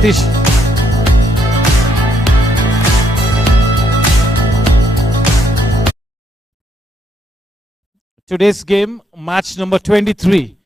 Satish. Today's game, match number 23.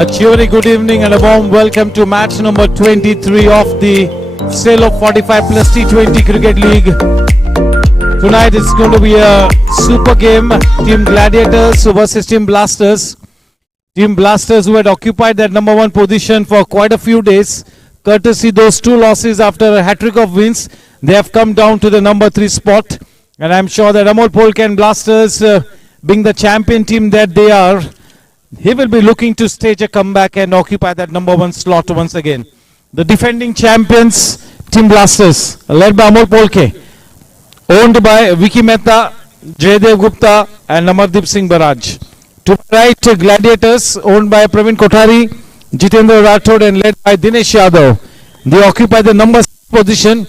A cheery good evening and a warm welcome to match number 23 of the CELLO 45 plus T20 Cricket League. Tonight it's going to be a super game. Team Gladiators versus Team Blasters. Team Blasters, who had occupied that number 1 position for quite a few days, courtesy those 2 losses after a hat-trick of wins, they have come down to the number 3 spot. And I'm sure that Amol Polk and Blasters, being the champion team that they are, he will be looking to stage a comeback and occupy that number 1 slot once again. The defending champions, Team Blasters, led by Amol Polke, owned by Vicky Mehta, Jaydev Gupta and Amardeep Singh Baraj. To the right, Gladiators, owned by Praveen Kothari, Jitendra Rathod and led by Dinesh Yadav. They occupy the number 6 position.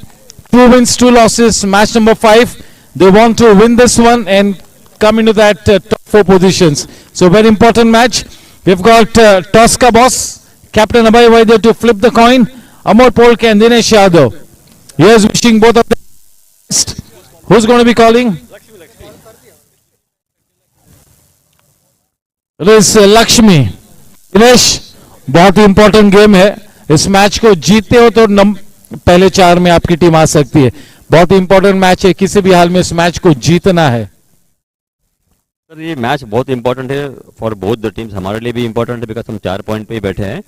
2 wins, 2 losses, match number 5. They want to win this one and come into that top 4 positions. So very important match. We've got Tosca boss, Captain Abhay Vaidya to flip the coin. Amol Polk and Dinesh Yadav. Here's wishing both of them best. Who's going to be calling? It is Lakshmi. Dinesh, बहुत ही important game है. इस match को जीतते हो तो पहले 4 में आपकी टीम आ सकती है. बहुत ही इंपॉर्टेंट मैच है. किसी भी हाल में इस मैच को जीतना है. सर ये मैच बहुत इंपॉर्टेंट है फॉर बोथ द टीम्स. हमारे लिए भी इंपॉर्टेंट है बिकॉज हम 4 पॉइंट पे ही बैठे हैं.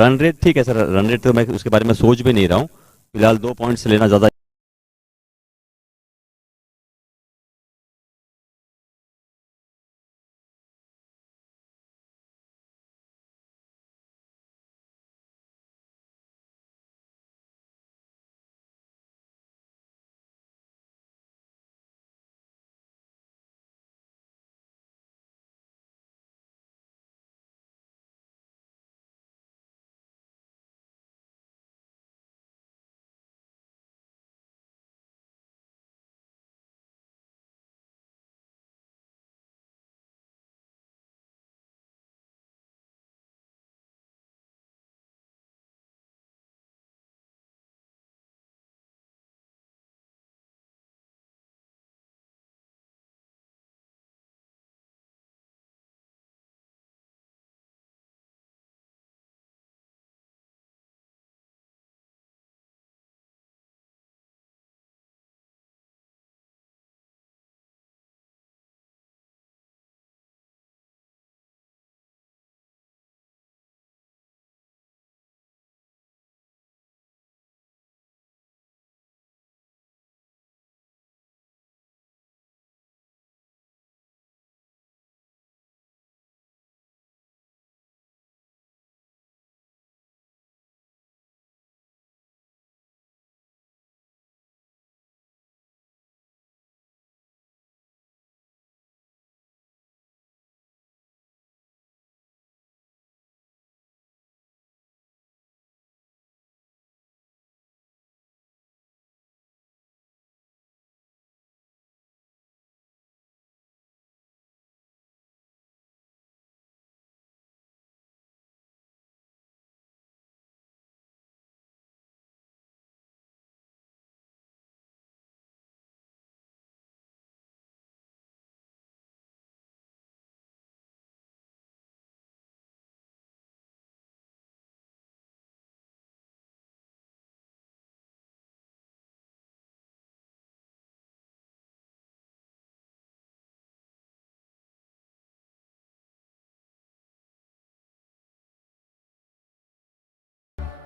रन रेट ठीक है सर. रन रेट तो मैं उसके बारे में सोच भी नहीं रहा हूँ. फिलहाल 2 पॉइंट्स लेना ज़्यादा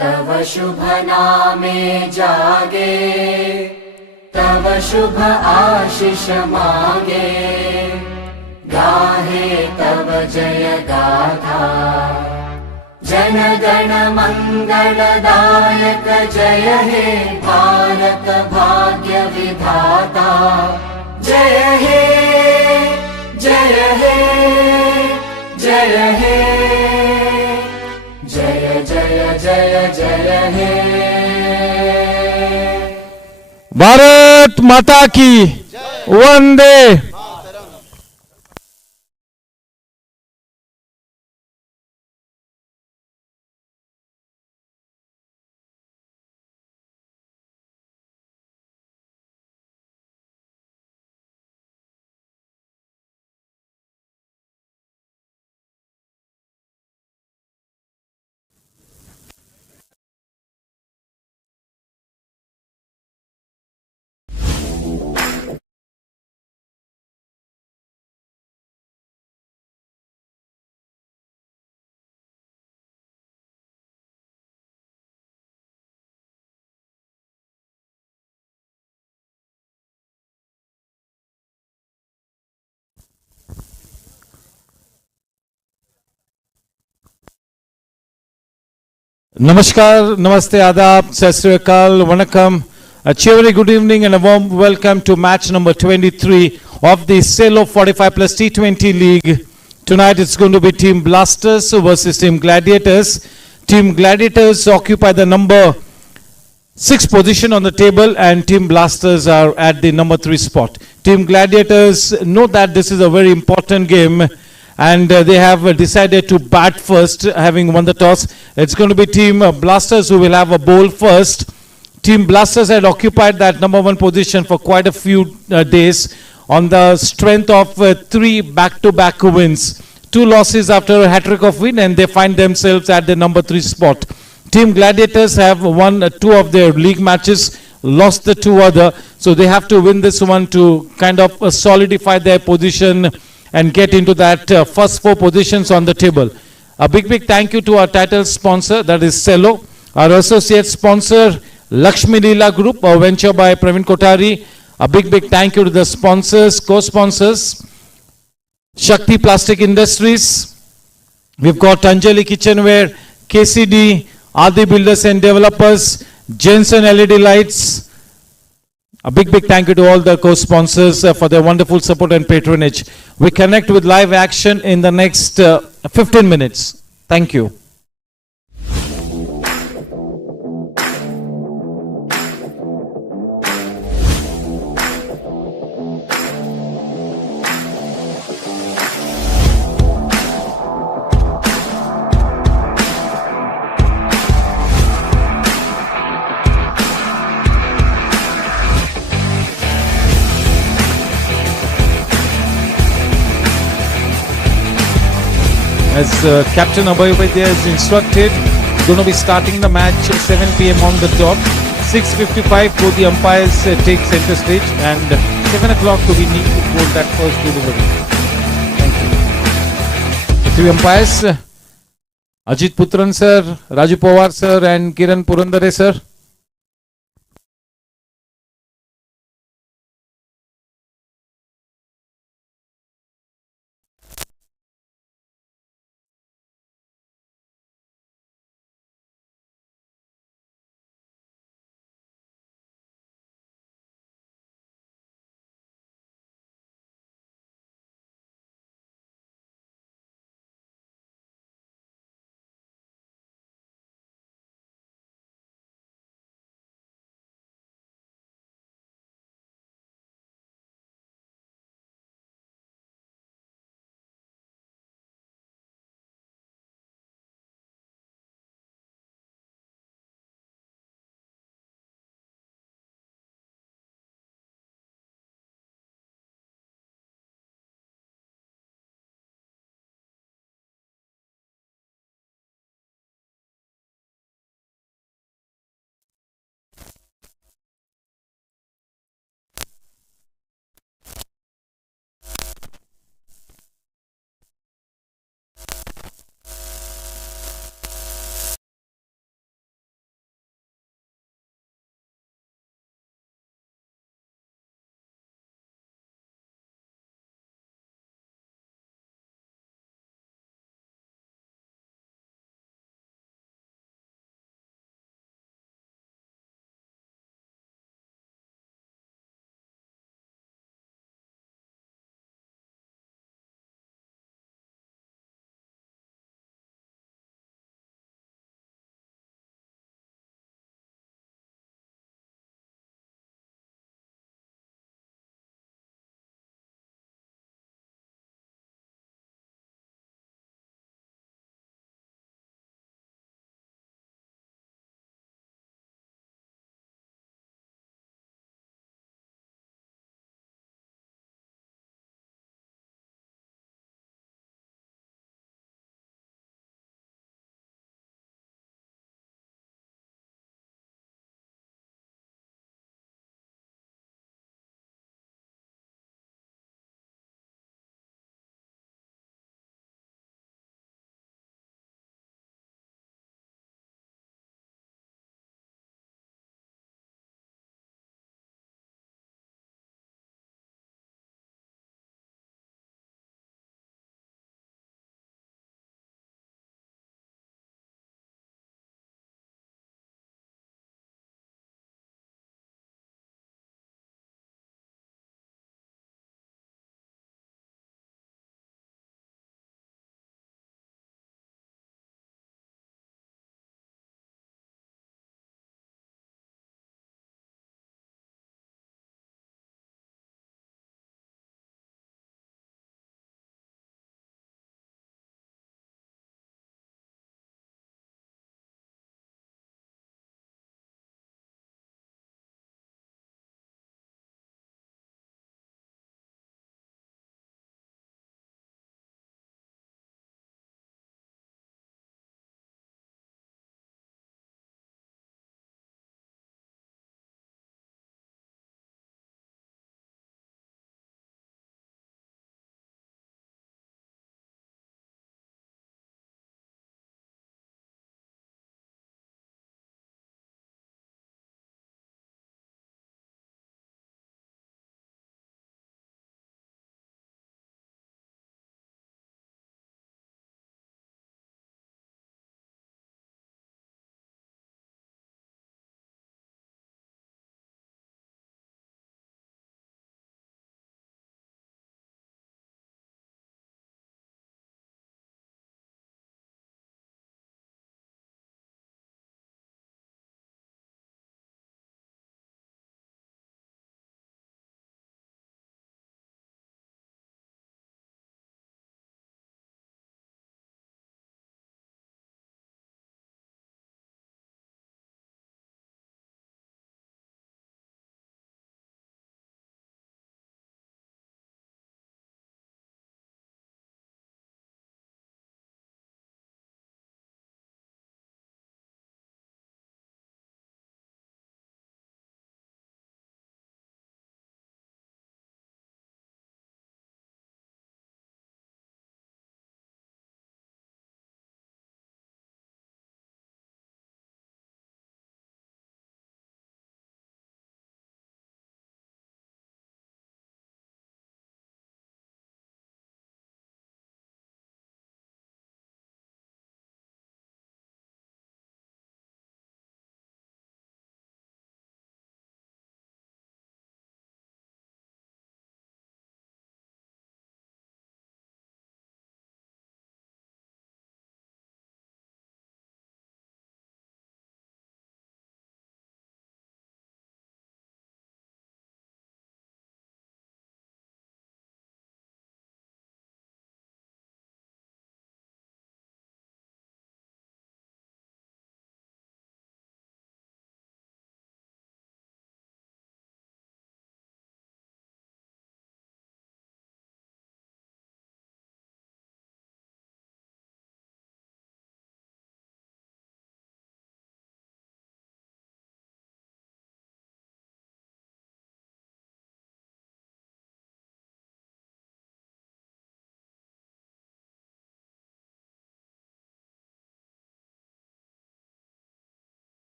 तव शुभ नामे जागे, तव शुभ आशीष मागे, गाहे तव जय गाथा। जन गण मंगलदायक जय हे भारत भाग्य विधाता। जय हे जय हे जय हे, जय जय जय जय हे। भारत माता की वंदे। Namaskar, Namaste, Adab, Sat Sri Akal, Vanakkam. A cheery good evening and a warm welcome to match number 23 of the CELLO 45 plus T20 League. Tonight it's going to be Team Blasters versus Team Gladiators. Team Gladiators occupy the number 6 position on the table and Team Blasters are at the number 3 spot. Team Gladiators know that this is a very important game and they have decided to bat first, having won the toss. It's going to be Team Blasters who will have a bowl first. Team Blasters had occupied that number 1 position for quite a few days on the strength of 3 back-to-back wins. 2 losses after a hat-trick of win and they find themselves at the number 3 spot. Team Gladiators have won 2 of their league matches, lost the 2 other, so they have to win this one to kind of solidify their position and get into that first 4 positions on the table. A big thank you to our title sponsor, that is CELLO. Our associate sponsor, Lakshmi Leela Group, a venture by Praveen Kotari. A big thank you to the sponsors, co-sponsors, Shakti Plastic Industries. We've got Anjali Kitchenware, KCD, Adi Builders and Developers, Jensen LED Lights. A big thank you to all the co-sponsors for their wonderful support and patronage. We connect with live action in the next 15 minutes. Thank you. As Captain Abhay Vaidya has instructed, going to be starting the match at 7 p.m. on the dot. 6:55, both the umpires take center stage, and 7 o'clock we need to hold that first delivery. Thank you. The 3 umpires, Ajit Putran sir, Raju Pawar sir, and Kiran Purandare sir.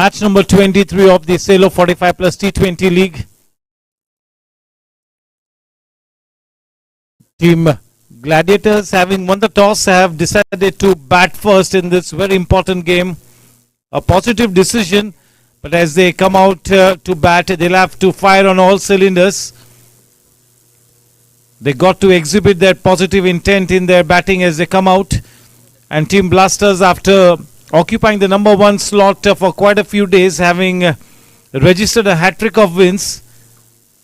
Match number 23 of the CELLO 45 plus T20 League. Team Gladiators, having won the toss, have decided to bat first in this very important game. A positive decision, but as they come out to bat, they'll have to fire on all cylinders. They got to exhibit that positive intent in their batting as they come out. And Team Blasters, after occupying the number one slot for quite a few days, having registered a hat-trick of wins,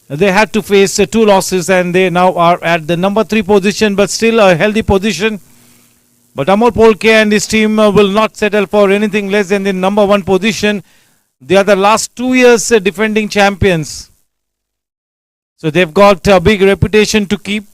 they had to face two losses and they now are at the number 3 position, but still a healthy position. But Amol Polke and his team will not settle for anything less than the number 1 position. They are the last 2 years defending champions. So they've got a big reputation to keep.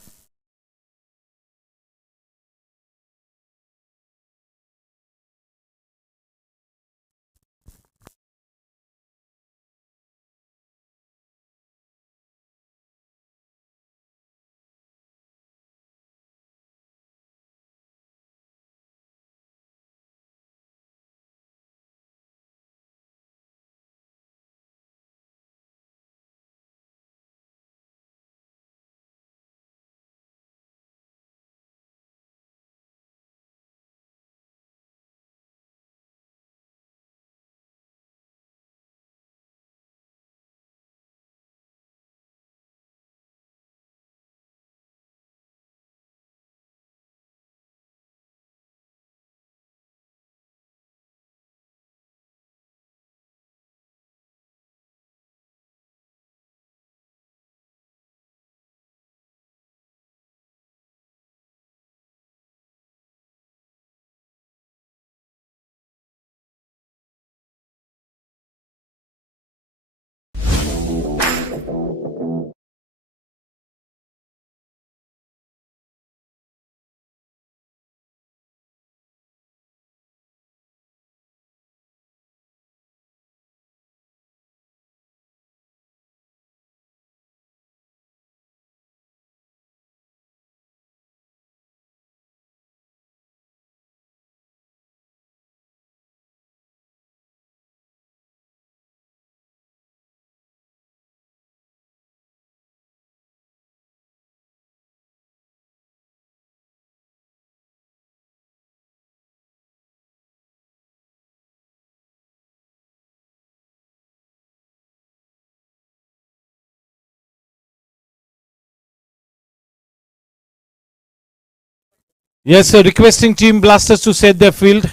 Yes, sir, requesting Team Blasters to set their field.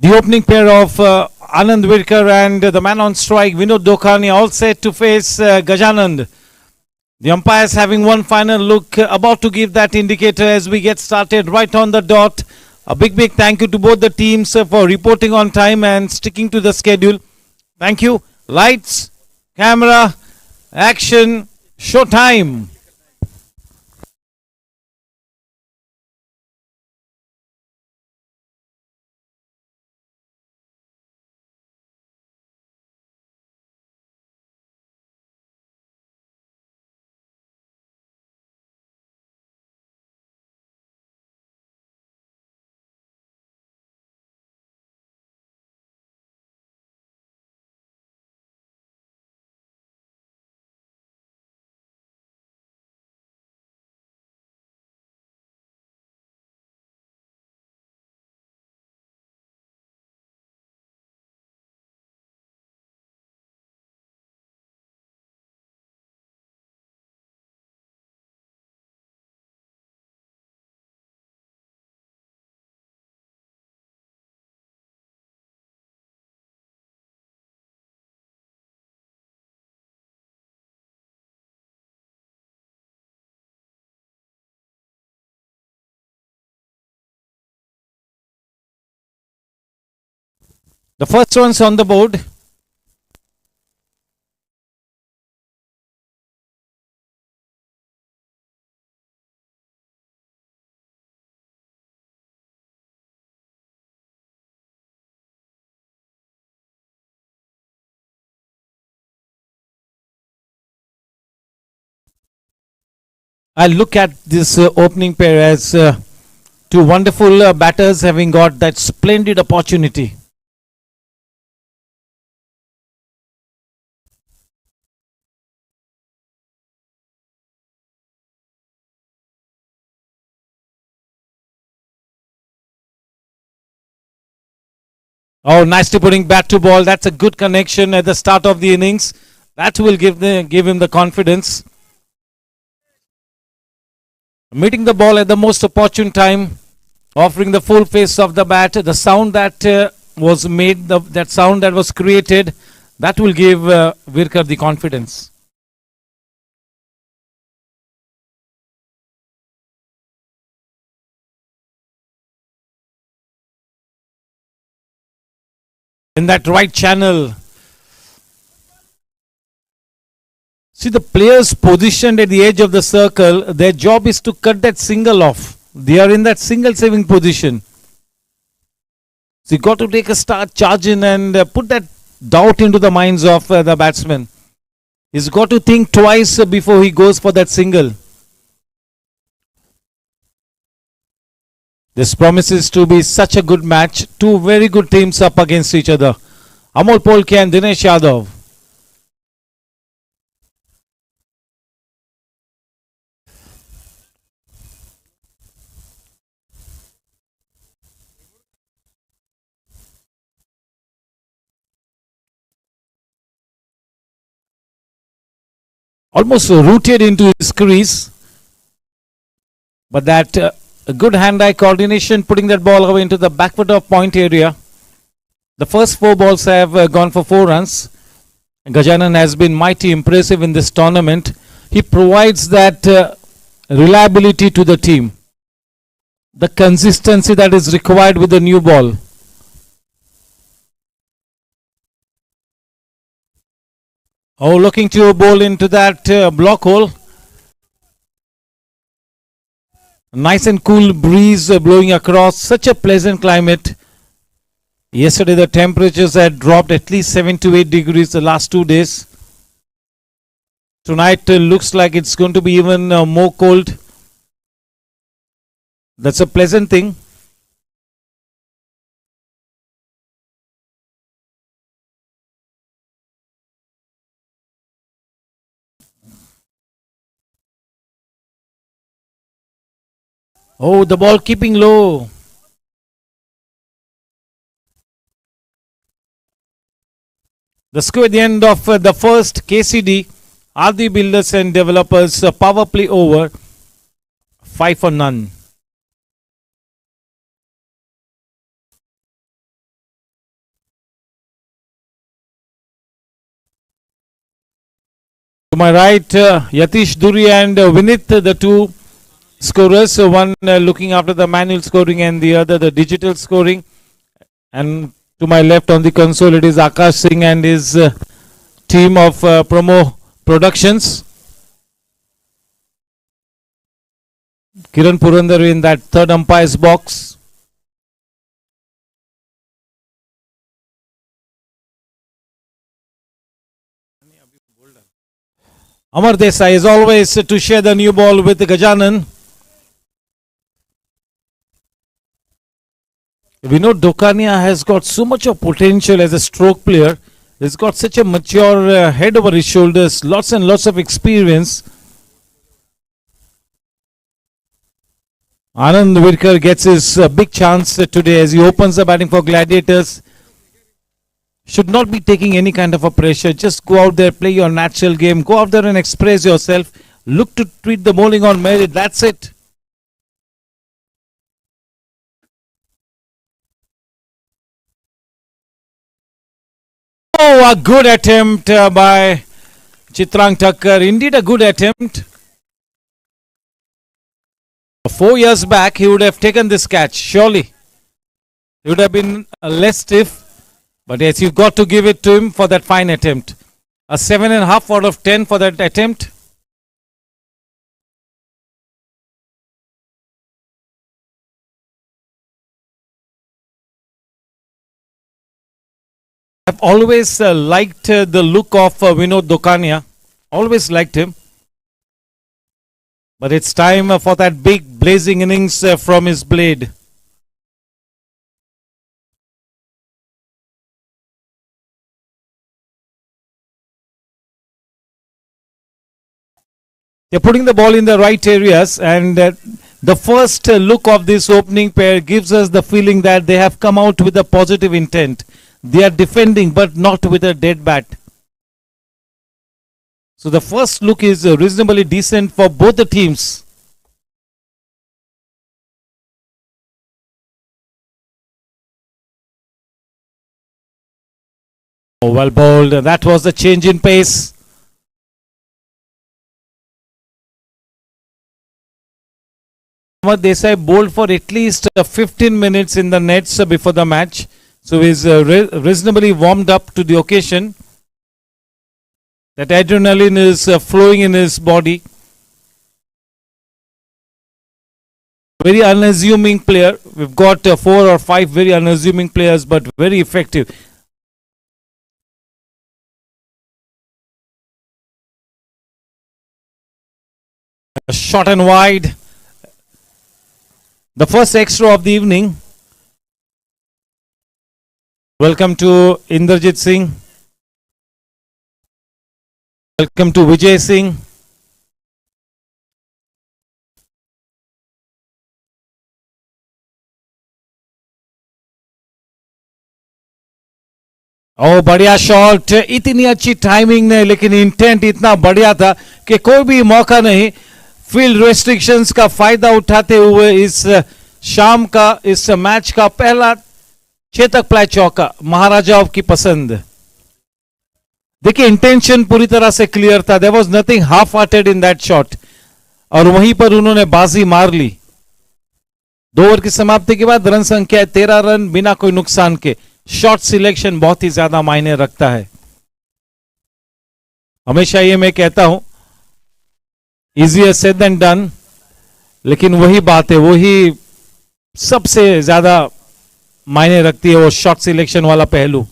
The opening pair of Anand Virkar and the man on strike, Vinod Dokhani, all set to face Gajanand. The umpires having one final look, about to give that indicator as we get started right on the dot. A big thank you to both the teams for reporting on time and sticking to the schedule. Thank you. Lights, camera, action, show time. The first one's on the board. I look at this opening pair as two wonderful batters having got that splendid opportunity. Oh, nicely putting bat to ball. That's a good connection at the start of the innings. That will give him the confidence. Meeting the ball at the most opportune time, offering the full face of the bat. The sound that was made, that sound that was created, that will give Virkar the confidence. In that right channel. See, the players positioned at the edge of the circle, their job is to cut that single off. They are in that single saving position. So you got to take a start, charge in and put that doubt into the minds of the batsman. He's got to think twice before he goes for that single. This promises to be such a good match. Two very good teams up against each other. Amol Polke and Dinesh Yadav. Almost rooted into his crease. But that good hand-eye coordination, putting that ball away into the backward of point area. The first four balls have gone for 4 runs. Gajanan has been mighty impressive in this tournament. He provides that reliability to the team. The consistency that is required with the new ball. Oh, looking to bowl into that block hole. Nice and cool breeze blowing across. Such a pleasant climate. Yesterday the temperatures had dropped at least 7 to 8 degrees the last 2 days. Tonight looks like it's going to be even more cold. That's a pleasant thing. Oh, the ball keeping low. The score at the end of the first KCD, Adi Builders and Developers power play over, 5 for none. To my right, Yatish Duri and Vinith, the two scorers. So one looking after the manual scoring and the other the digital scoring. And to my left on the console, it is Akash Singh and his team of promo productions. Kiran Purandar in that third umpire's box. Amar Desai is always to share the new ball with Gajanan. We know Dokania has got so much of potential as a stroke player. He's got such a mature head over his shoulders, lots and lots of experience. Anand Virkar gets his big chance today as he opens the batting for Gladiators. Should not be taking any kind of a pressure. Just go out there, play your natural game. Go out there and express yourself. Look to treat the bowling on merit. That's it. Oh, a good attempt by Chitrang Thakkar. Indeed a good attempt. 4 years back, he would have taken this catch, surely. He would have been less stiff. But yes, you've got to give it to him for that fine attempt. A 7.5 out of 10 for that attempt. I've always liked the look of Vinod Dokania. Always liked him. But it's time for that big blazing innings from his blade. They're putting the ball in the right areas, and the first look of this opening pair gives us the feeling that they have come out with a positive intent. They are defending but not with a dead bat. So the first look is reasonably decent for both the teams. Oh, well bowled. That was the change in pace. Desai bowled for at least 15 minutes in the nets before the match. So he's reasonably warmed up to the occasion. That adrenaline is flowing in his body. Very unassuming player. We've got 4 or 5 very unassuming players, but very effective. Short and wide. The first extra of the evening. Welcome to Inderjit Singh. Welcome to Vijay Singh. ओ बढ़िया shot. इतनी अच्छी timing नहीं, लेकिन intent इतना बढ़िया था कि कोई भी मौका नहीं. फील्ड रेस्ट्रिक्शंस का फायदा उठाते हुए इस शाम का, इस मैच का पहला चेतक प्लाई चौका महाराजाओं की पसंद. देखिए इंटेंशन पूरी तरह से क्लियर था. There was nothing half hearted in that shot, और वहीं पर उन्होंने बाजी मार ली. 2 ओवर की समाप्ति के बाद रन संख्या 13 रन बिना कोई नुकसान के. शॉट सिलेक्शन बहुत ही ज्यादा मायने रखता है. हमेशा ये मैं कहता हूं, इजियर सेड देन डन, लेकिन वही बात है, वही सबसे ज्यादा मायने रखती है, वो शॉट सिलेक्शन वाला पहलू.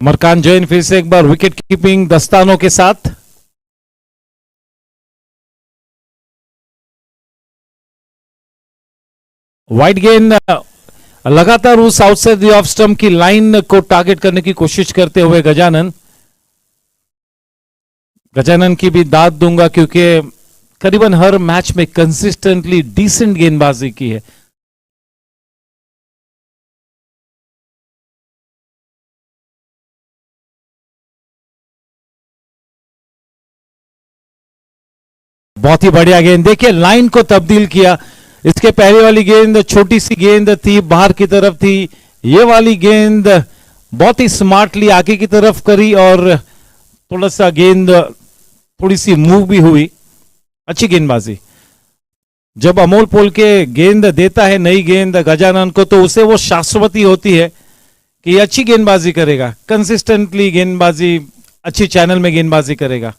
मरकान जैन फिर से एक बार विकेट कीपिंग दस्तानों के साथ. वाइड गेंद लगातार उस आउटसाइड द ऑफ स्टंप की लाइन को टारगेट करने की कोशिश करते हुए गजानन की भी दाद दूंगा, क्योंकि करीबन हर मैच में कंसिस्टेंटली डिसेंट गेंदबाजी की है. बहुत ही बढ़िया गेंद. देखिए लाइन को तब्दील किया. इसके पहले वाली गेंद छोटी सी गेंद थी, बाहर की तरफ थी. ये वाली गेंद बहुत ही स्मार्टली आगे की तरफ करी और थोड़ा सा गेंद थोड़ी सी मूव भी हुई, अच्छी गेंदबाजी। जब अमोल पोल के गेंद देता है नई गेंद गजानन को तो उसे वो शाश्वती होती है कि अच्छी गेंदबाजी करेगा, कंसिस्टेंटली गेंदबाजी, अच्छी चैनल में गेंदबाजी करेगा।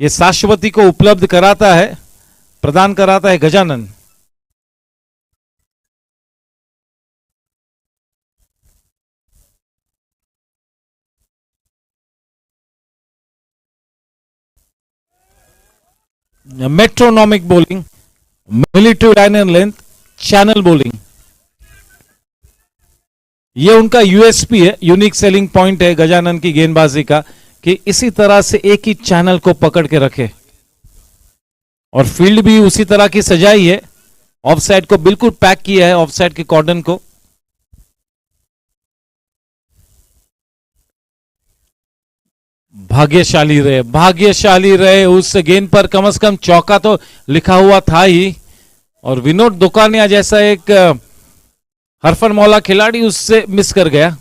ये शाश्वती को उपलब्ध कराता है, प्रदान कराता है Gajanan. Metronomic bowling, military line and length, channel bowling, ये उनका यूएसपी है, यूनिक सेलिंग पॉइंट है गजानन की गेंदबाजी का कि इसी तरह से एक ही चैनल को पकड़ के रखे और फील्ड भी उसी तरह की सजाई है, ऑफ साइड को बिल्कुल पैक किया है, ऑफ साइड के कॉर्डन को। भाग्यशाली रहे, उस गेंद पर कम से कम चौका तो लिखा हुआ था ही, और विनोद दुकानिया जैसा एक हरफन मौला खिलाड़ी उससे मिस कर गया।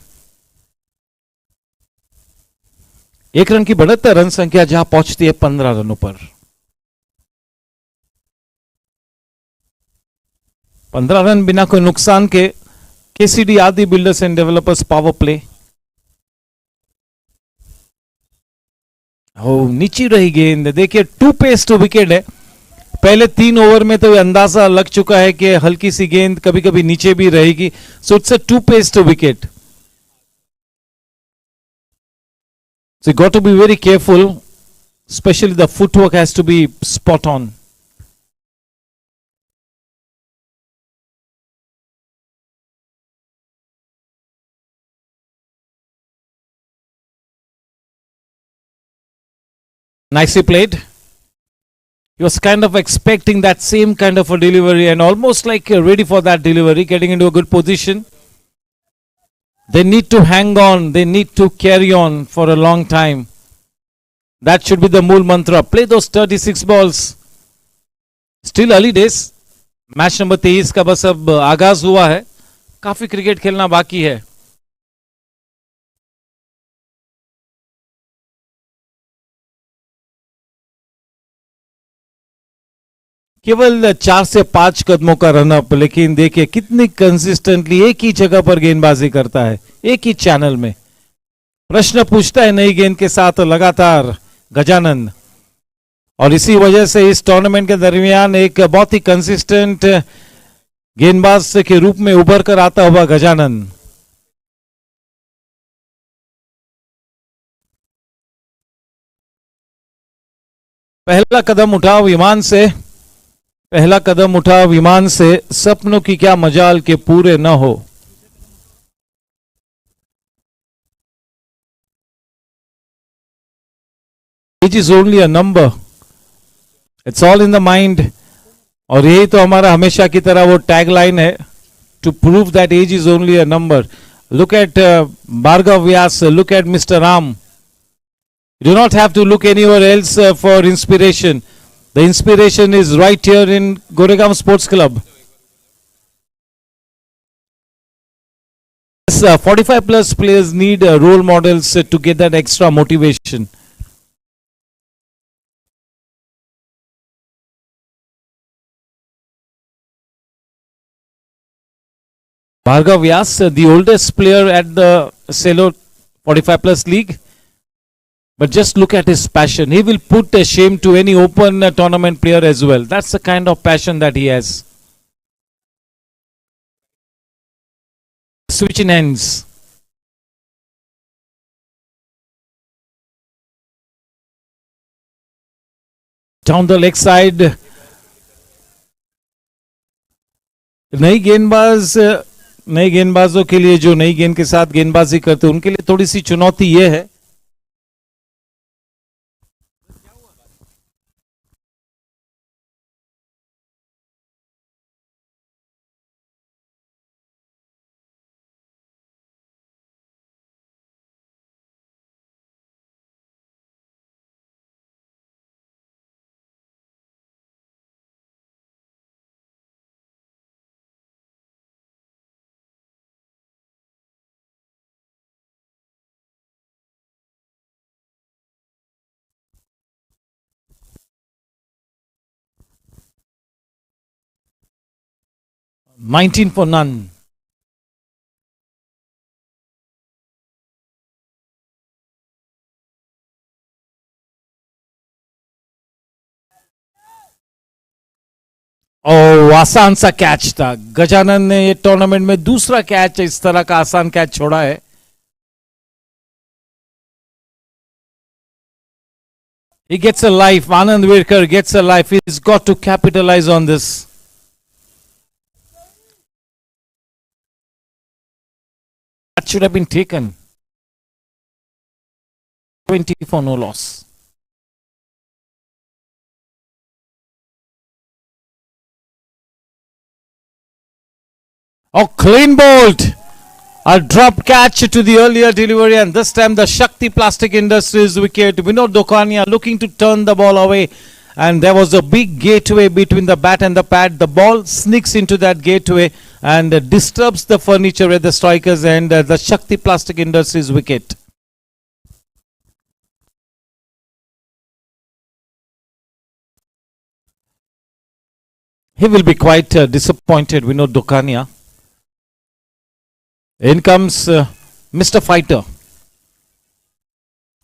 1 रन की बढ़त, रन संख्या जहां पहुंचती है 15 रनों पर। 15 रन बिना कोई नुकसान के केसीडी आदि builders and developers power play. नीचे रही गेंद, देखिए 2 पेस टू विकेट है। पहले 3 ओवर में तो अंदाजा लग चुका है कि हल्की सी गेंद कभी कभी नीचे भी रहेगी, so it's a 2 pace two wicket. So you got to be very careful, especially the footwork has to be spot on. Nicely played. He was kind of expecting that same kind of a delivery and almost like ready for that delivery, getting into a good position. They need to hang on, they need to carry on for a long time. That should be the mool mantra. Play those 36 balls. Still early days. Match number 23 का बस अब आगाज हुआ है, काफी cricket खेलना बाकी है। केवल 4 से 5 कदमों का रनअप, लेकिन देखिए कितनी कंसिस्टेंटली एक ही जगह पर गेंदबाजी करता है, एक ही चैनल में। प्रश्न पूछता है नई गेंद के साथ लगातार गजानन, और इसी वजह से इस टूर्नामेंट के दरमियान एक बहुत ही कंसिस्टेंट गेंदबाज के रूप में उभर कर आता हुआ गजानन। पहला कदम उठाओ विमान से, पहला कदम उठाओ विमान से, सपनों की क्या मजाल के पूरे न हो। Age is only a number, it's all in the mind. और यही तो हमारा हमेशा की तरह वो टैग लाइन है, to prove that age is only a number. Look at Bhargav Vyas, look at mister Ram. You do not have to look anywhere else for inspiration. The inspiration is right here in Goregaon Sports Club. Yes, 45 plus players need role models to get that extra motivation. Bhargav Vyas, the oldest player at the Cello 45 plus league. But just look at his passion. He will put a shame to any open tournament player as well. That's the kind of passion that he has. Switch in ends. Down the leg side. नई गेंदबाजों के लिए, जो नई गेंद के साथ गेंदबाजी करते हैं, उनके लिए थोड़ी सी चुनौती यह है 19 for none. ओ आसान सा कैच था. गजानन ने ये टूर्नामेंट में दूसरा कैच इस तरह का आसान कैच छोड़ा है. He gets a life. Anand Virkar gets a life. He's got to capitalize on this. That should have been taken. 20 for no loss. Oh, clean bolt. A drop catch to the earlier delivery, and this time the Shakti Plastic Industries wicket. Vinod Dokania looking to turn the ball away, and there was a big gateway between the bat and the pad. The ball sneaks into that gateway and disturbs the furniture at the strikers and the Shakti Plastic Industries wicket. He will be quite disappointed, Vinod Dokania. In comes Mr. Fighter.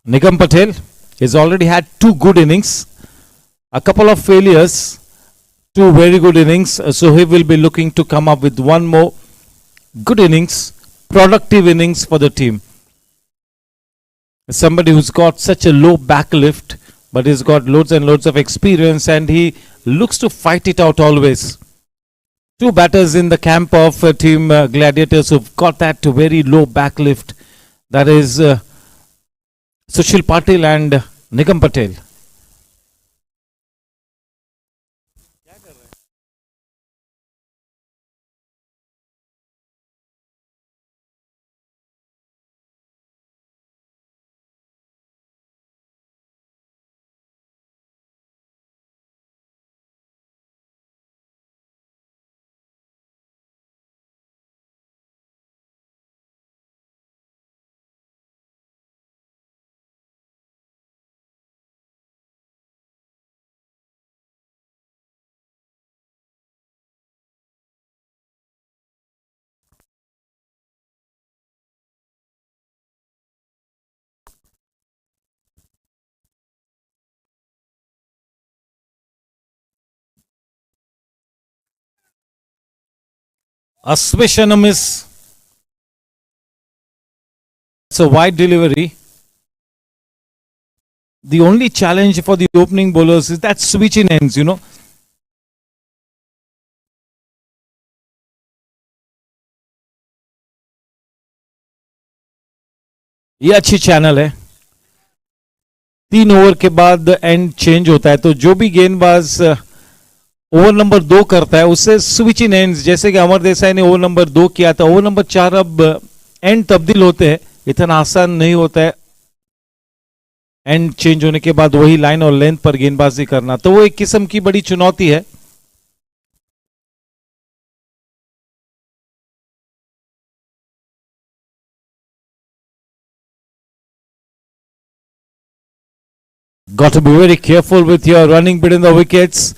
Nigam Patel has already had 2 good innings, a couple of failures, 2 very good innings. So he will be looking to come up with 1 more good innings, productive innings for the team. Somebody who's got such a low back lift, but he's got loads and loads of experience and he looks to fight it out always. 2 batters in the camp of team Gladiators who've got that very low back lift. That is Sushil Patil and Nigam Patel. A swish and a miss. It's a wide delivery. The only challenge for the opening bowlers is that switch in ends, ये अच्छी channel है. 3 over के बाद and change होता है, तो जो भी गेंदबाज ओवर नंबर 2 करता है उससे स्विच इन एंड्स, जैसे कि अमर देसाई ने ओवर नंबर 2 किया था, ओवर नंबर 4 अब एंड तब्दील होते हैं. इतना आसान नहीं होता है एंड चेंज होने के बाद वही लाइन और लेंथ पर गेंदबाजी करना, तो वो एक किस्म की बड़ी चुनौती है. Got to be very careful with your running between the wickets.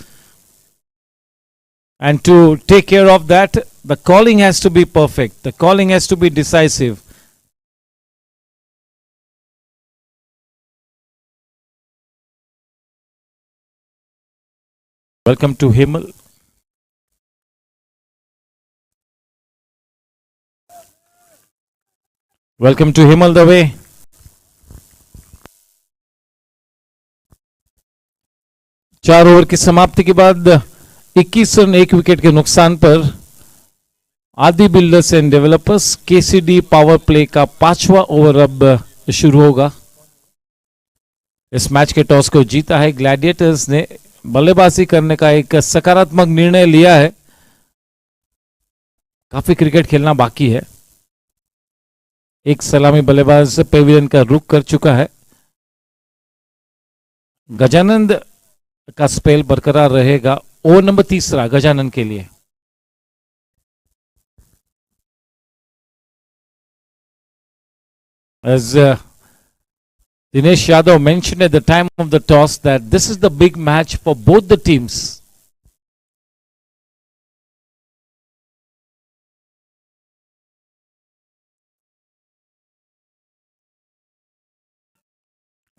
And to take care of that, the calling has to be perfect. The calling has to be decisive. Welcome to Himal. Welcome to Himal the way. चार over की समाप्ति के बाद 21 run 1 wicket के नुकसान पर आदि builders and developers KCD power play का 5वां ओवर अब शुरू होगा. इस मैच के टॉस को जीता है ग्लैडिएटर्स ने. बल्लेबाजी करने का एक सकारात्मक निर्णय लिया है. काफी क्रिकेट खेलना बाकी है. एक सलामी बल्लेबाज पेविलियन का रुख कर चुका है. गजानंद का स्पेल बरकरार रहेगा. ओवर नंबर 3 गजानन के लिए. As Dinesh Yadav mentioned at the time of the toss that this is the big match for both the teams.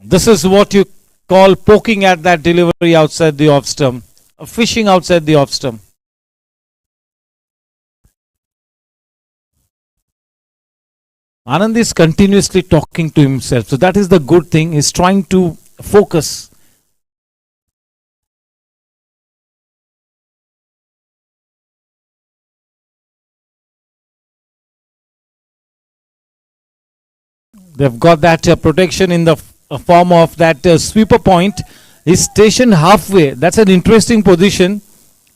This is what you call poking at that delivery outside the off stump, fishing outside the off stump. Anand is continuously talking to himself, so that is the good thing. He's trying to focus. They've got that protection in the form of that sweeper point. He's stationed halfway. That's an interesting position.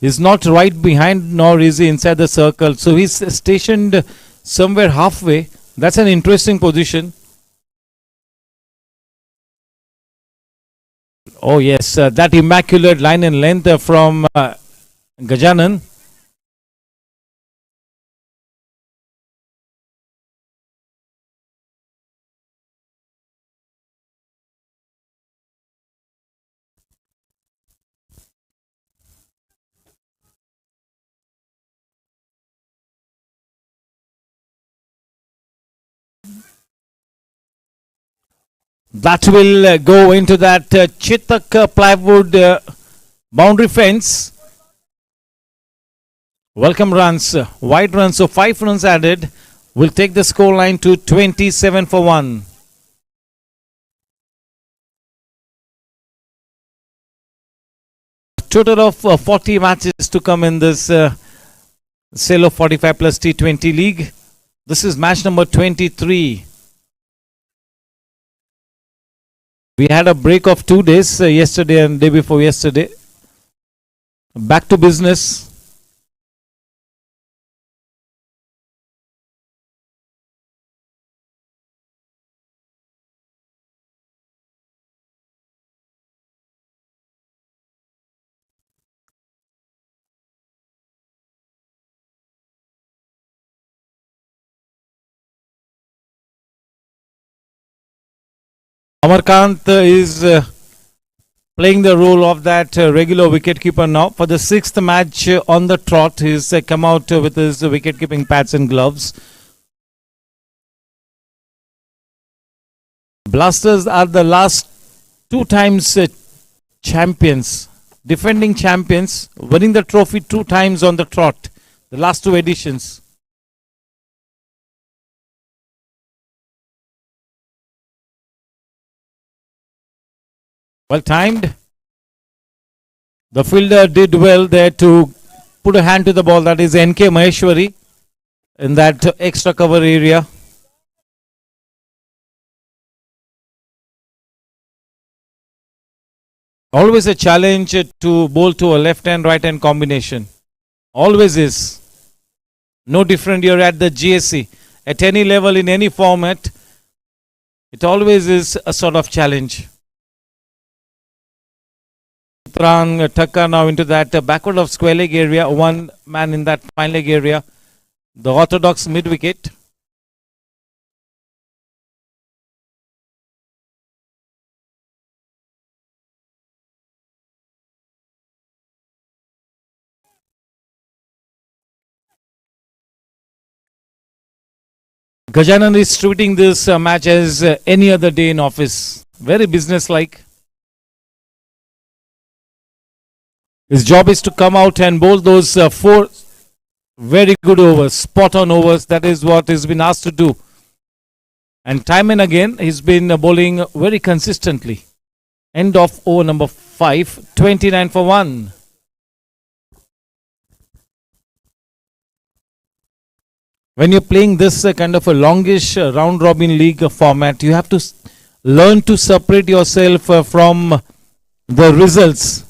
He's not right behind, nor is he inside the circle. So he's stationed somewhere halfway. That's an interesting position. Oh yes, that immaculate line and length from Gajanan. That will go into that Chitak plywood boundary fence. Welcome runs, wide runs, so 5 runs added will take the score line to 27 for 1. Total of 40 matches to come in this CELLO 45 plus T20 league. This is match number 23. We had a break of 2 days, yesterday and day before yesterday. Back to business. Amarkant is playing the role of that regular wicketkeeper now. For the 6th match on the trot, he's come out with his wicket-keeping pads and gloves. Blasters are the last 2 times champions, defending champions, winning the trophy 2 times on the trot, the last 2 editions. Well timed. The fielder did well there to put a hand to the ball. That is NK Maheshwari in that extra cover area. Always a challenge to bowl to a left hand right hand combination. Always is. No different here at the GSC. At any level, in any format, it always is a sort of challenge. Thakka now into that backward of square leg area. 1 man in that fine leg area. The orthodox mid wicket. Gajanan is treating this match as any other day in office. Very business-like. His job is to come out and bowl those 4 very good overs, spot-on overs. That is what he's been asked to do. And time and again, he's been bowling very consistently. End of over number 5, 29 for 1. When you're playing this kind of a longish round-robin league format, you have to learn to separate yourself from the results.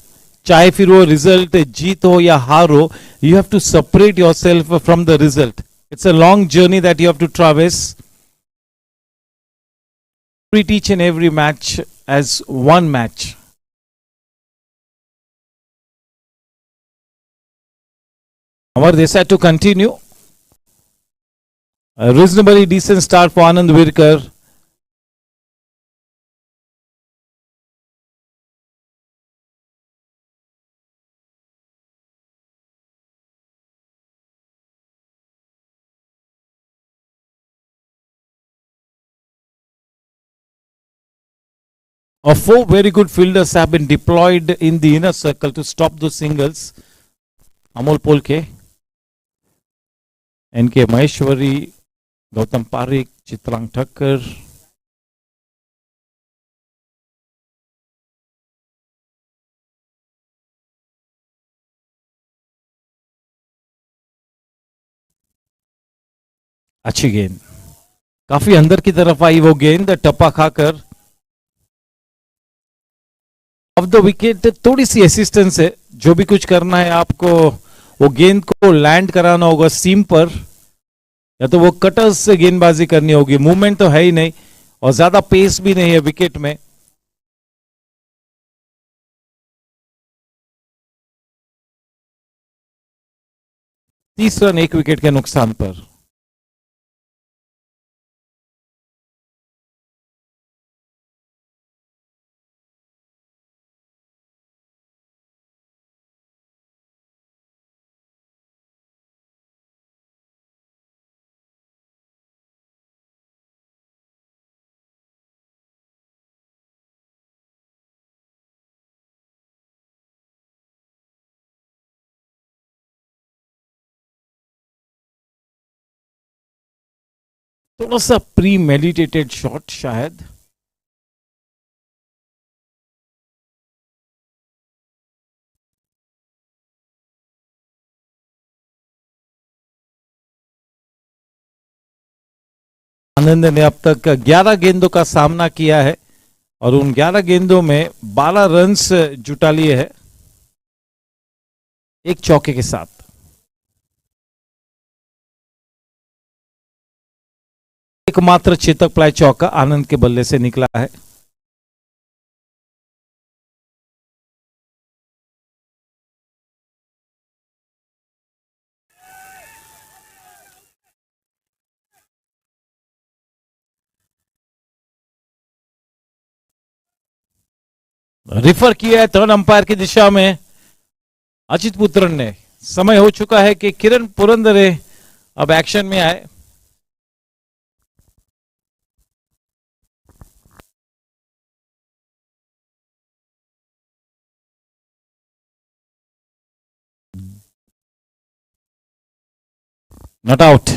Chahe fir wo result jeet ho ya haar ho, you have to separate yourself from the result. It's a long journey that you have to traverse. Treat each and every match as one match. Amar Desai to continue. A reasonably decent start for Anand Virkar. Four very good fielders have been deployed in the inner circle to stop those singles. Amol Polke, NK Maheshwari, Gautam Parik, Chitrang Thakkar. अच्छी गेंद, काफी अंदर की तरफ आई वो गेंद, टप्पा खाकर of the wicket. थोड़ी सी असिस्टेंस है, जो भी कुछ करना है आपको वो गेंद को लैंड कराना होगा सीम पर, या तो वो कटर्स से गेंदबाजी करनी होगी। मूवमेंट तो है ही नहीं और ज्यादा पेस भी नहीं है विकेट में। 30 रन एक विकेट के नुकसान पर। थोड़ा सा प्री मेडिटेटेड शॉट शायद। आनंद ने अब तक 11 गेंदों का सामना किया है और उन 11 गेंदों में 12 रन्स जुटा लिए हैं एक चौके के साथ। एकमात्र चेतक प्लाई चौका आनंद के बल्ले से निकला है। रिफर किया है थर्ड अंपायर की दिशा में अचित पुत्रन ने। समय हो चुका है कि किरण पुरंदरे अब एक्शन में आए। Not out.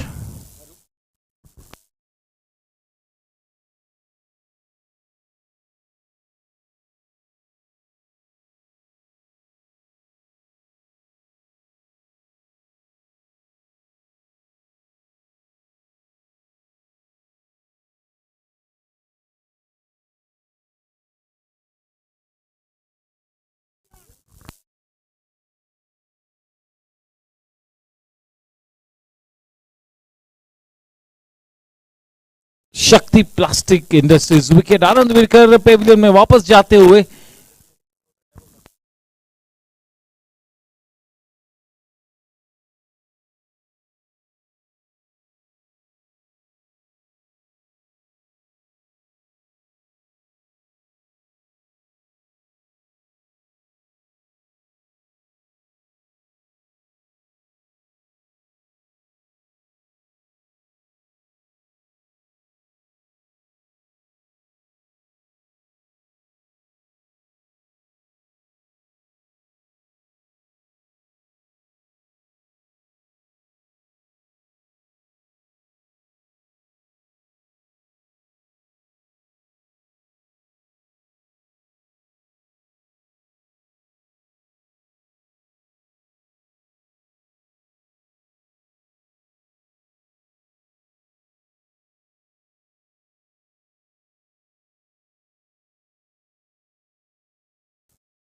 शक्ति प्लास्टिक इंडस्ट्रीज विकेट। आनंद विरकर पेविलियन में वापस जाते हुए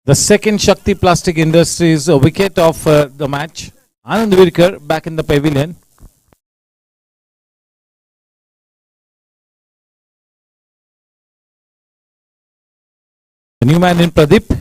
the second Shakti Plastic Industries wicket of the match. Anand Virkar back in the pavilion. The new man in Pradeep.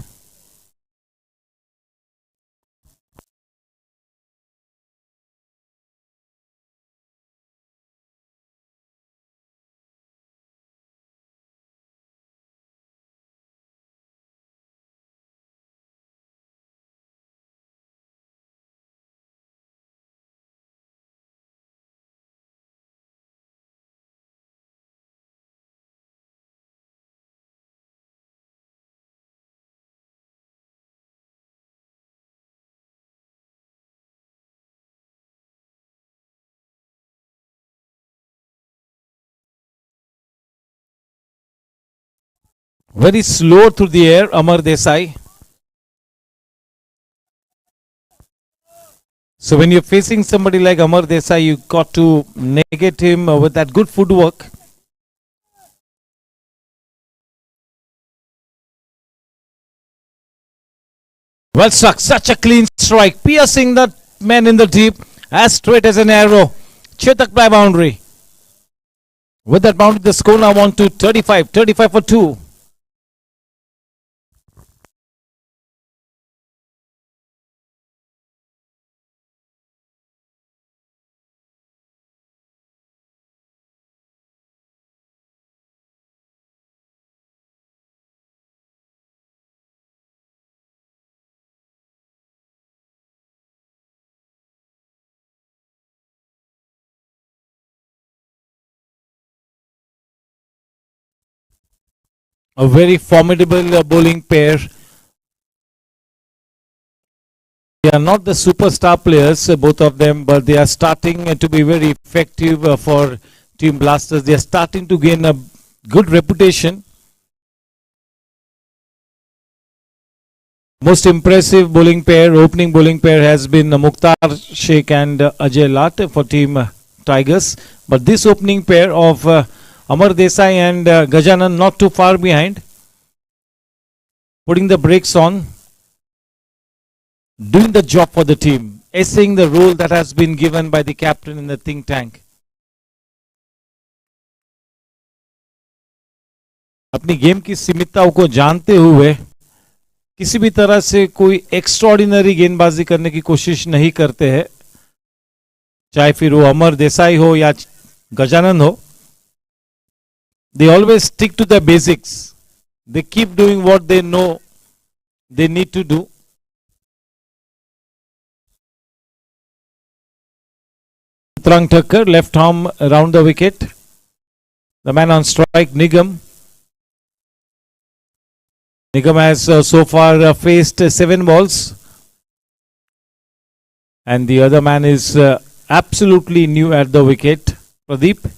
Very slow through the air, Amar Desai. So when you're facing somebody like Amar Desai, you got to negate him with that good footwork. Well struck, such a clean strike, piercing that man in the deep, as straight as an arrow. Chetak by boundary. With that boundary, the score now on to 35 for 2. A very formidable bowling pair. They are not the superstar players, both of them, but they are starting to be very effective for Team Blasters. They are starting to gain a good reputation. Most impressive bowling pair, opening bowling pair has been Mukhtar Sheikh and Ajay Lat for Team Tigers. But this opening pair of Amar Desai and Gajanan not too far behind. Putting the brakes on. Doing the job for the team. Essaying the role that has been given by the captain in the think tank. अपनी game की सीमितताओं को जानते हुए किसी भी तरह से कोई एक्स्ट्राऑर्डिनरी गेंदबाजी करने की कोशिश नहीं करते हैं, चाहे फिर वो अमर देसाई हो या गजानन हो. They always stick to the basics. They keep doing what they know they need to do. Trang Thakkar, left arm around the wicket. The man on strike, Nigam. Nigam has so far faced 7 balls. And the other man is absolutely new at the wicket, Pradeep.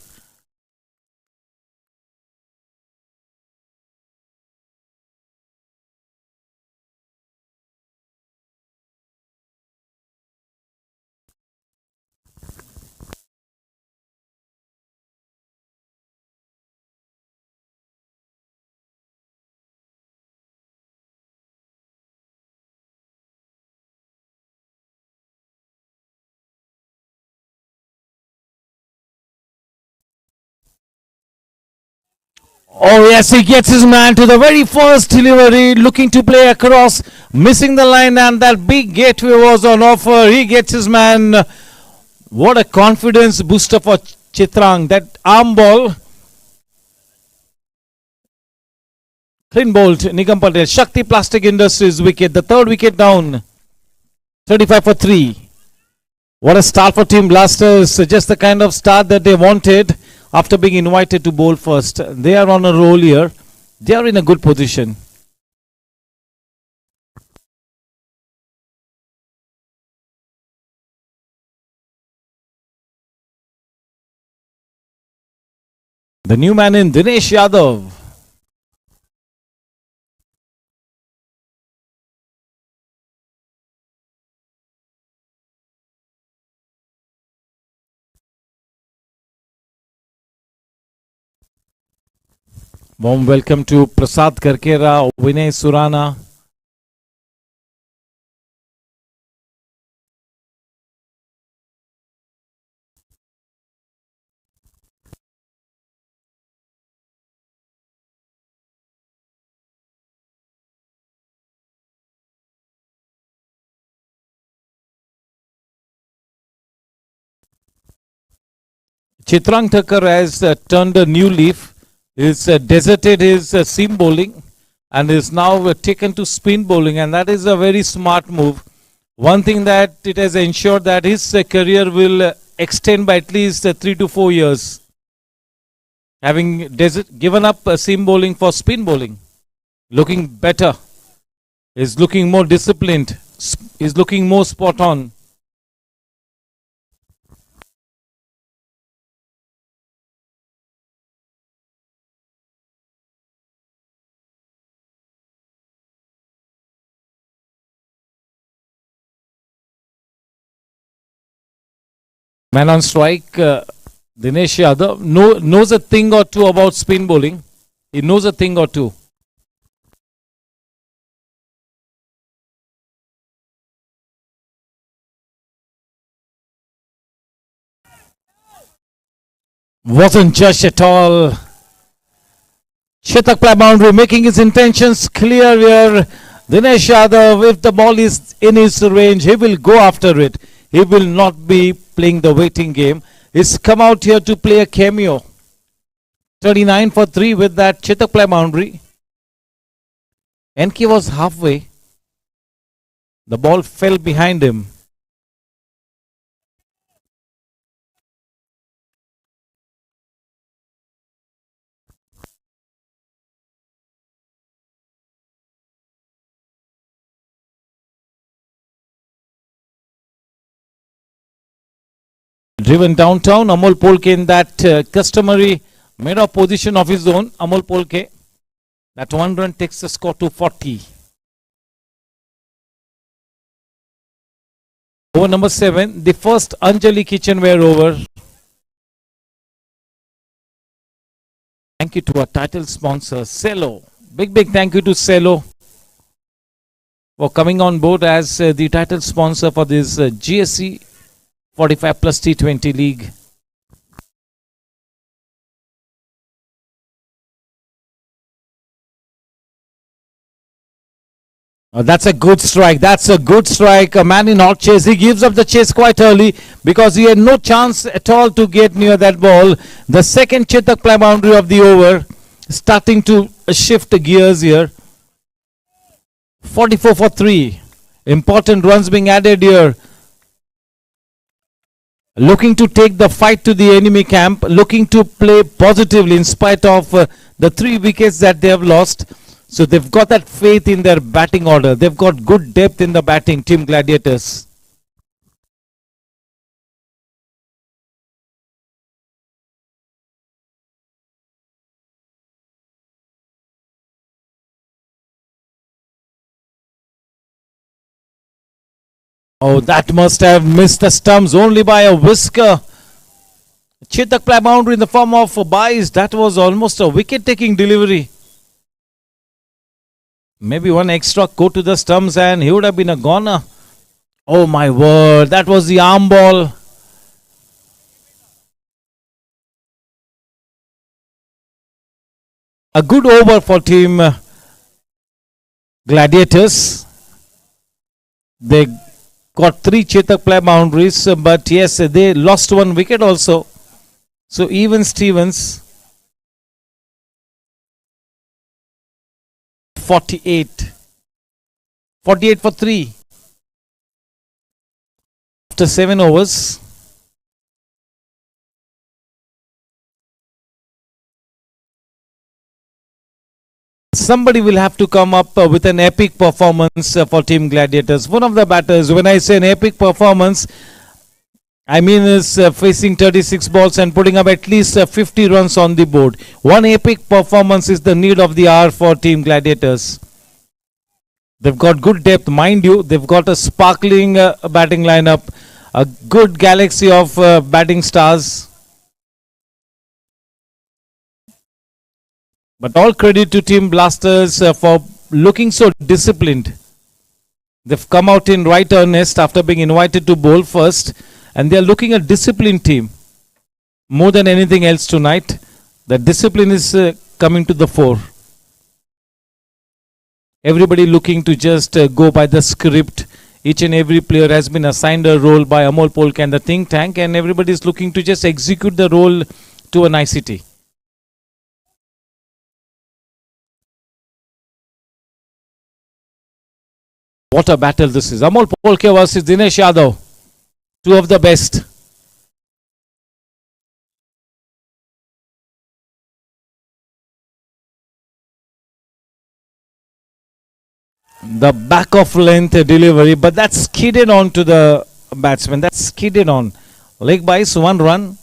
Oh yes, he gets his man to the very first delivery, looking to play across, missing the line, and that big gateway was on offer. He gets his man. What a confidence booster for Chitrang. That arm ball. Clean bowled, Nigam Patel. Shakti Plastic Industries wicket, the third wicket down. 35 for 3. What a start for Team Blasters. Just the kind of start that they wanted. After being invited to bowl first, they are on a roll here. They are in a good position. The new man in Dinesh Yadav. Warm welcome to Prasad Karkera, Vinay Surana. Chitrang Thakkar has turned a new leaf. He's deserted his seam bowling and is now taken to spin bowling, and that is a very smart move. One thing that it has ensured that his career will extend by at least 3 to 4 years. Having given up seam bowling for spin bowling, looking better, is looking more disciplined, is looking more spot on. Man on strike, Dinesh Yadav knows a thing or two about spin bowling. He knows a thing or two. Wasn't just at all. Chetak play boundary, making his intentions clear here. Dinesh Yadav, if the ball is in his range, he will go after it. He will not be playing the waiting game. He's come out here to play a cameo. 39 for 3 with that Chetak play boundary. NK was halfway. The ball fell behind him. Driven downtown, Amol Polke in that customary made-up position of his own. Amol Polke. That one run takes the score to 40. Over number 7, the first Anjali kitchenware over. Thank you to our title sponsor, CELLO. Big thank you to CELLO for coming on board as the title sponsor for this GSC 45 plus T20 league. That's a good strike. That's a good strike. A man in hot chase. He gives up the chase quite early because he had no chance at all to get near that ball. The second Chetak play boundary of the over, starting to shift gears here. 44 for 3. Important runs being added here. Looking to take the fight to the enemy camp. Looking to play positively in spite of the 3 wickets that they have lost. So they've got that faith in their batting order. They've got good depth in the batting, Team Gladiators. Oh, that must have missed the stumps only by a whisker. Chetak play boundary in the form of buys. That was almost a wicket-taking delivery. Maybe one extra go to the stumps and he would have been a goner. Oh my word, that was the arm ball. A good over for Team Gladiators. They got 3 Chetak play boundaries, but yes, they lost 1 wicket also. So even Stevens. 48 for 3 after 7 overs. Somebody will have to come up with an epic performance for Team Gladiators. One of the batters, when I say an epic performance, I mean is facing 36 balls and putting up at least 50 runs on the board. One epic performance is the need of the hour for Team Gladiators. They've got good depth, mind you. They've got a sparkling batting lineup, a good galaxy of batting stars. But all credit to Team Blasters for looking so disciplined. They've come out in right earnest after being invited to bowl first. And they are looking a disciplined team. More than anything else tonight, the discipline is coming to the fore. Everybody looking to just go by the script. Each and every player has been assigned a role by Amol Polk and the think tank, and everybody is looking to just execute the role to a nicety. What a battle this is. Amol Polke versus Dinesh Yadav. 2 of the best. The back of length delivery, but that's skidded on to the batsman. That's skidded on. Leg byes, 1 run.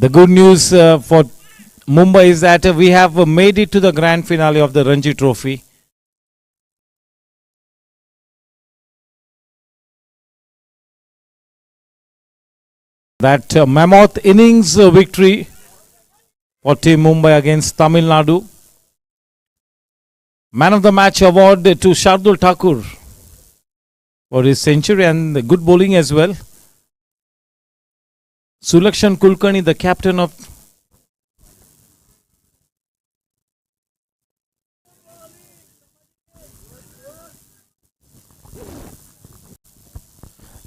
The good news for Mumbai is that we have made it to the grand finale of the Ranji Trophy. That mammoth innings victory for Team Mumbai against Tamil Nadu. Man of the match award to Shardul Thakur for his century and the good bowling as well. Sulakshan Kulkarni, the captain of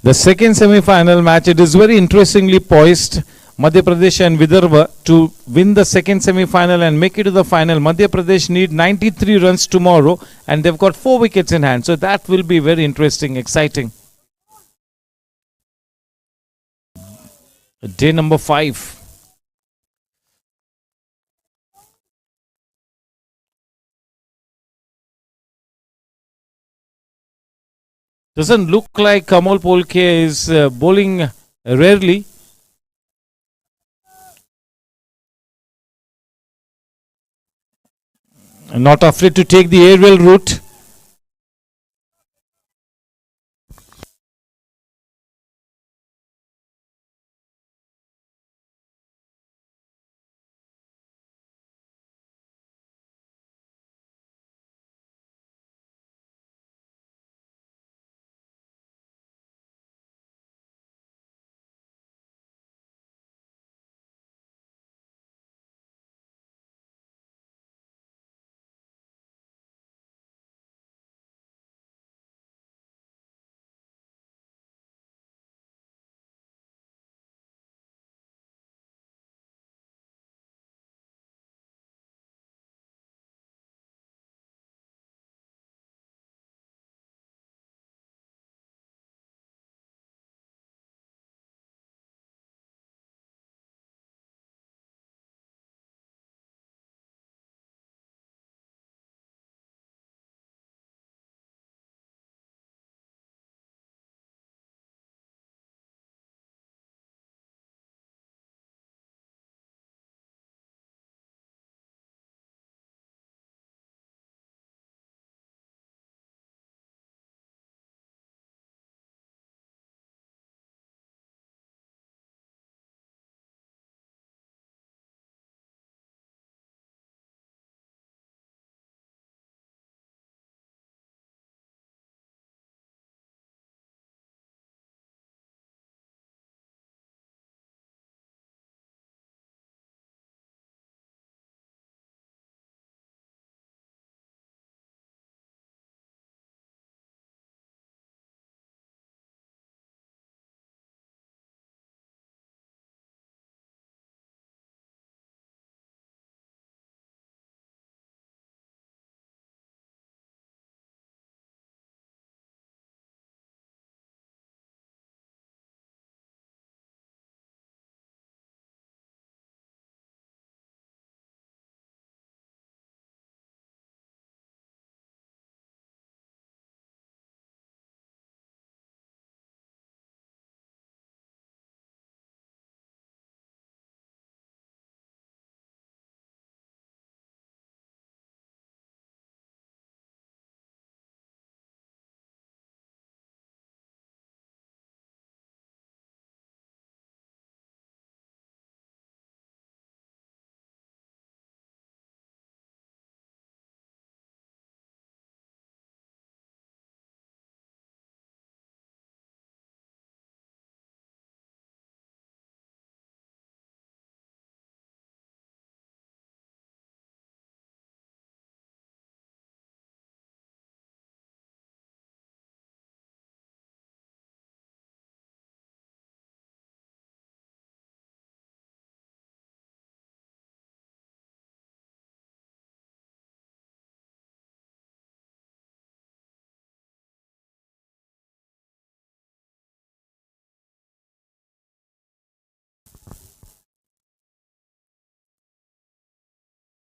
the second semi-final match. It is very interestingly poised. Madhya Pradesh and Vidarbha to win the second semi-final and make it to the final. Madhya Pradesh need 93 runs tomorrow and they've got 4 wickets in hand. So that will be very interesting, exciting. Day number 5. Doesn't look like Kamal Polke is bowling rarely. Not afraid to take the aerial route.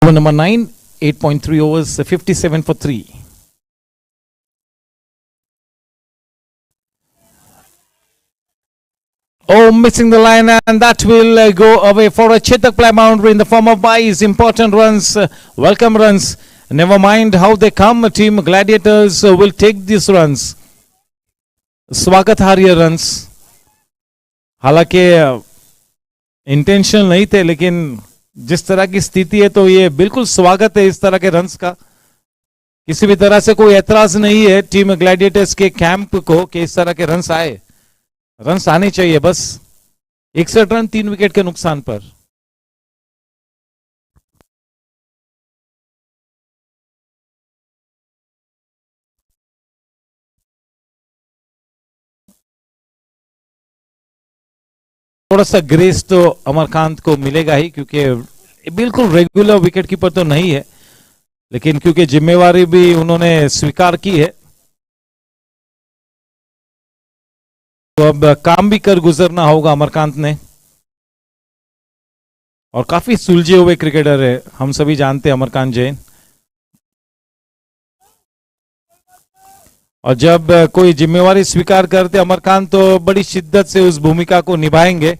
Over number 9, 8.3 overs, 57 for 3. Oh, missing the line, and that will go away for a Chetak play boundary in the form of buys. Important runs, welcome runs. Never mind how they come, team Gladiators will take these runs. स्वागत हार्य runs. हालांकि intention नहीं थे, लेकिन जिस तरह की स्थिति है तो ये बिल्कुल स्वागत है इस तरह के रन्स का. किसी भी तरह से कोई एतराज नहीं है टीम ग्लैडिएटर्स के कैंप को कि इस तरह के रन्स आए. रन्स आने चाहिए बस. 61 रन 3 विकेट के नुकसान पर. थोड़ा सा ग्रेस तो अमरकांत को मिलेगा ही, क्योंकि बिल्कुल रेगुलर विकेट कीपर तो नहीं है, लेकिन क्योंकि जिम्मेवारी भी उन्होंने स्वीकार की है तो अब काम भी कर गुजरना होगा अमरकांत ने. और काफी सुलझे हुए क्रिकेटर है, हम सभी जानते हैं अमरकांत जैन. और जब कोई जिम्मेवारी स्वीकार करते अमरकांत तो बड़ी शिद्दत से उस भूमिका को निभाएंगे,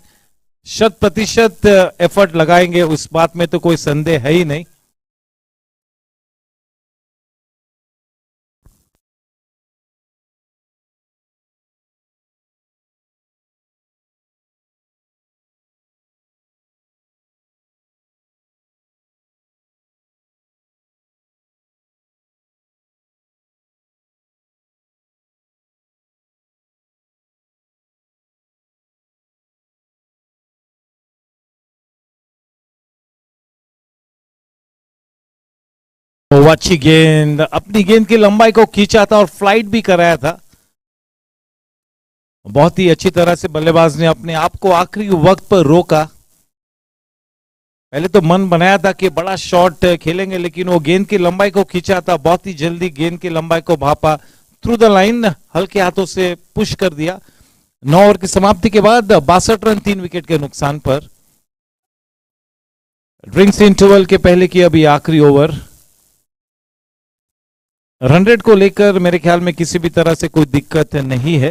100% एफर्ट लगाएंगे, उस बात में तो कोई संदेह है ही नहीं. अच्छी गेंद, अपनी गेंद की लंबाई को खींचा था और फ्लाइट भी कराया था. बहुत ही अच्छी तरह से बल्लेबाज ने अपने आप को आखिरी वक्त पर रोका. पहले तो मन बनाया था कि बड़ा शॉट खेलेंगे, लेकिन वो गेंद की लंबाई को खींचा था, बहुत ही जल्दी गेंद की लंबाई को भापा, थ्रू द लाइन हल्के हाथों से पुश कर दिया. 9 ओवर की समाप्ति के बाद 62 रन 3 विकेट के नुकसान पर. ड्रिंक्स इंटरवल के पहले की अभी आखिरी ओवर. रन रेट को लेकर मेरे ख्याल में किसी भी तरह से कोई दिक्कत नहीं है.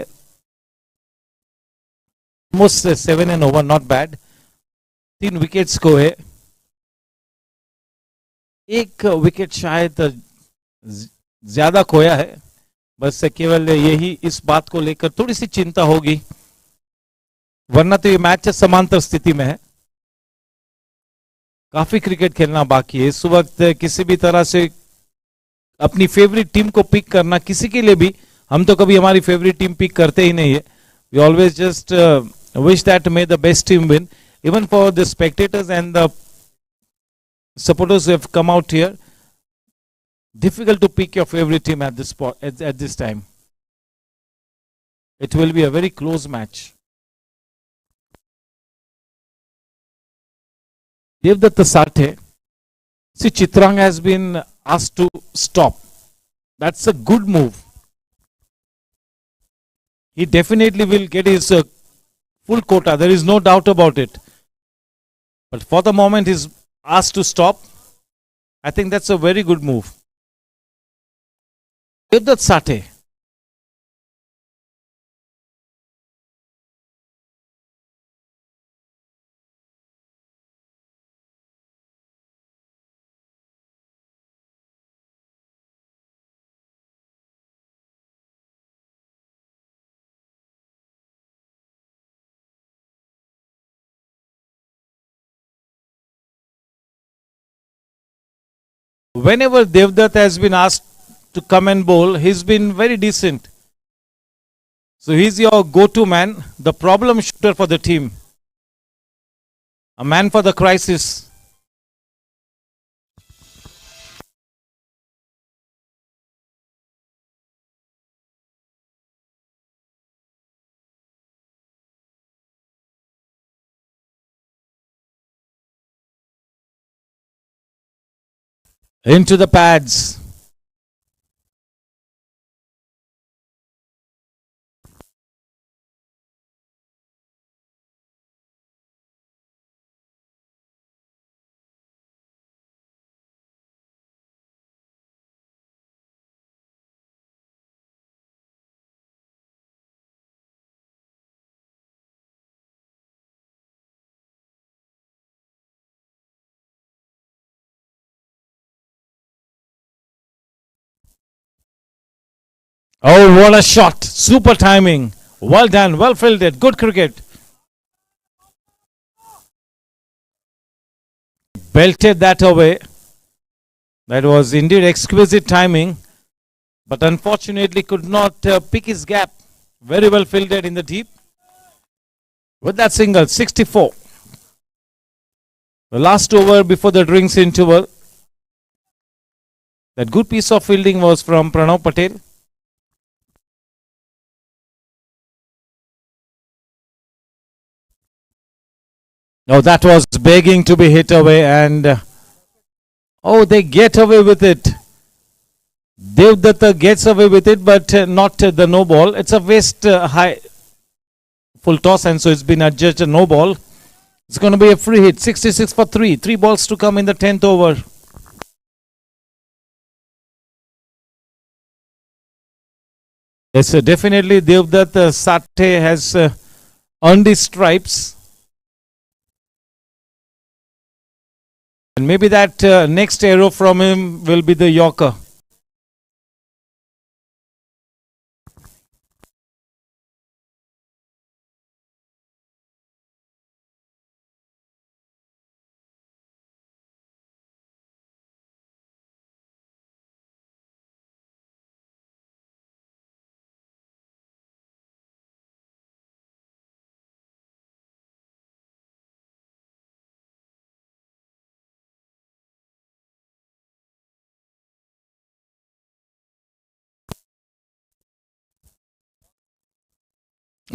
Almost 7 and over, not bad. 3 wickets को है. एक विकेट शायद ज्यादा खोया है, बस केवल यही इस बात को लेकर थोड़ी सी चिंता होगी, वरना तो ये मैच समांतर स्थिति में है. काफी क्रिकेट खेलना बाकी है इस वक्त. किसी भी तरह से अपनी फेवरेट टीम को पिक करना किसी के लिए भी, हम तो कभी हमारी फेवरेट टीम पिक करते ही नहीं है. We always just wish that may the best team win. Even for the spectators and the supporters who have come out here, difficult to pick your favorite team at this spot at this time. It will be a very close match. Devdatta Sathe, see, Chitrang has been asked to stop. That's a good move. He definitely will get his full quota, there is no doubt about it, but for the moment he's asked to stop. I think that's a very good move. Devdutt Sathe. Whenever Devdutt has been asked to come and bowl, he's been very decent. So he's your go-to man, the problem shooter for the team, a man for the crisis. Into the pads. Oh, what a shot. Super timing. Well done. Well fielded. Good cricket. Belted that away. That was indeed exquisite timing, but unfortunately could not pick his gap. Very well fielded in the deep. With that single, 64. The last over before the drinks interval. That good piece of fielding was from Pranav Patel. No, that was begging to be hit away, and oh, they get away with it. Devdatta gets away with it, but not the no ball. It's a waist high full toss, and so it's been adjudged a no ball. It's going to be a free hit. 66 for 3. 3 balls to come in the 10th over. Yes, definitely Devdatta Sate has earned his stripes. And maybe that next arrow from him will be the Yorker.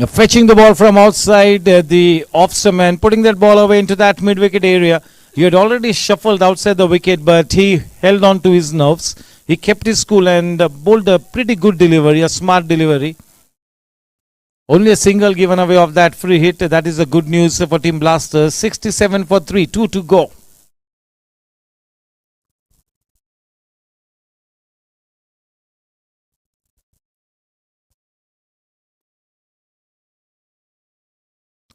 Fetching the ball from outside the off-man, putting that ball away into that mid-wicket area. He had already shuffled outside the wicket, but he held on to his nerves. He kept his cool and bowled a pretty good delivery, a smart delivery. Only a single given away of that free hit. That is a good news for Team Blasters. 67 for 3, 2 to go.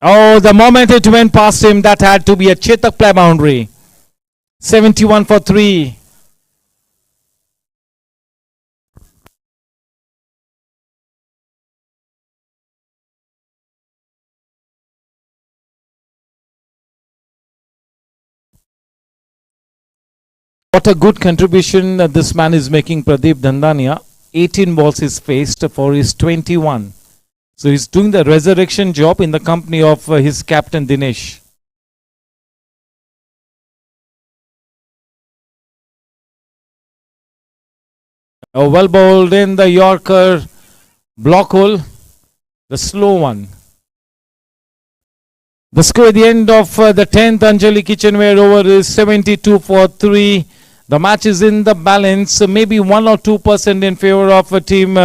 Oh, the moment it went past him, that had to be a Chetak play boundary. 71 for 3. What a good contribution this man is making, Pradeep Dandania. 18 balls is faced for his 21. So he's doing the resurrection job in the company of his captain Dinesh. Oh, well bowled in the Yorker block hole, the slow one. The score at the end of the 10th Anjali Kitchenware over is 72 for 3. The match is in the balance, maybe 1 or 2% in favor of Team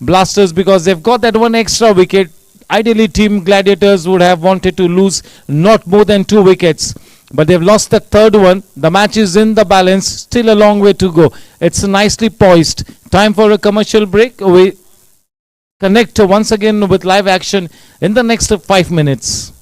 Blasters because they've got that one extra wicket. Ideally, Team Gladiators would have wanted to lose not more than 2 wickets. But they've lost the third one. The match is in the balance. Still a long way to go. It's nicely poised. Time for a commercial break. We connect once again with live action in the next 5 minutes.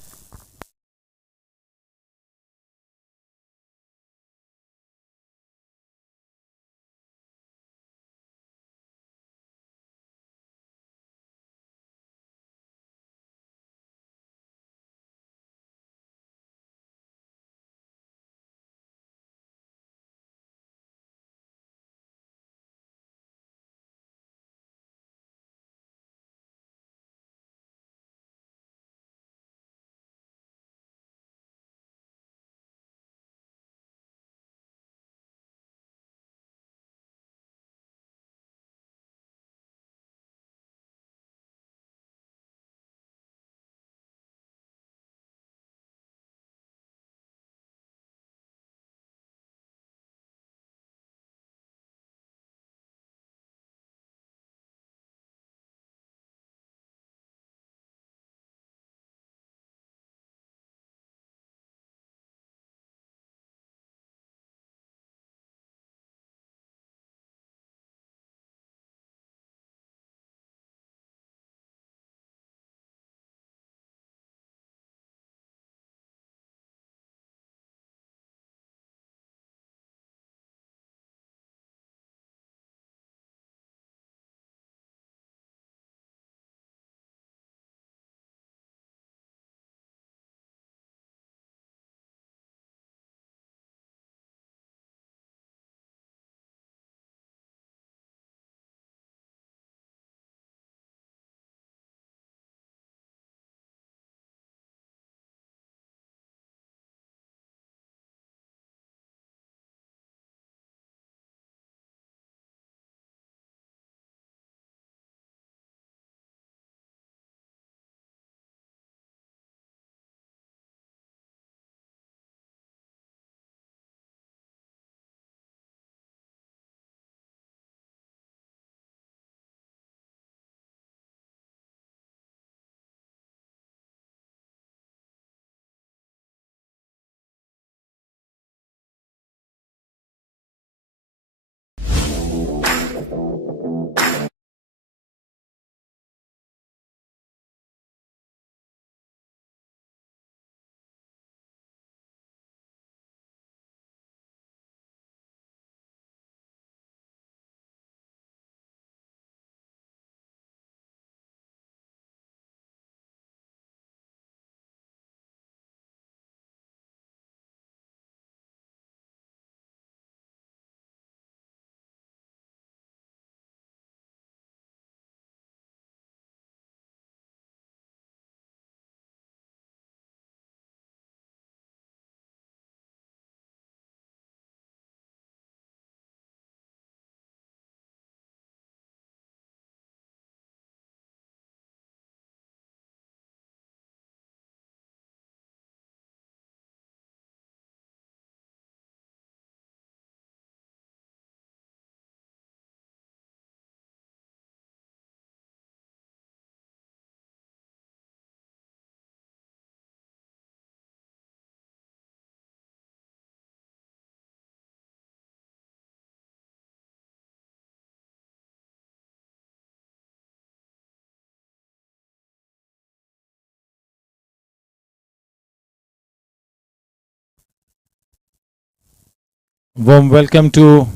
Warm welcome to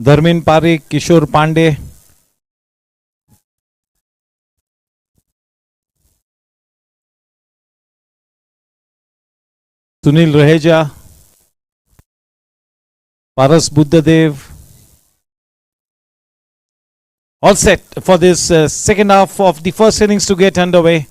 Dharmin Parik, Kishore Pandey, Sunil Raheja, Paras Buddhadev. All set for this second half of the first innings to get underway.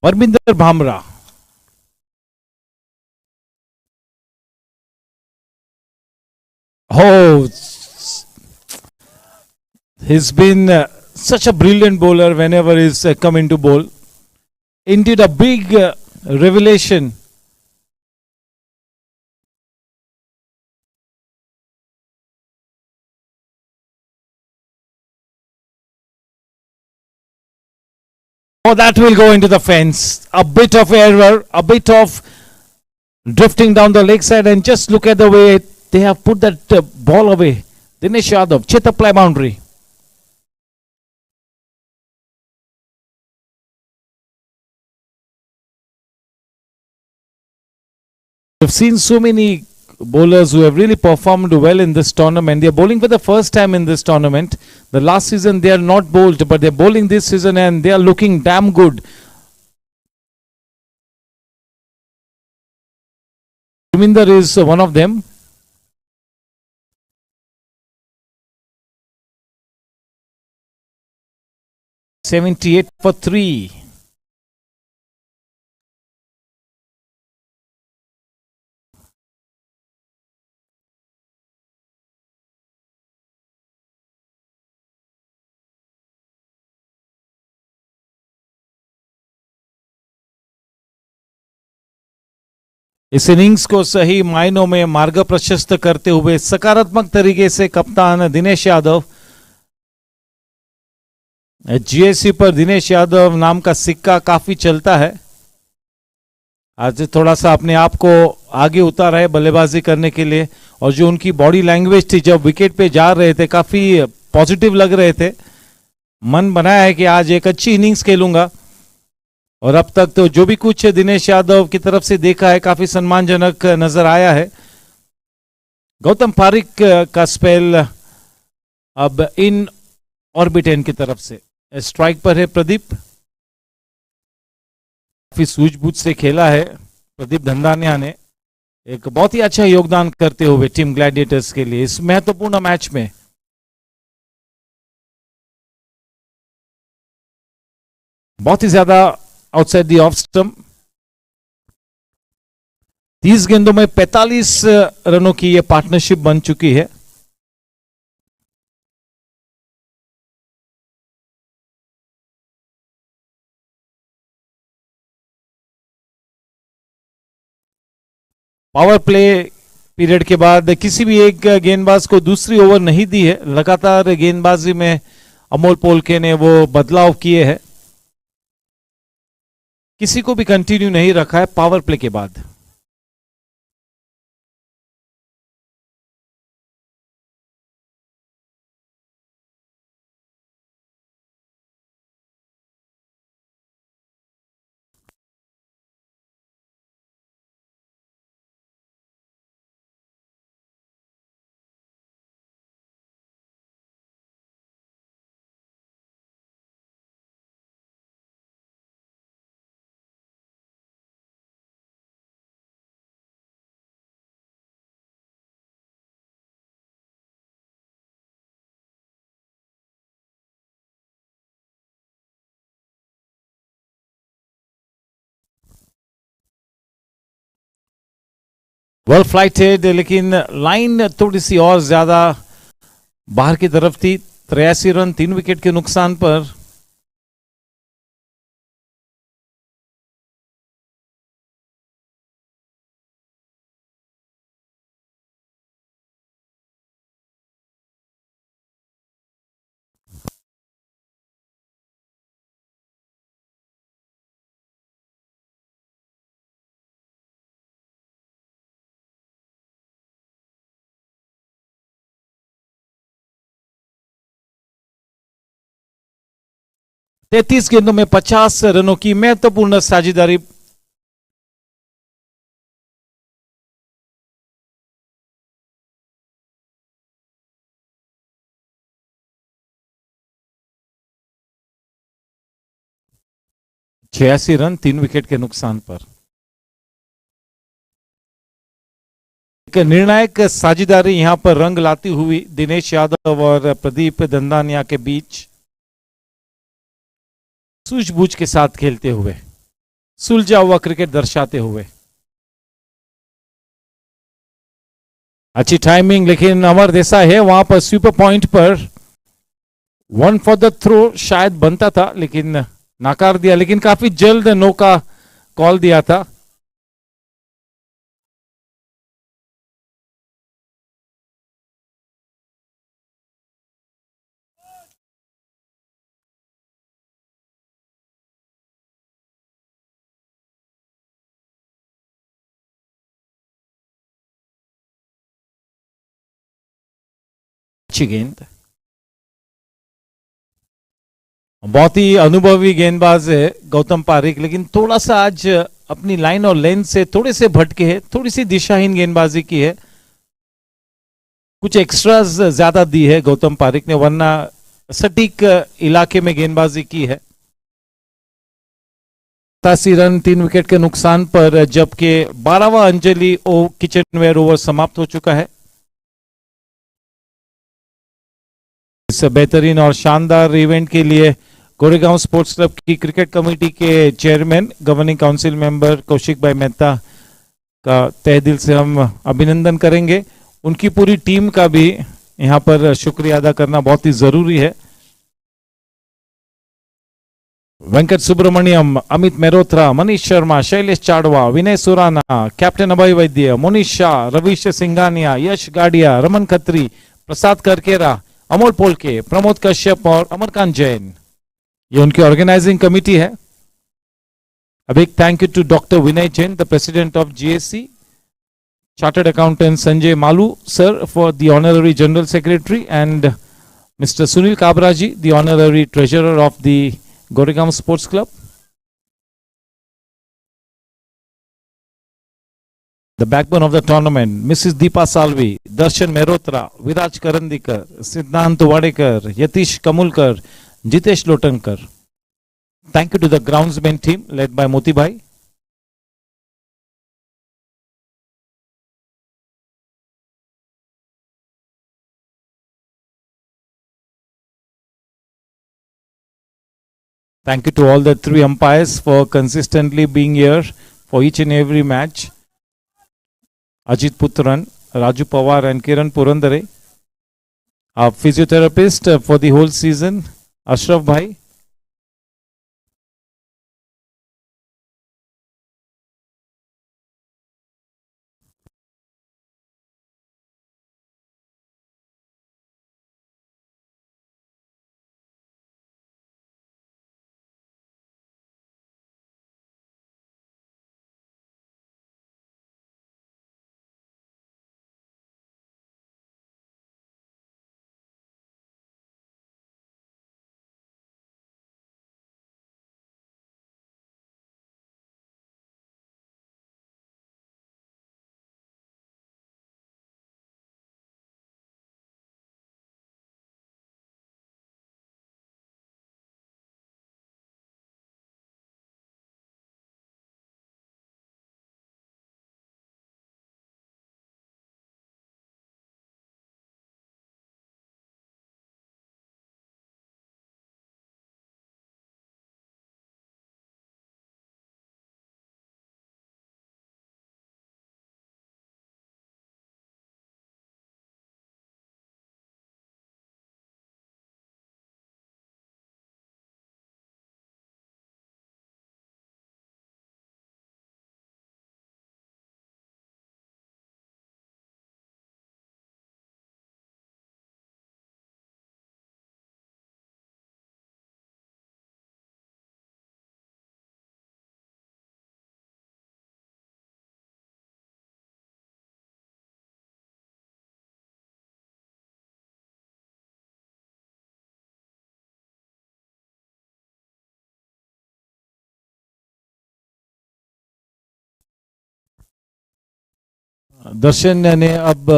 Parminder Bhamra. Oh, he's been such a brilliant bowler whenever he's come into bowl. Indeed, a big revelation. Oh, that will go into the fence. A bit of error, a bit of drifting down the leg side, and just look at the way they have put that ball away. Dinesh Yadav, chit play boundary. We've seen so many bowlers who have really performed well in this tournament. They are bowling for the first time in this tournament. The last season they are not bowled, but they're bowling this season and they are looking damn good. Parminder is one of them. .78 for 3. इस innings को सही मायनों में मार्ग प्रशस्त करते हुए सकारात्मक तरीके से कप्तान दिनेश यादव, जीएससी पर दिनेश यादव नाम का सिक्का काफी चलता है। आज थोड़ा सा अपने आप को आगे उतारा है बल्लेबाजी करने के लिए, और जो उनकी बॉडी लैंग्वेज थी जब विकेट पे जा रहे थे काफी पॉजिटिव लग रहे थे। मन बनाया है कि आज एक अच्छी इनिंग्स खेलूंगा, और अब तक तो जो भी कुछ दिनेश यादव की तरफ से देखा है काफी सम्मानजनक नजर आया है। गौतम पारिक का स्पेल अब इन ऑर्बिट एंड की तरफ से स्ट्राइक पर है प्रदीप, काफी सूझबूझ से खेला है। प्रदीप धंधानिया ने एक बहुत ही अच्छा योगदान करते हुए टीम ग्लैडिएटर्स के लिए इस महत्वपूर्ण मैच में बहुत ही ज्यादा आउटसाइड द ऑफ स्टंप 30 गेंदों में 45 रनों की यह पार्टनरशिप बन चुकी है। पावर प्ले पीरियड के बाद किसी भी एक गेंदबाज को दूसरी ओवर नहीं दी है। लगातार गेंदबाजी में अमोल पोलके ने वो बदलाव किए हैं, किसी को भी कंटिन्यू नहीं रखा है पावर प्ले के बाद। वेल फ्लाइटेड, लेकिन लाइन थोड़ी सी और ज्यादा बाहर की तरफ थी। 83 रन 3 विकेट के नुकसान पर। तैतीस गेंदों में 50 रनों की महत्वपूर्ण साझेदारी। छियासी रन 3 विकेट के नुकसान पर। एक निर्णायक साझेदारी यहां पर रंग लाती हुई दिनेश यादव और प्रदीप धंधानिया के बीच सूझबूझ के साथ खेलते हुए, सुलझा हुआ क्रिकेट दर्शाते हुए। अच्छी टाइमिंग, लेकिन अमर देसाई है वहां पर स्वीपर पॉइंट पर। 1 फॉर द थ्रो शायद बनता था लेकिन नाकार दिया, लेकिन काफी जल्द नो का कॉल दिया था। अच्छी गेंद, बहुत ही अनुभवी गेंदबाज है गौतम पारिक, लेकिन थोड़ा सा आज अपनी लाइन और लेंथ से थोड़े से भटके हैं। थोड़ी सी दिशाहीन गेंदबाजी की है, कुछ एक्स्ट्राज ज्यादा दी है गौतम पारिक ने, वरना सटीक इलाके में गेंदबाजी की है। 87 रन 3 विकेट के नुकसान पर, जबकि 12वां अंजलि किचनवेयर ओवर समाप्त हो चुका है। इस बेहतरीन और शानदार इवेंट के लिए गोरेगांव स्पोर्ट्स क्लब की क्रिकेट कमेटी के chairman, governing council member Kaushik भाई मेहता का तहे दिल से हम अभिनंदन करेंगे। उनकी पूरी टीम का भी यहां पर शुक्रिया अदा करना बहुत ही जरूरी है। वेंकट सुब्रमण्यम, अमित मेहरोत्रा, मनीष शर्मा, शैलेश चाड़वा, विनय सुराना, कैप्टन अभय वैद्य, मोनिश शाह, रविश सिंघानिया, यश गाडिया, रमन खत्री, प्रसाद करकेरा, अमोल पोलके, प्रमोद कश्यप और अमरकांत जैन, ये उनकी ऑर्गेनाइजिंग कमेटी है। A big thank you to Dr. Vinay Jain, the president of GSC, Chartered Accountant Sanjay Malu sir for the honorary general secretary, and Mr. Sunil Kabraji, the honorary treasurer of the Goregaon Sports Club. The backbone of the tournament, Mrs. Deepa Salvi, Darshan Mehrotra, Viraj Karandikar, Siddhant Wadekar, Yatish Kamulkar, Jitesh Lotankar. Thank you to the groundsman team led by Moti Bhai. Thank you to all the three umpires for consistently being here for each and every match. Ajit Putran, Raju Pawar and Kiran Purandare. Our physiotherapist for the whole season, Ashraf Bhai. दर्शन ने अब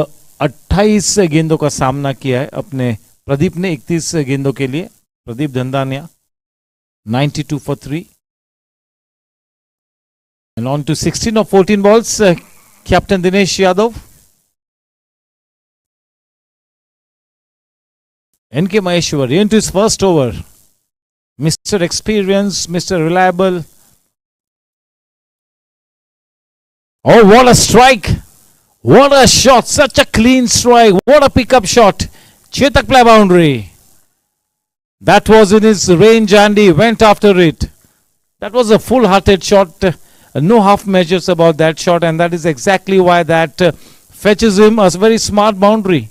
28 गेंदों का सामना किया है अपने प्रदीप ने 31 गेंदों के लिए Pradeep धंदानिया 92 for 3 and on to 16 of 14 balls Captain Dinesh Yadav NK Maheshwari into his first over Mr. Experience Mr. Reliable oh what a strike what a shot such a clean strike what a pickup shot Chetak play boundary that was in his range and he went after it that was a full hearted shot no half measures about that shot and that is exactly why that fetches him a very smart boundary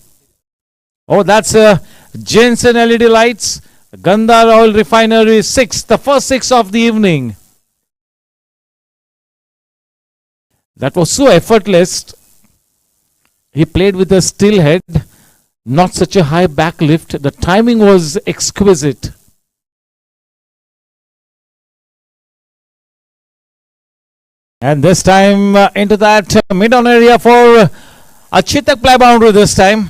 oh that's Jensen LED lights Gandhar Oil Refinery 6 the first 6 of the evening that was so effortless he played with a still head not such a high back lift the timing was exquisite and this time into that mid-on area for a Chetak play boundary this time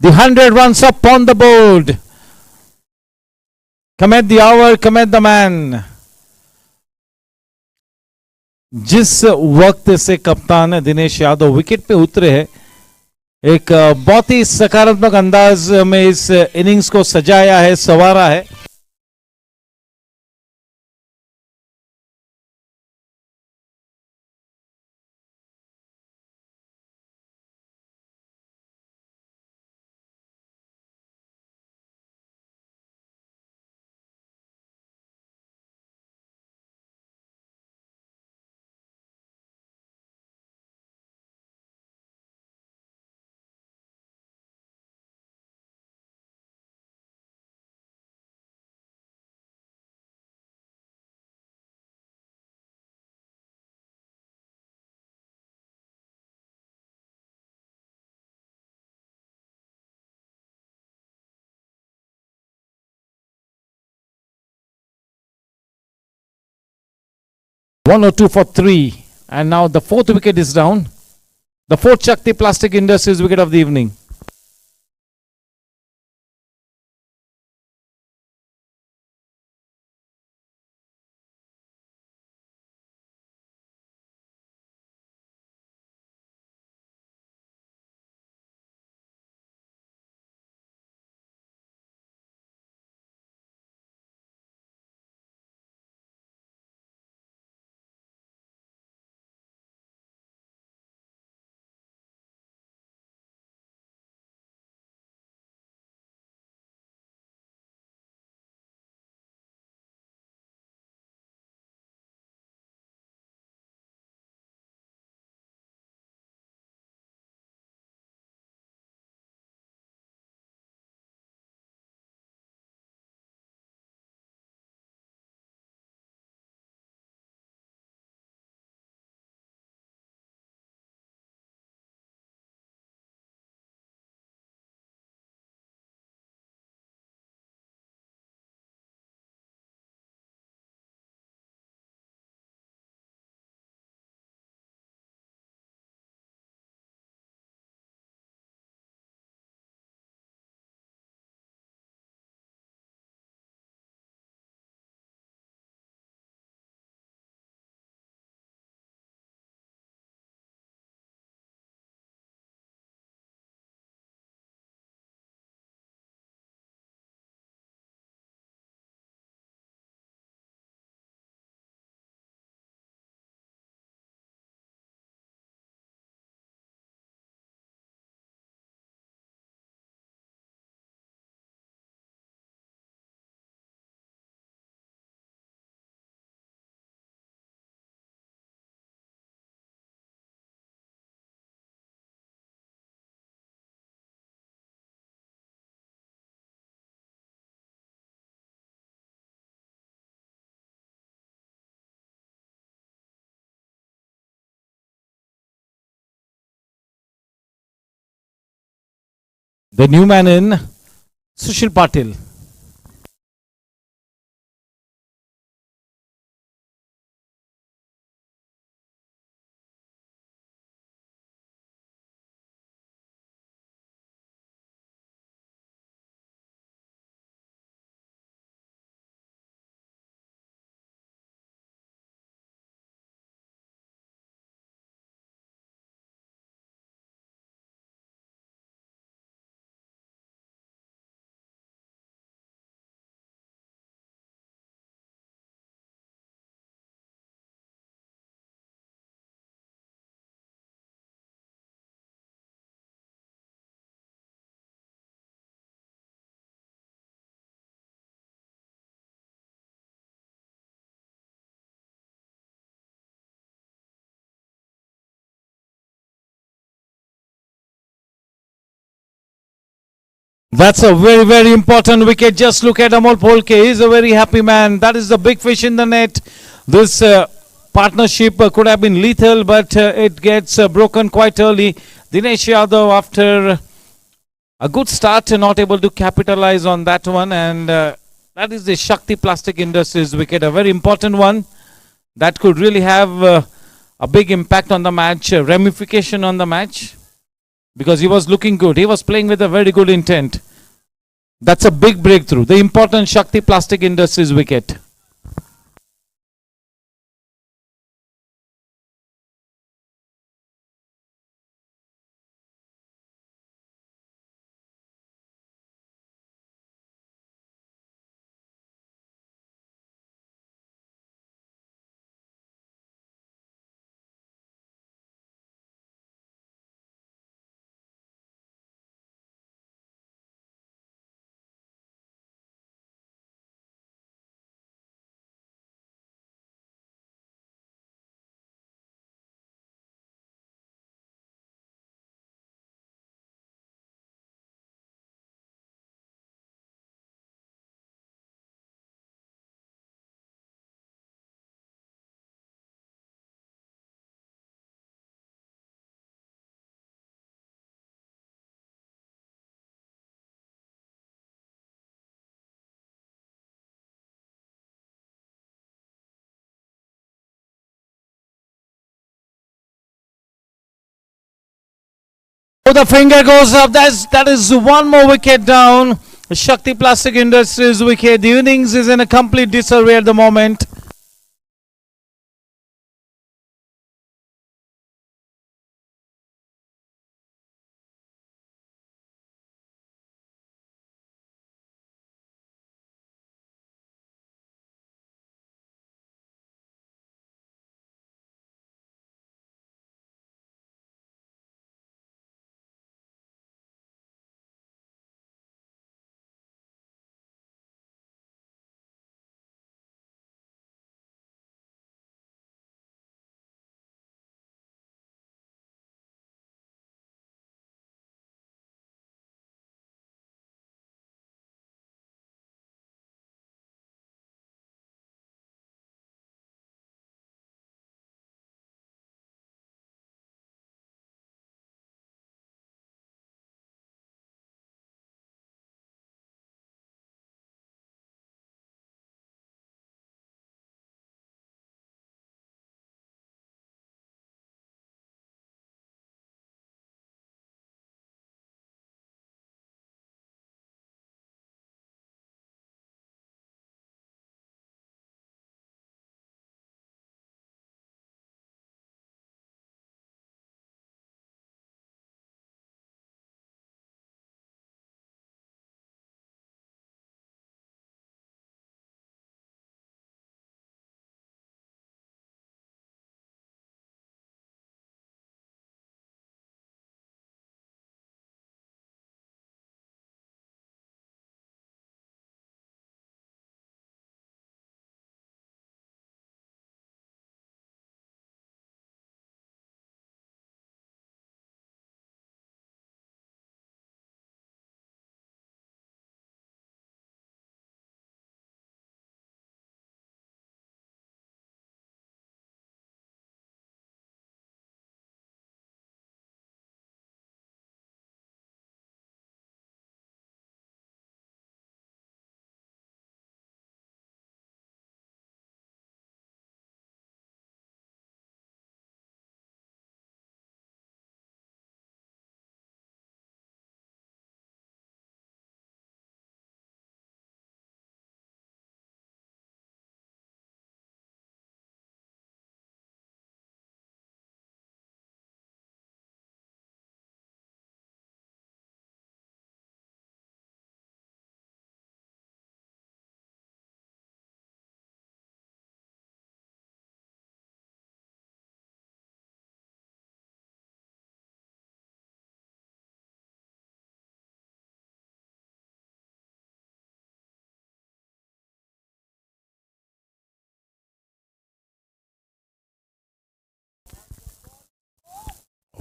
the 100 runs up on the board commit the hour commit the man जिस वक्त से कप्तान Dinesh Yadav wicket पे उतरे हैं एक बहुत ही सकारात्मक अंदाज में इस इनिंग्स को सजाया है संवारा है One or two for 3 and now the fourth wicket is down the fourth Shakti Plastic Industries wicket of the evening The new man in, Sushil Patil. That's a very, very important wicket. Just look at Amol Polke. He's a very happy man. That is the big fish in the net. This partnership could have been lethal, but it gets broken quite early. Dinesh Yadav, after a good start, not able to capitalize on that one. And that is the Shakti Plastic Industries wicket, a very important one. That could really have a big impact on the match, ramification on the match. Because he was looking good. He was playing with a very good intent. That's a big breakthrough. The important Shakti Plastic Industries wicket. Oh, the finger goes up. That is one more wicket down. Shakti Plastic Industries wicket. The innings is in a complete disarray at the moment.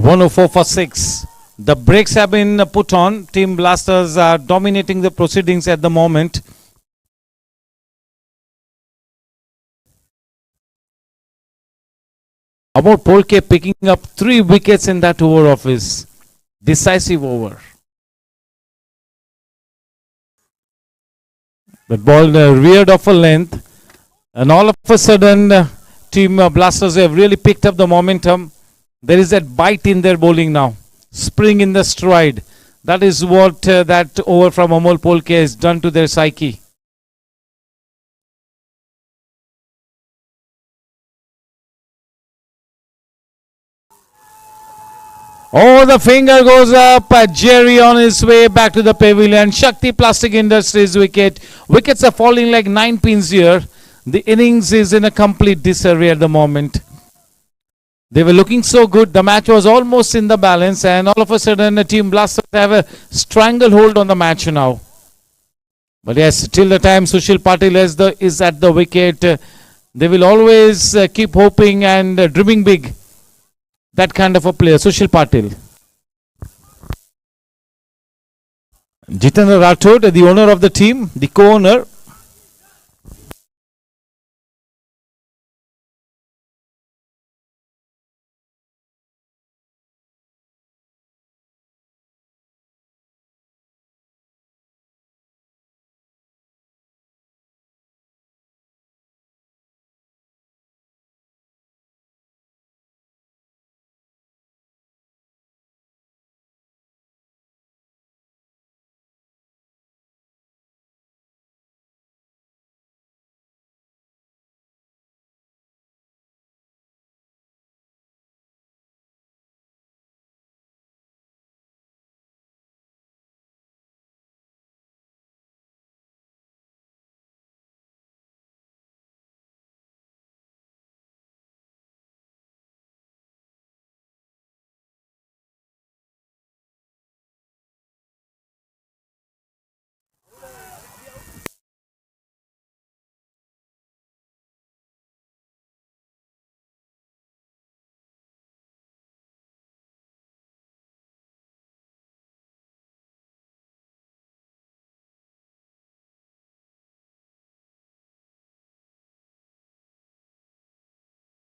104 for 6. The brakes have been put on. Team Blasters are dominating the proceedings at the moment. Amol Polke picking up 3 wickets in that over of his. Decisive over. The ball reared off a length, and all of a sudden, Team Blasters have really picked up the momentum. There is that bite in their bowling now, spring in the stride. That is what that over from Amol Polke has done to their psyche. Oh, the finger goes up. Jerry on his way back to the pavilion. Shakti Plastic Industries wicket. Wickets are falling like 9 pins here. The innings is in a complete disarray at the moment. They were looking so good. The match was almost in the balance, and all of a sudden, Team Blasters have a stranglehold on the match now. But yes, till the time Sushil Patil is at the wicket, they will always keep hoping and dreaming big. That kind of a player, Sushil Patil. Jitendra Rathod, the owner of the team, the co-owner.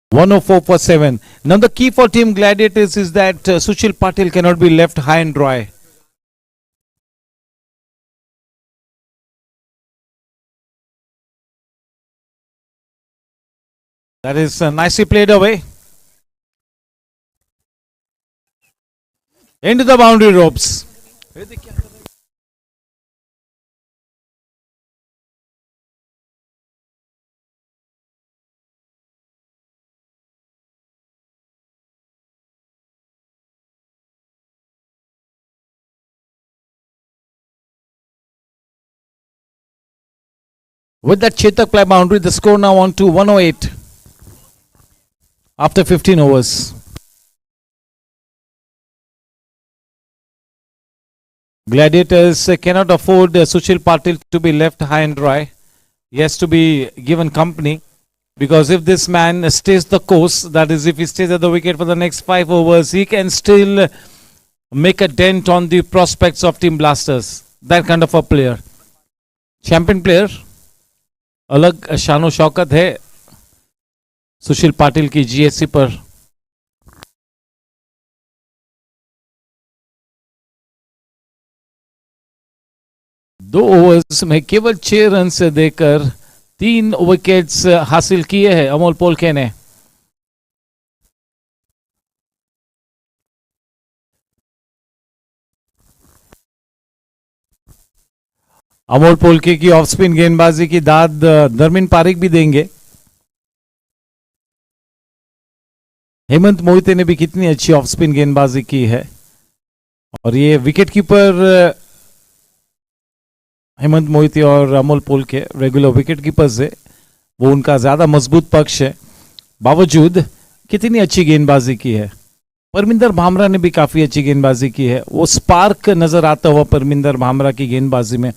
(104 for 7). Now the key for Team Gladiators is that Sushil Patil cannot be left high and dry. That is nicely played away. Into the boundary ropes. With that Chetak play boundary, the score now on to 108 after 15 overs. Gladiators cannot afford Sushil Patil to be left high and dry. He has to be given company, because if this man stays the course, that is if he stays at the wicket for the next 5 overs, he can still make a dent on the prospects of Team Blasters. That kind of a player. Champion player. अलग शानो शौकत है सुशील पाटिल की GSC पर. दो overs में केवल 6 run से देकर 3 wickets हासिल किए हैं अमोल पोल्के ने. अमोल पोल्के की ऑफ स्पिन गेंदबाजी की दाद दरमिन पारिक भी देंगे. हेमंत मोहिते ने भी कितनी अच्छी ऑफ स्पिन गेंदबाजी की है, और ये विकेट कीपर हेमंत मोहिते और अमोल पोल्के रेगुलर विकेट कीपर्स है, वो उनका ज्यादा मजबूत पक्ष है. बावजूद कितनी अच्छी गेंदबाजी की है. परमिंदर भामरा ने भी काफी अच्छी गेंदबाजी की है. वो स्पार्क नजर आता हुआ परमिंदर भामरा की गेंदबाजी में.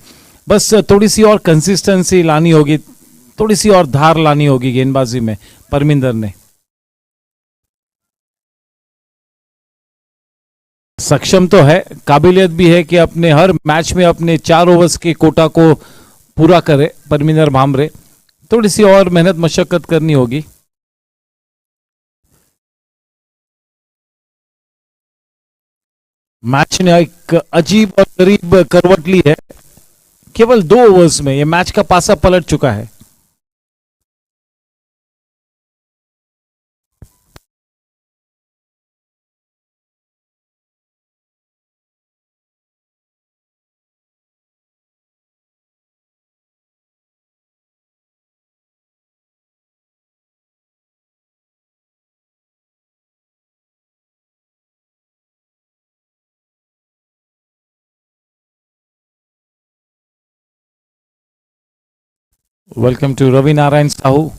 बस थोड़ी सी और कंसिस्टेंसी लानी होगी, थोड़ी सी और धार लानी होगी गेंदबाजी में परमिंदर ने. सक्षम तो है, काबिलियत भी है कि अपने हर मैच में अपने 4 ओवर्स के कोटा को पूरा करे परमिंदर भामरे। थोड़ी सी और मेहनत मशक्कत करनी होगी। मैच ने एक अजीब और गरीब करवट ली है। केवल 2 ओवर्स में यह मैच का पासा पलट चुका है। Welcome to Ravi Narayan Sahu.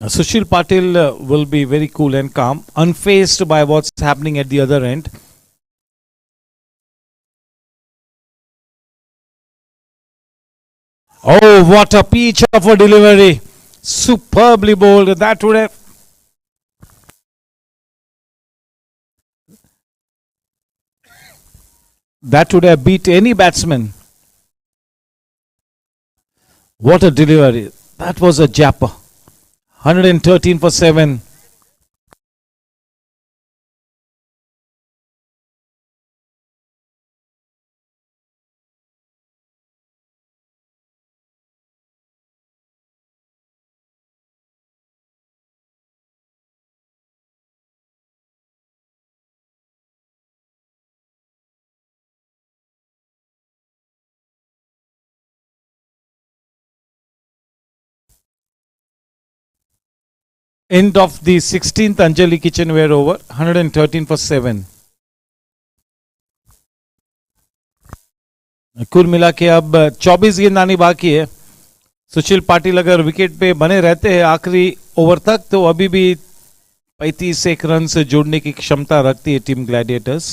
Sushil Patil will be very cool and calm, unfazed by what's happening at the other end. Oh, what a peach of a delivery. Superbly bowled. That would have beat any batsman. What a delivery. That was a japper. 113 for 7. End of the 16th Anjali kitchenware over. 113 for 7. कुल मिला के अब 24 गेंदानी बाकी है। सुशील पाटिल अगर wicket पे बने रहते हैं आखिरी ओवर तक तो अभी भी 35 रन से जोड़ने की क्षमता रखती है टीम ग्लैडिएटर्स।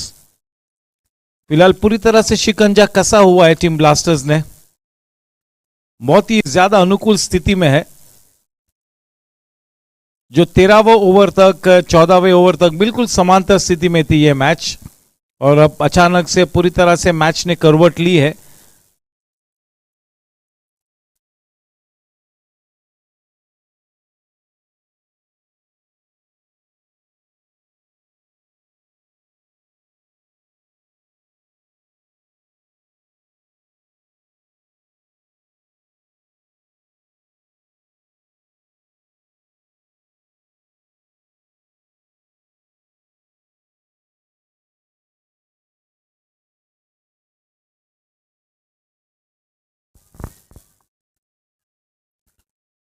फिलहाल पूरी तरह से शिकंजा कसा हुआ है टीम ब्लास्टर्स ने। बहुत ही ज्यादा अनुकूल स्थिति में है। जो 13वें ओवर तक 14वें ओवर तक बिल्कुल समांतर स्थिति में थी यह मैच, और अब अचानक से पूरी तरह से मैच ने करवट ली है।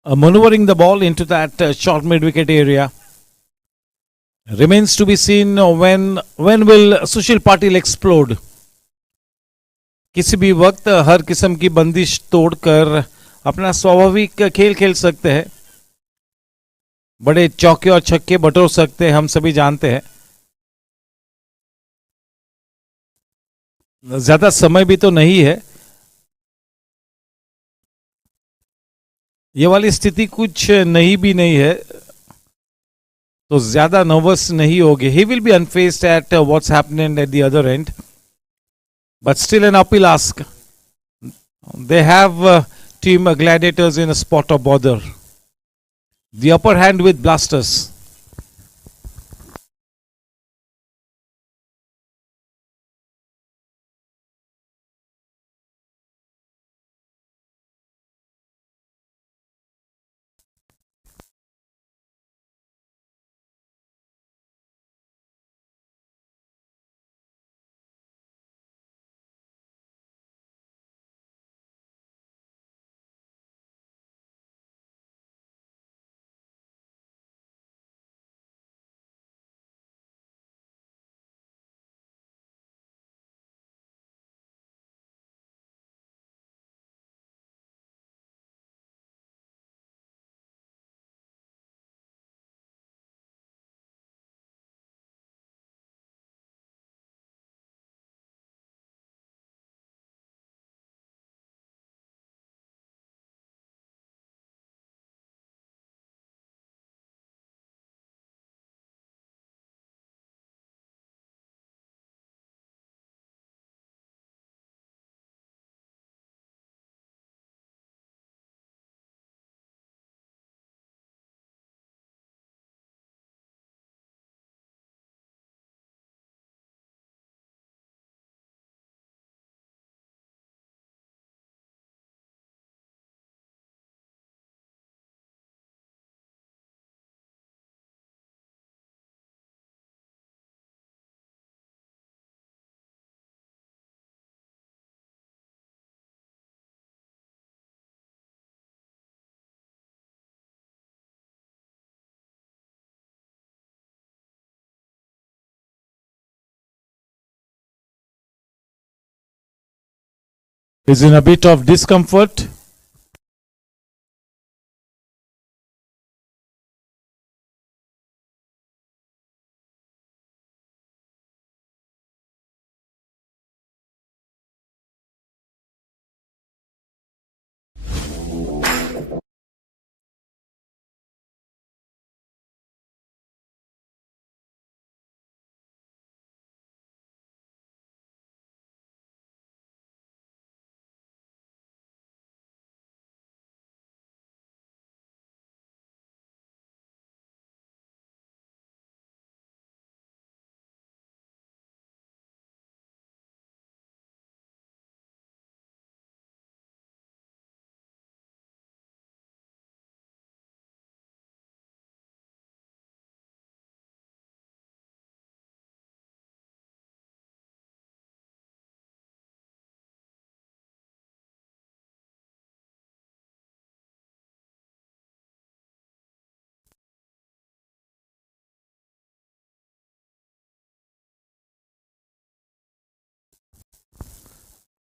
maneuvering the ball into that short mid-wicket area. Remains to be seen when will Sushil Patil explode. किसी भी वक्त हर किस्म की बंदिश तोड़कर अपना स्वाभाविक खेल खेल सकते हैं, बड़े चौके और छक्के बटोर सकते हैं, हम सभी जानते हैं. ज्यादा समय भी तो नहीं है. ये वाली स्थिति कुछ नई भी नहीं है, तो ज्यादा नर्वस नहीं होगी. He will be अनफेस्ड at what's happening at the other and, but still an appeal ask. They have team Gladiators in a spot of bother. The upper hand with blasters. Is in a bit of discomfort.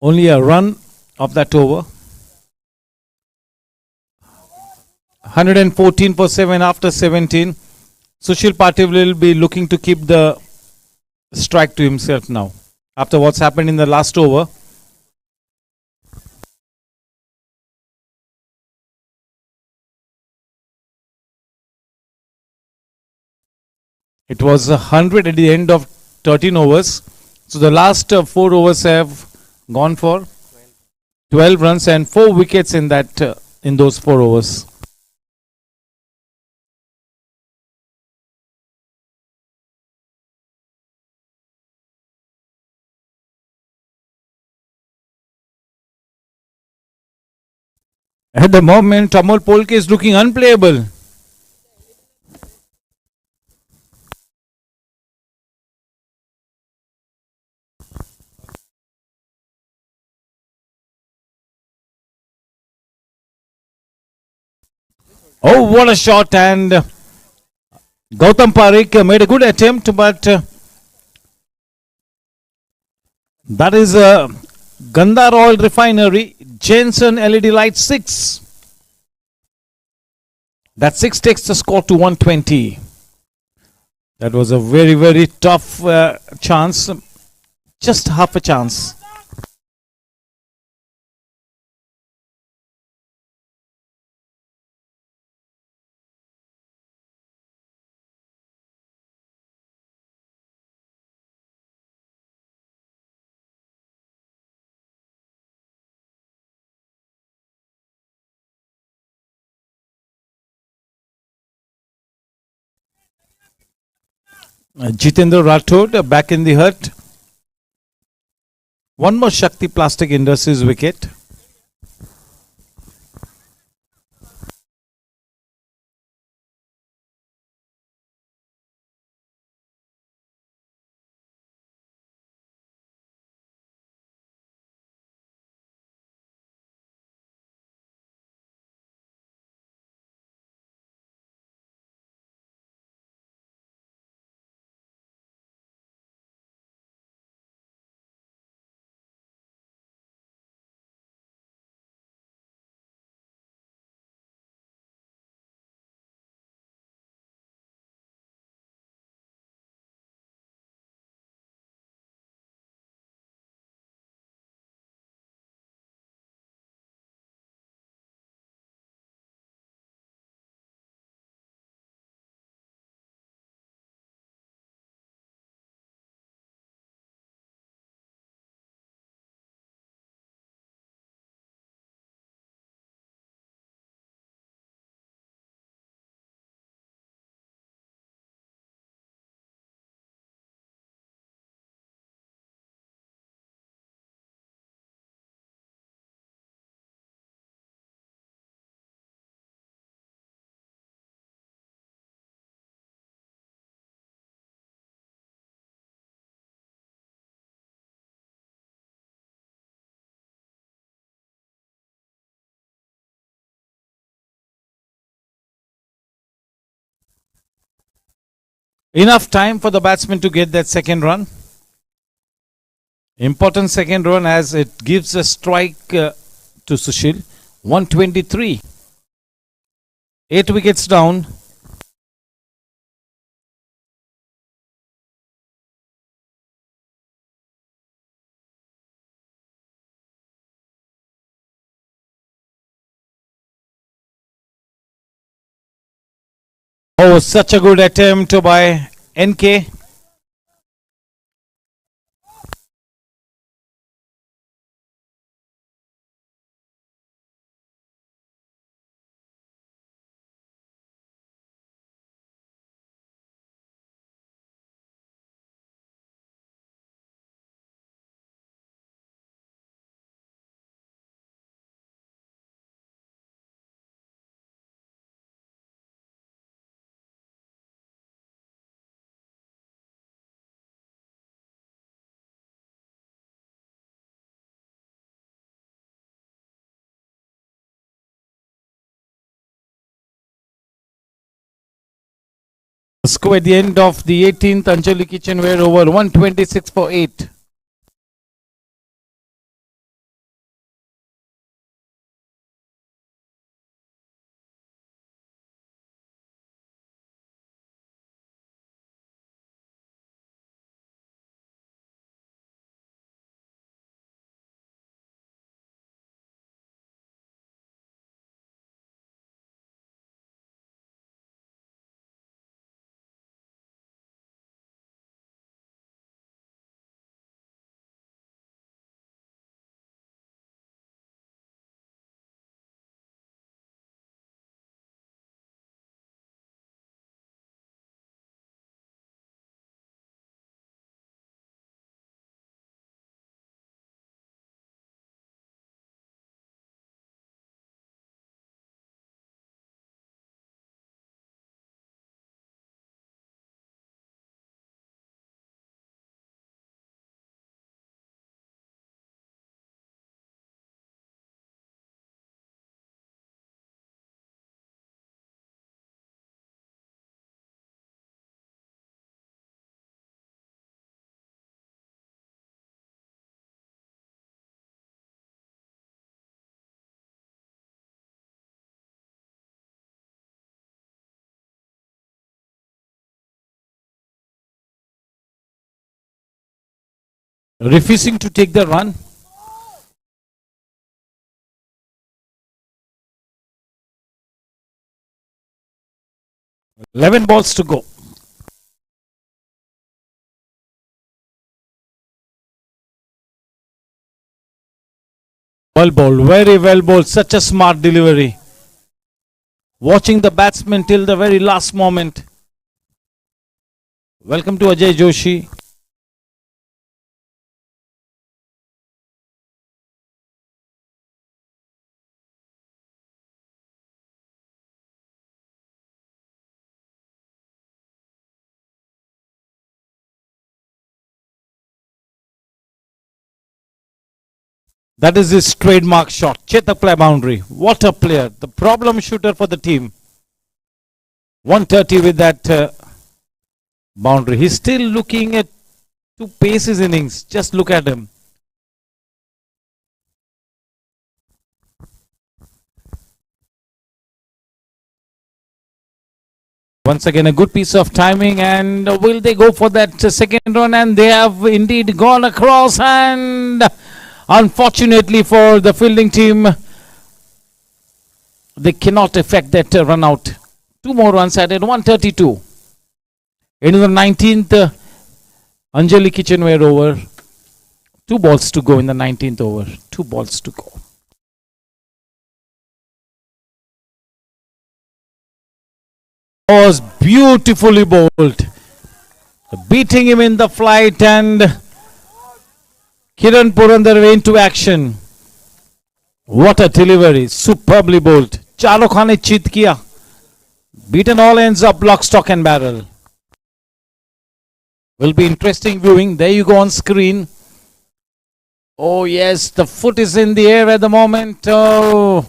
Only a run of that over. 114 for 7 after 17. Sushil Patil will be looking to keep the strike to himself now after what's happened in the last over. It was 100 at the end of 13 overs. So the last 4 overs have gone for 12 runs and 4 wickets in those 4 overs. At the moment, Amol Polke is looking unplayable. Oh, what a shot! And Gautam Parekh made a good attempt, but that is a Gandhar Oil Refinery, Jensen LED Light 6. That 6 takes the score to 120. That was a very, very tough chance. Just half a chance. Jitendra Rathod back in the hut. One more Shakti Plastic Industries wicket. Enough time for the batsman to get that second run. Important second run as it gives a strike to Sushil. 123. 8 wickets down. Oh, such a good attempt by NK. Score at the end of the 18th, Anjali Kitchenware over 126 for 8. refusing to take the run. Eleven balls to go. Well bowled, very well bowled. Such a smart delivery. Watching the batsman till the very last moment. Welcome to Ajay Joshi. That is his trademark shot. Chetak play boundary. What a player. The problem shooter for the team. 130 with that boundary. He's still looking at to pace his innings. Just look at him. Once again, a good piece of timing, and will they go for that second run? And they have indeed gone across, and unfortunately for the fielding team, they cannot effect that run out. Two more runs added, 132. Into the 19th Anjali Kitchenware over. 2 balls to go in the 19th over. 2 balls to go. Was beautifully bowled, beating him in the flight, and Kiran Purandar into action. What a delivery, superbly bowled. Charo Khan ne chit kiya. Beaten all ends up lock, stock and barrel. Will be interesting viewing. There you go on screen. Oh yes, the foot is in the air at the moment. Oh.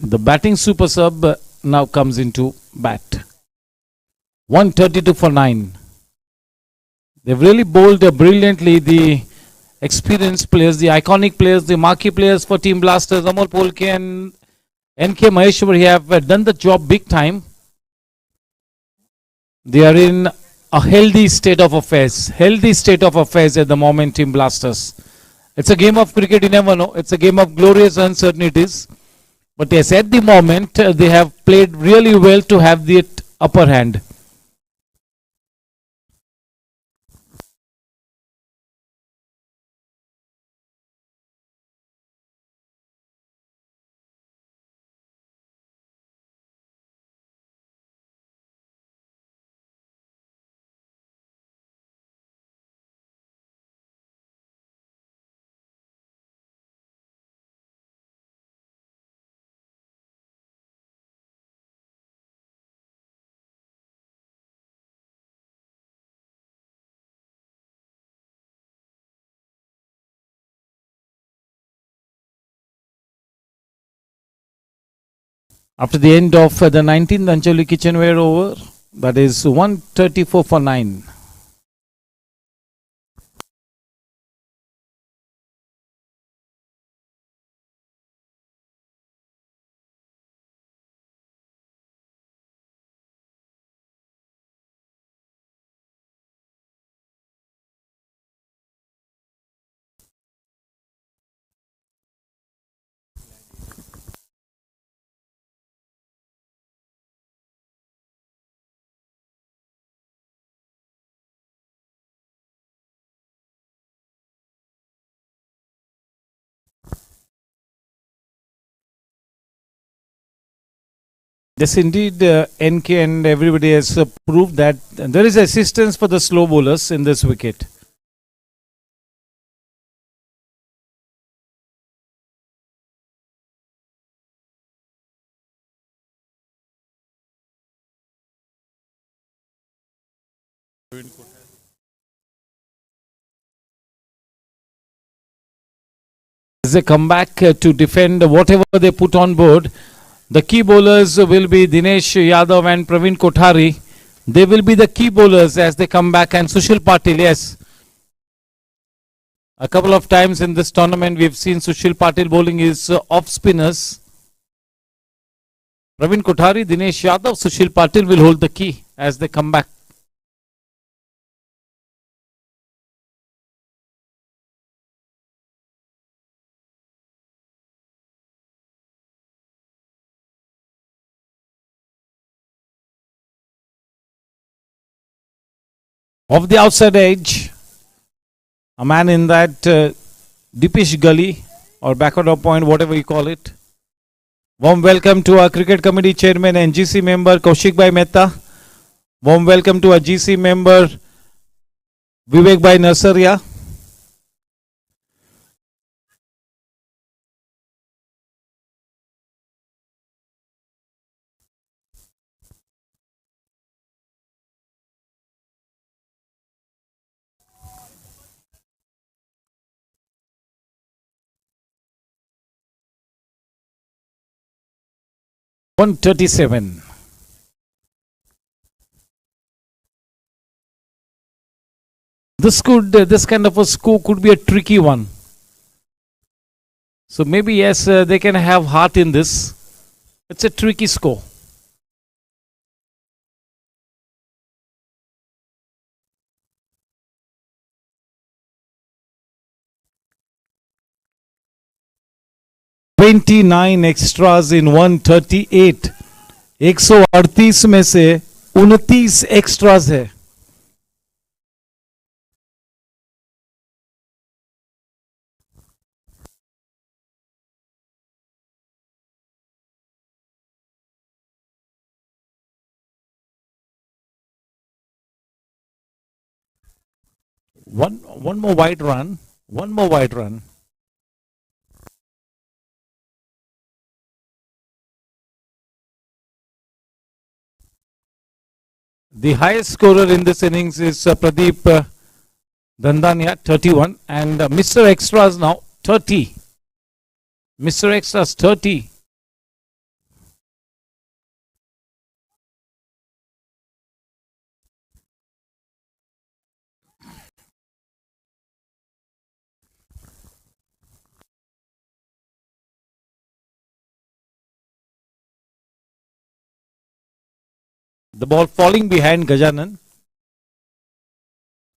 The batting super sub now comes into bat. 132 for 9. They've really bowled brilliantly. The experienced players, the iconic players, the marquee players for Team Blasters, Amol Polke and NK Maheshwari have done the job big time. They are in a healthy state of affairs. Healthy state of affairs at the moment, Team Blasters. It's a game of cricket, you never know. It's a game of glorious uncertainties. But yes, at the moment, they have played really well to have the upper hand. After the end of the 19th Anjali Kitchenware over, that is 134 for 9. Yes, indeed, NK and everybody has proved that there is assistance for the slow bowlers in this wicket. As they come back to defend whatever they put on board, the key bowlers will be Dinesh Yadav and Praveen Kothari. They will be the key bowlers as they come back, and Sushil Patil, yes. A couple of times in this tournament we've seen Sushil Patil bowling his off spinners. Praveen Kothari, Dinesh Yadav, Sushil Patil will hold the key as they come back. Off the outside edge, a man in that deepish gully or backward of point, whatever you call it. Warm welcome to our cricket committee chairman and GC member Kaushik Bhai Mehta. Warm welcome to our GC member Vivek Bhai Narsaria. .137. This kind of a score could be a tricky one. So maybe yes, they can have heart in this. It's a tricky score. $29 extras in 138. 138 में से 29 extras है. One more wide run. One more wide run. The highest scorer in this innings is Pradeep Dandania, 31, and Mr. Extras now 30. Mr. Extras 30. The ball falling behind Gajanan.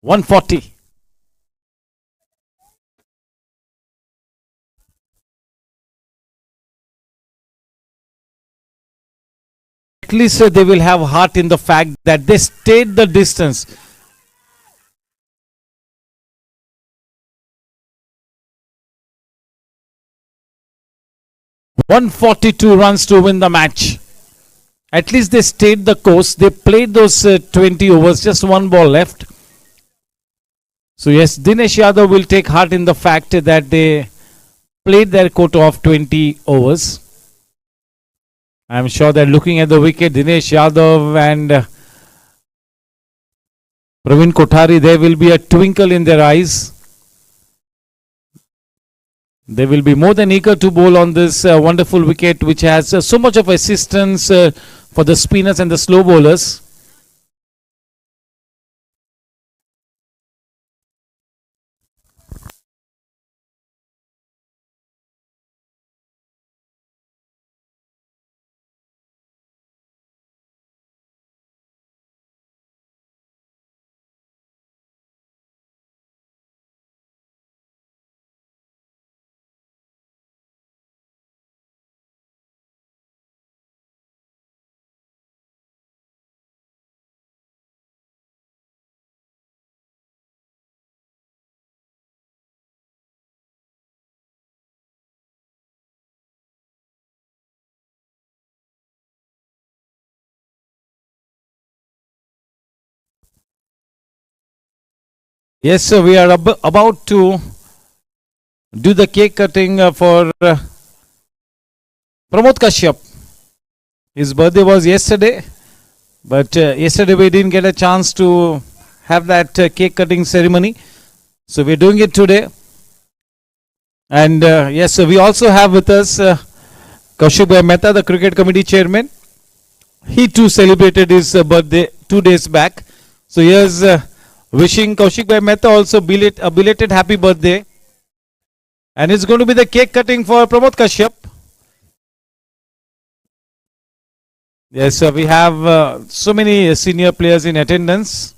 140. At least they will have heart in the fact that they stayed the distance. $142 runs to win the match. At least they stayed the course. They played those 20 overs, just one ball left. So yes, Dinesh Yadav will take heart in the fact that they played their quota of 20 overs. I am sure that looking at the wicket, Dinesh Yadav and Praveen Kothari, there will be a twinkle in their eyes. They will be more than eager to bowl on this wonderful wicket, which has so much of assistance for the spinners and the slow bowlers. Yes, sir, we are about to do the cake cutting for Pramod Kashyap. His birthday was yesterday, but yesterday we didn't get a chance to have that cake cutting ceremony. So we're doing it today. And yes, so we also have with us Kaushik Bhai Mehta, the cricket committee chairman. He too celebrated his birthday 2 days back. So here's wishing Kaushik Bhai Mehta also a belated happy birthday. And it's going to be the cake cutting for Pramod Kashyap. Yes, so we have so many senior players in attendance.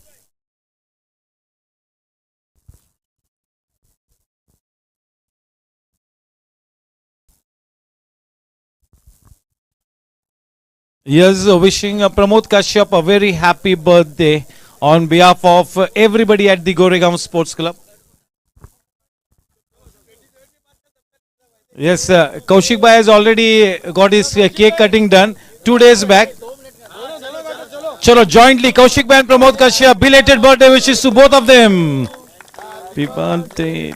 Yes, wishing Pramod Kashyap a very happy birthday on behalf of everybody at the Goregaon Sports Club. Yes, Kaushik Bhai has already got his cake cutting done 2 days back. Chalo, jointly, Kaushik Bhai and Pramod Kashyap, belated birthday wishes to both of them. Happy birthday.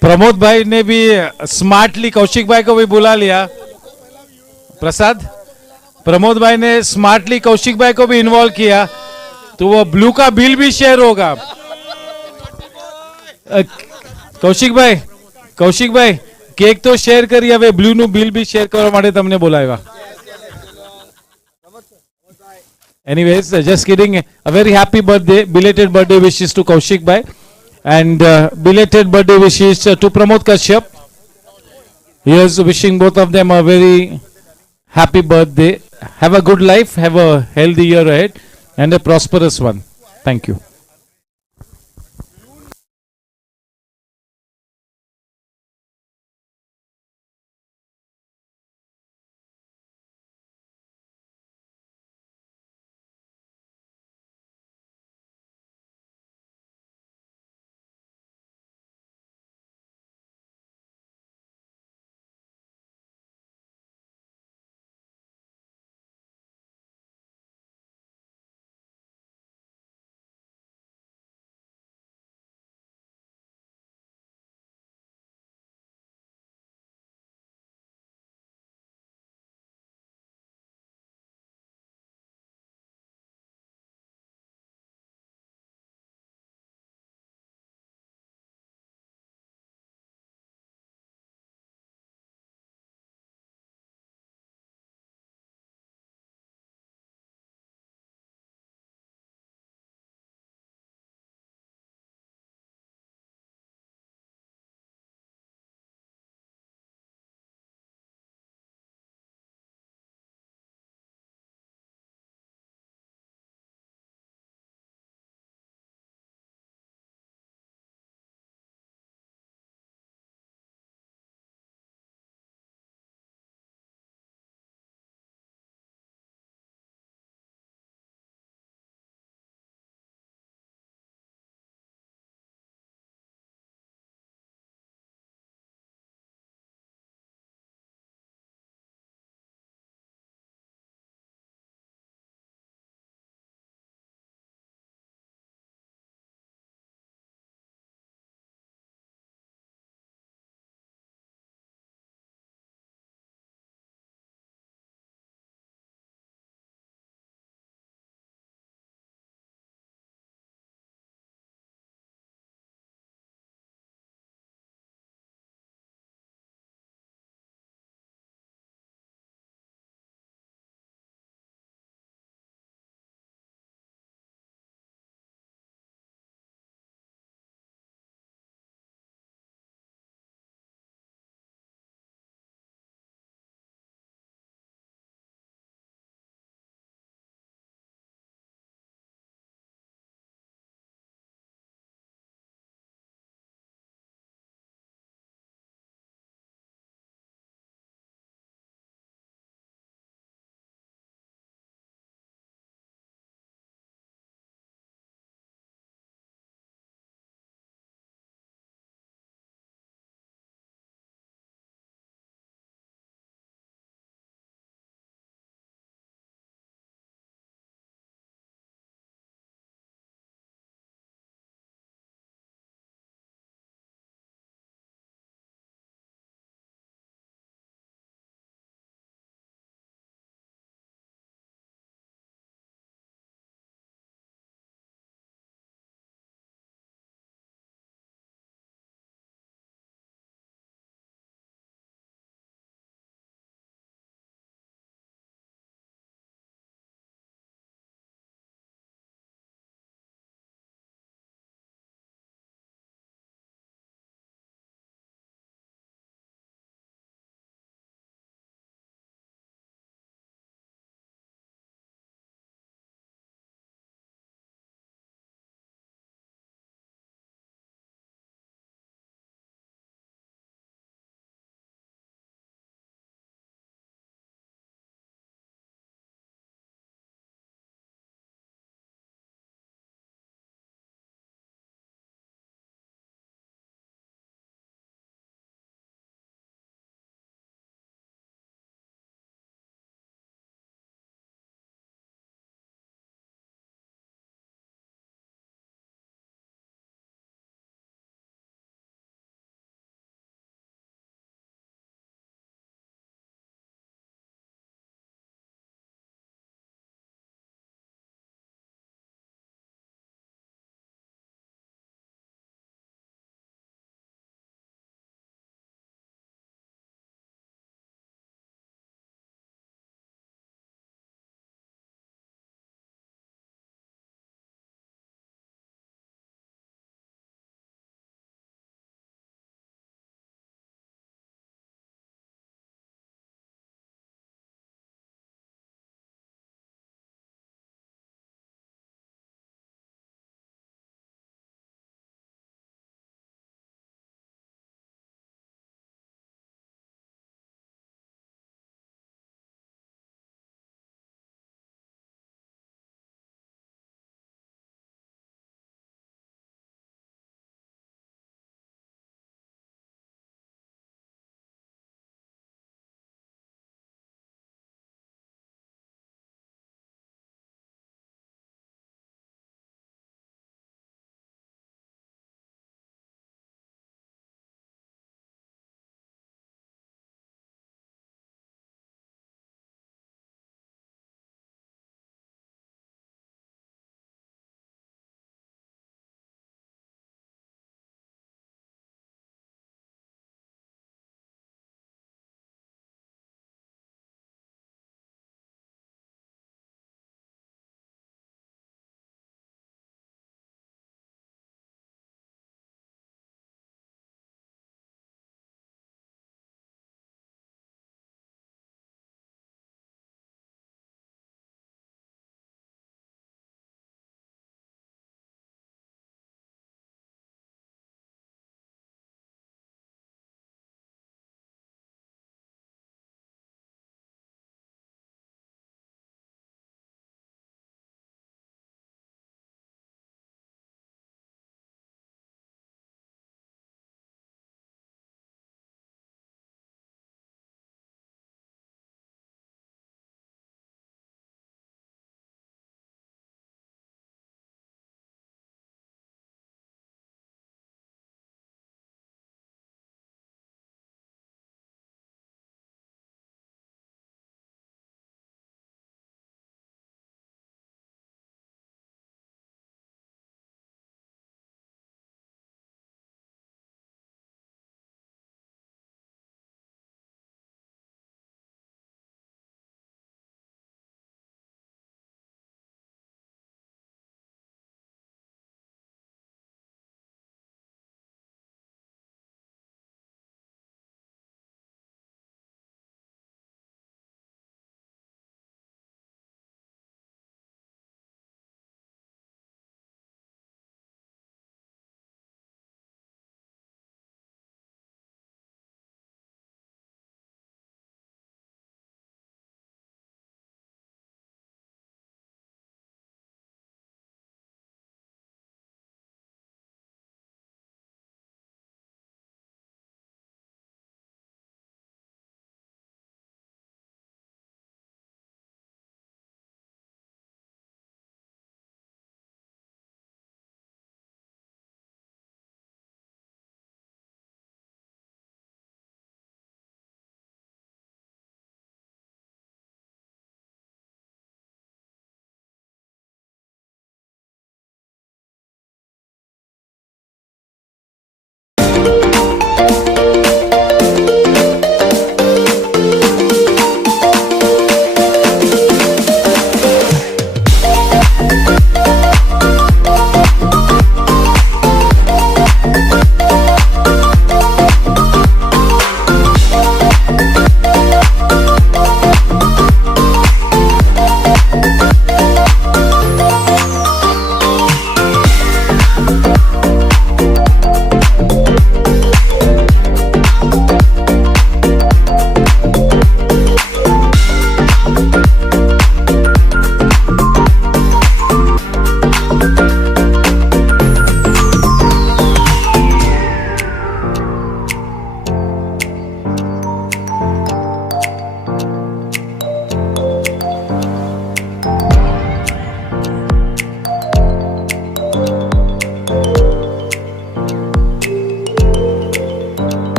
Pramod भाई ने भी smartly Kaushik भाई को भी बुला लिया. प्रसाद, प्रमोद भाई ने स्मार्टली कौशिक भाई को भी इन्वॉल्व किया, तो वो ब्लू का बिल भी शेयर होगा. કૌશિક ભાઈ કેક તો શેર કરી, હવે બ્લુ નું બિલ બી શેર કરવા માટે તમને બોલાવ્યા. Anyways, just kidding. A very happy birthday, belated birthday wishes to Kaushik Bhai, and belated birthday wishes to Pramod Kashyap. Here's wishing both of them a very happy birthday. Have a good life, have a healthy year ahead, and a prosperous one. Thank you.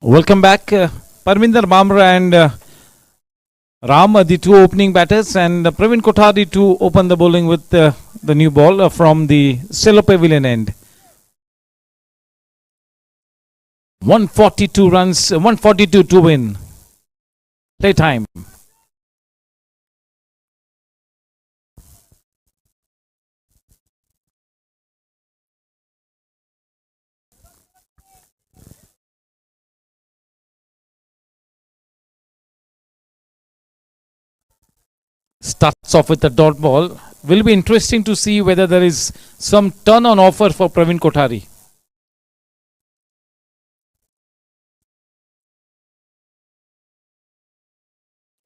Welcome back. Parminder Bamra and Ram, the two opening batters, and Praveen Kothari to open the bowling with the new ball from the Cello Pavilion end. 142 runs, 142 to win. Playtime. Starts off with a dot ball. Will be interesting to see whether there is some turn on offer for Praveen Kothari.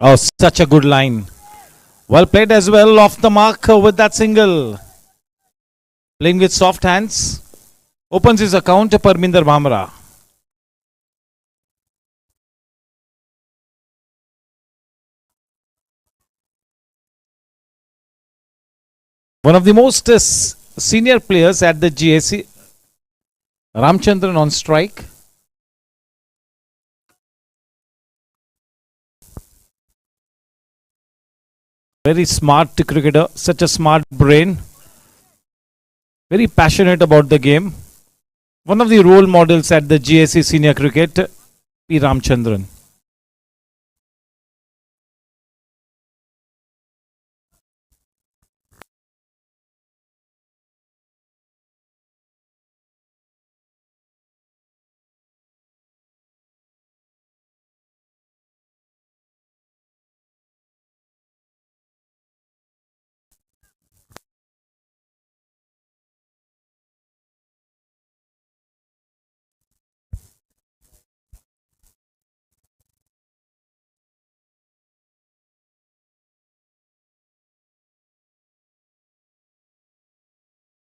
Oh, such a good line. Well played as well, off the mark with that single. Playing with soft hands. Opens his account to Parminder Bhamra. One of the most senior players at the GSC, Ramchandran on strike. Very smart cricketer, such a smart brain. Very passionate about the game. One of the role models at the GSC senior cricket, P. Ramchandran.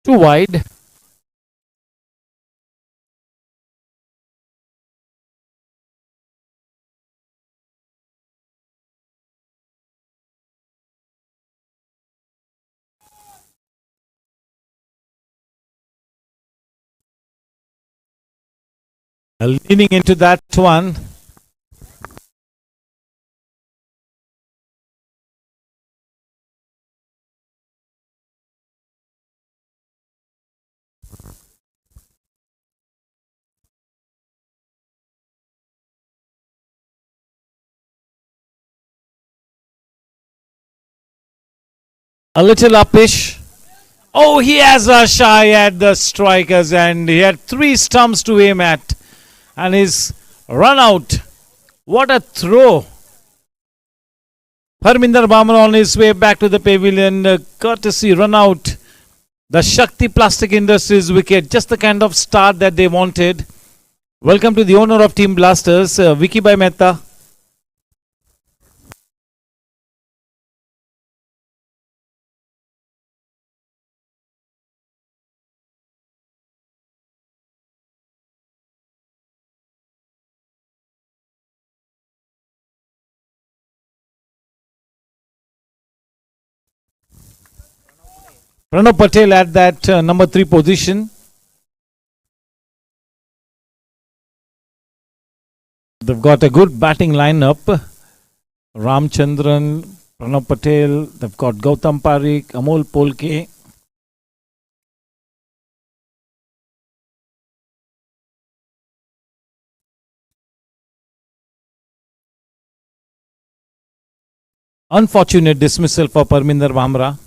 Too wide. Leaning into that one. A little uppish. Oh, he has a shy at the strikers and he had 3 stumps to aim at. And his run out. What a throw. Parminder Bhamra on his way back to the pavilion. Courtesy run out. The Shakti Plastic Industries wicket. Just the kind of start that they wanted. Welcome to the owner of Team Blasters, Vicky Bhai Mehta. Pranav Patel at that number 3 position. They've got a good batting lineup. Ramchandran, Pranav Patel, they've got Gautam Parikh, Amol Polke. Unfortunate dismissal for Parminder Bhamra.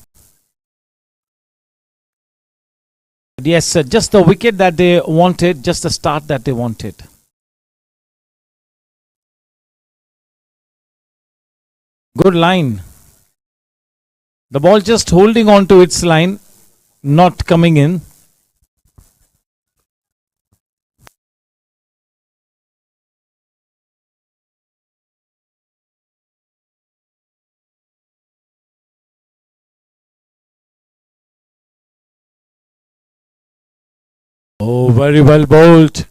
Yes, just the wicket that they wanted, just the start that they wanted. Good line. The ball just holding on to its line, not coming in. Oh, very well bowled.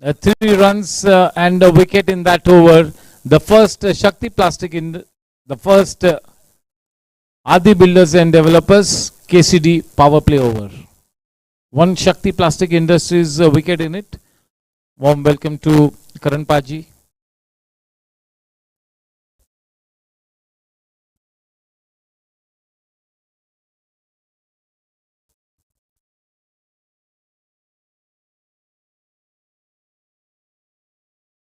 3 runs and a wicket in that over. The first Shakti Plastic in the first Adi Builders and Developers KCD power play over. One Shakti Plastic Industries wicket in it. Warm welcome to Karan Paji.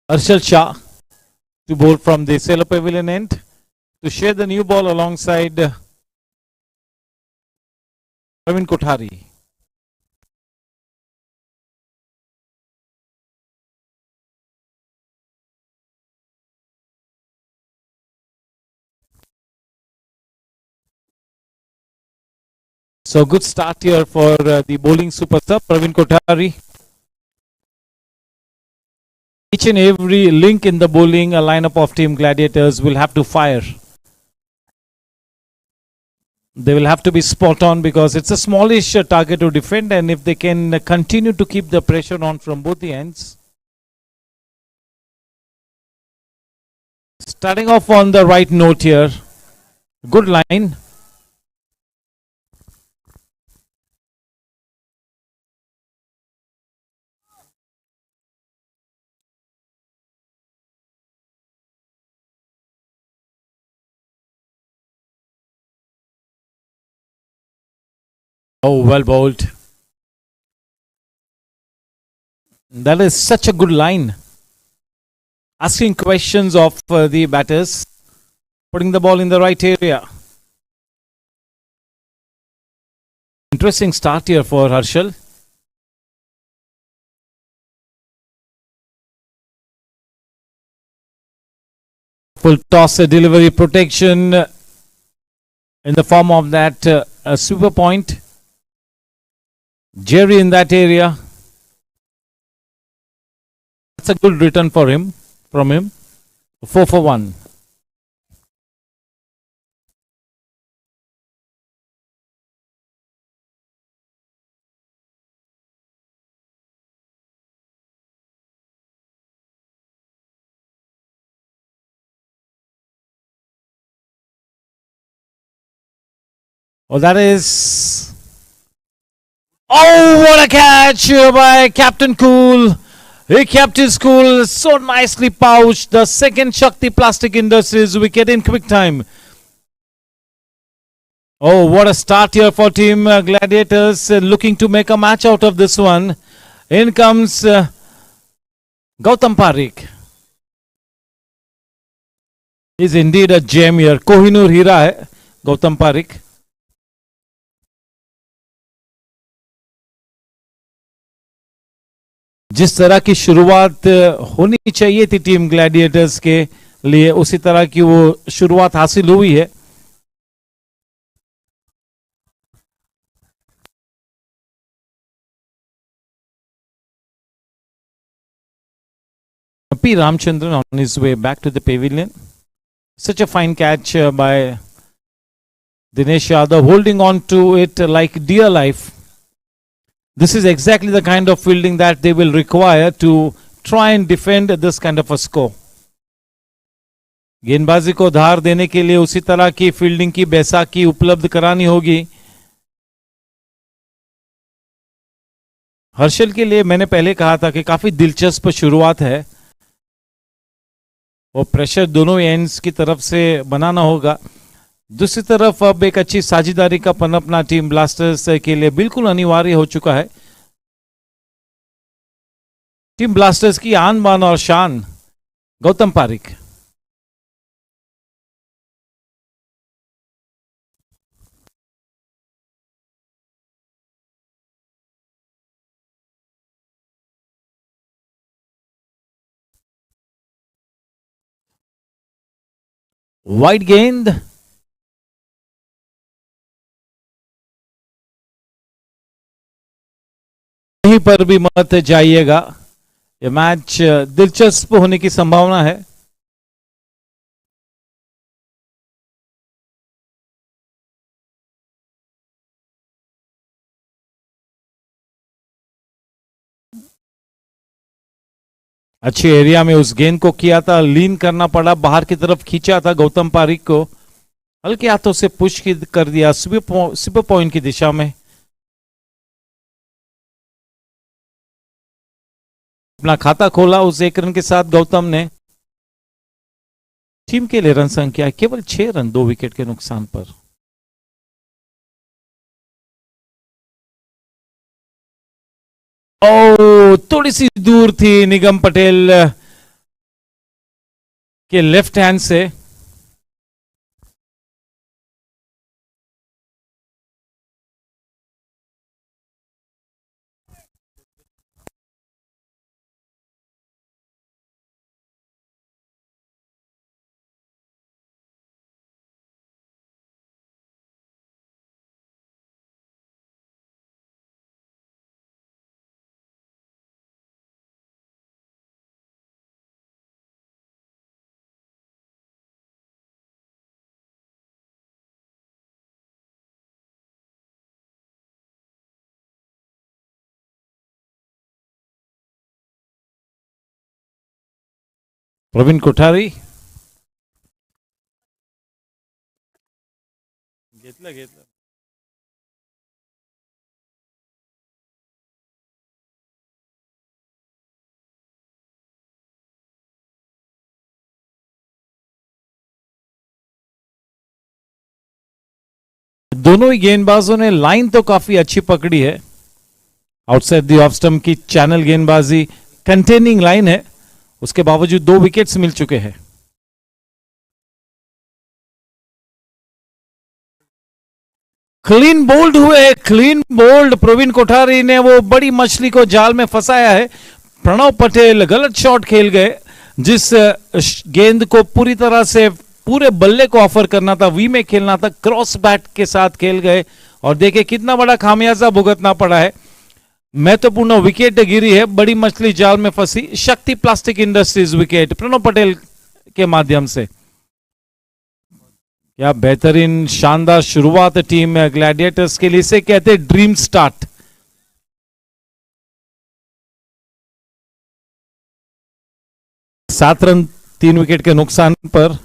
Arshal Shah to bowl from the Cello Pavilion end to share the new ball alongside Praveen Kothari. So good start here for the bowling superstar Praveen Kothari. Each and every link in the bowling lineup of Team Gladiators will have to fire. They will have to be spot on because it's a smallish target to defend, and if they can continue to keep the pressure on from both the ends. Starting off on the right note here. Good line. Oh, well bowled. That is such a good line. Asking questions of the batters, putting the ball in the right area. Interesting start here for Harshal. Full toss delivery protection in the form of that super point. Jerry in that area. That's a good return for him. From him. 4 for 1. Oh, that is... Oh, what a catch by Captain Cool. He kept his cool, so nicely pouched. The second Shakti Plastic Industries wicket in quick time. Oh, what a start here for Team Gladiators, looking to make a match out of this one. In comes Gautam Parikh. He's indeed a gem here. Kohinoor Hira hai, Gautam Parikh. जिस तरह की शुरुआत होनी चाहिए थी team Gladiators के लिए, उसी तरह की वो शुरुआत हासिल हुई है. P. Ramchandran on his way back to the pavilion. Such a fine catch by Dinesh Yadav, holding on to it like dear life. This is exactly the kind of fielding that they will require to try and defend this kind of a score. गेंदबाजी को धार देने के लिए उसी तरह की fielding की बैसाखी उपलब्ध करानी होगी. हर्षल के लिए मैंने पहले कहा था कि काफी दिलचस्प शुरुआत है और प्रेशर दोनों एंड्स की तरफ से बनाना होगा. दूसरी तरफ अब एक अच्छी साझेदारी का पनपना टीम ब्लास्टर्स के लिए बिल्कुल अनिवार्य हो चुका है. टीम ब्लास्टर्स की आन बान और शान गौतम पारिक. वाइड गेंद. कहीं पर भी मत जाइएगा. ये मैच दिलचस्प होने की संभावना है. अच्छे एरिया में उस गेंद को किया था, लीन करना पड़ा, बाहर की तरफ खींचा था गौतम पारिक को. हल्के हाथों से पुश कर दिया स्वीपर पॉइंट की दिशा में। अपना खाता खोला उस 1 रन के साथ गौतम ने। टीम के लिए रन संख्या केवल 6 रन 2 विकेट के नुकसान पर। ओ थोड़ी सी दूर थी निगम पटेल के लेफ्ट हैंड से। प्रवीण कोठारी घेतलं दोनों ही गेंदबाजों ने लाइन तो काफी अच्छी पकड़ी है। आउटसाइड द ऑफ स्टंप की चैनल गेंदबाजी कंटेनिंग लाइन है, उसके बावजूद 2 विकेट्स मिल चुके हैं। क्लीन बोल्ड हुए, क्लीन बोल्ड प्रवीण कोठारी ने वो बड़ी मछली को जाल में फंसाया है। प्रणव पटेल गलत शॉट खेल गए, जिस गेंद को पूरी तरह से पूरे बल्ले को ऑफर करना था, वी में खेलना था, क्रॉस बैट के साथ खेल गए और देखिए कितना बड़ा खामियाजा भुगतना पड़ा है। महत्वपूर्ण विकेट गिरी है, बड़ी मछली जाल में फंसी। Shakti plastic industries wicket Pranav Patel के माध्यम से। क्या बेहतरीन शानदार शुरुआत टीम ग्लैडिएटर्स के लिए, इसे कहते हैं ड्रीम स्टार्ट। सात रन 3 विकेट के नुकसान पर।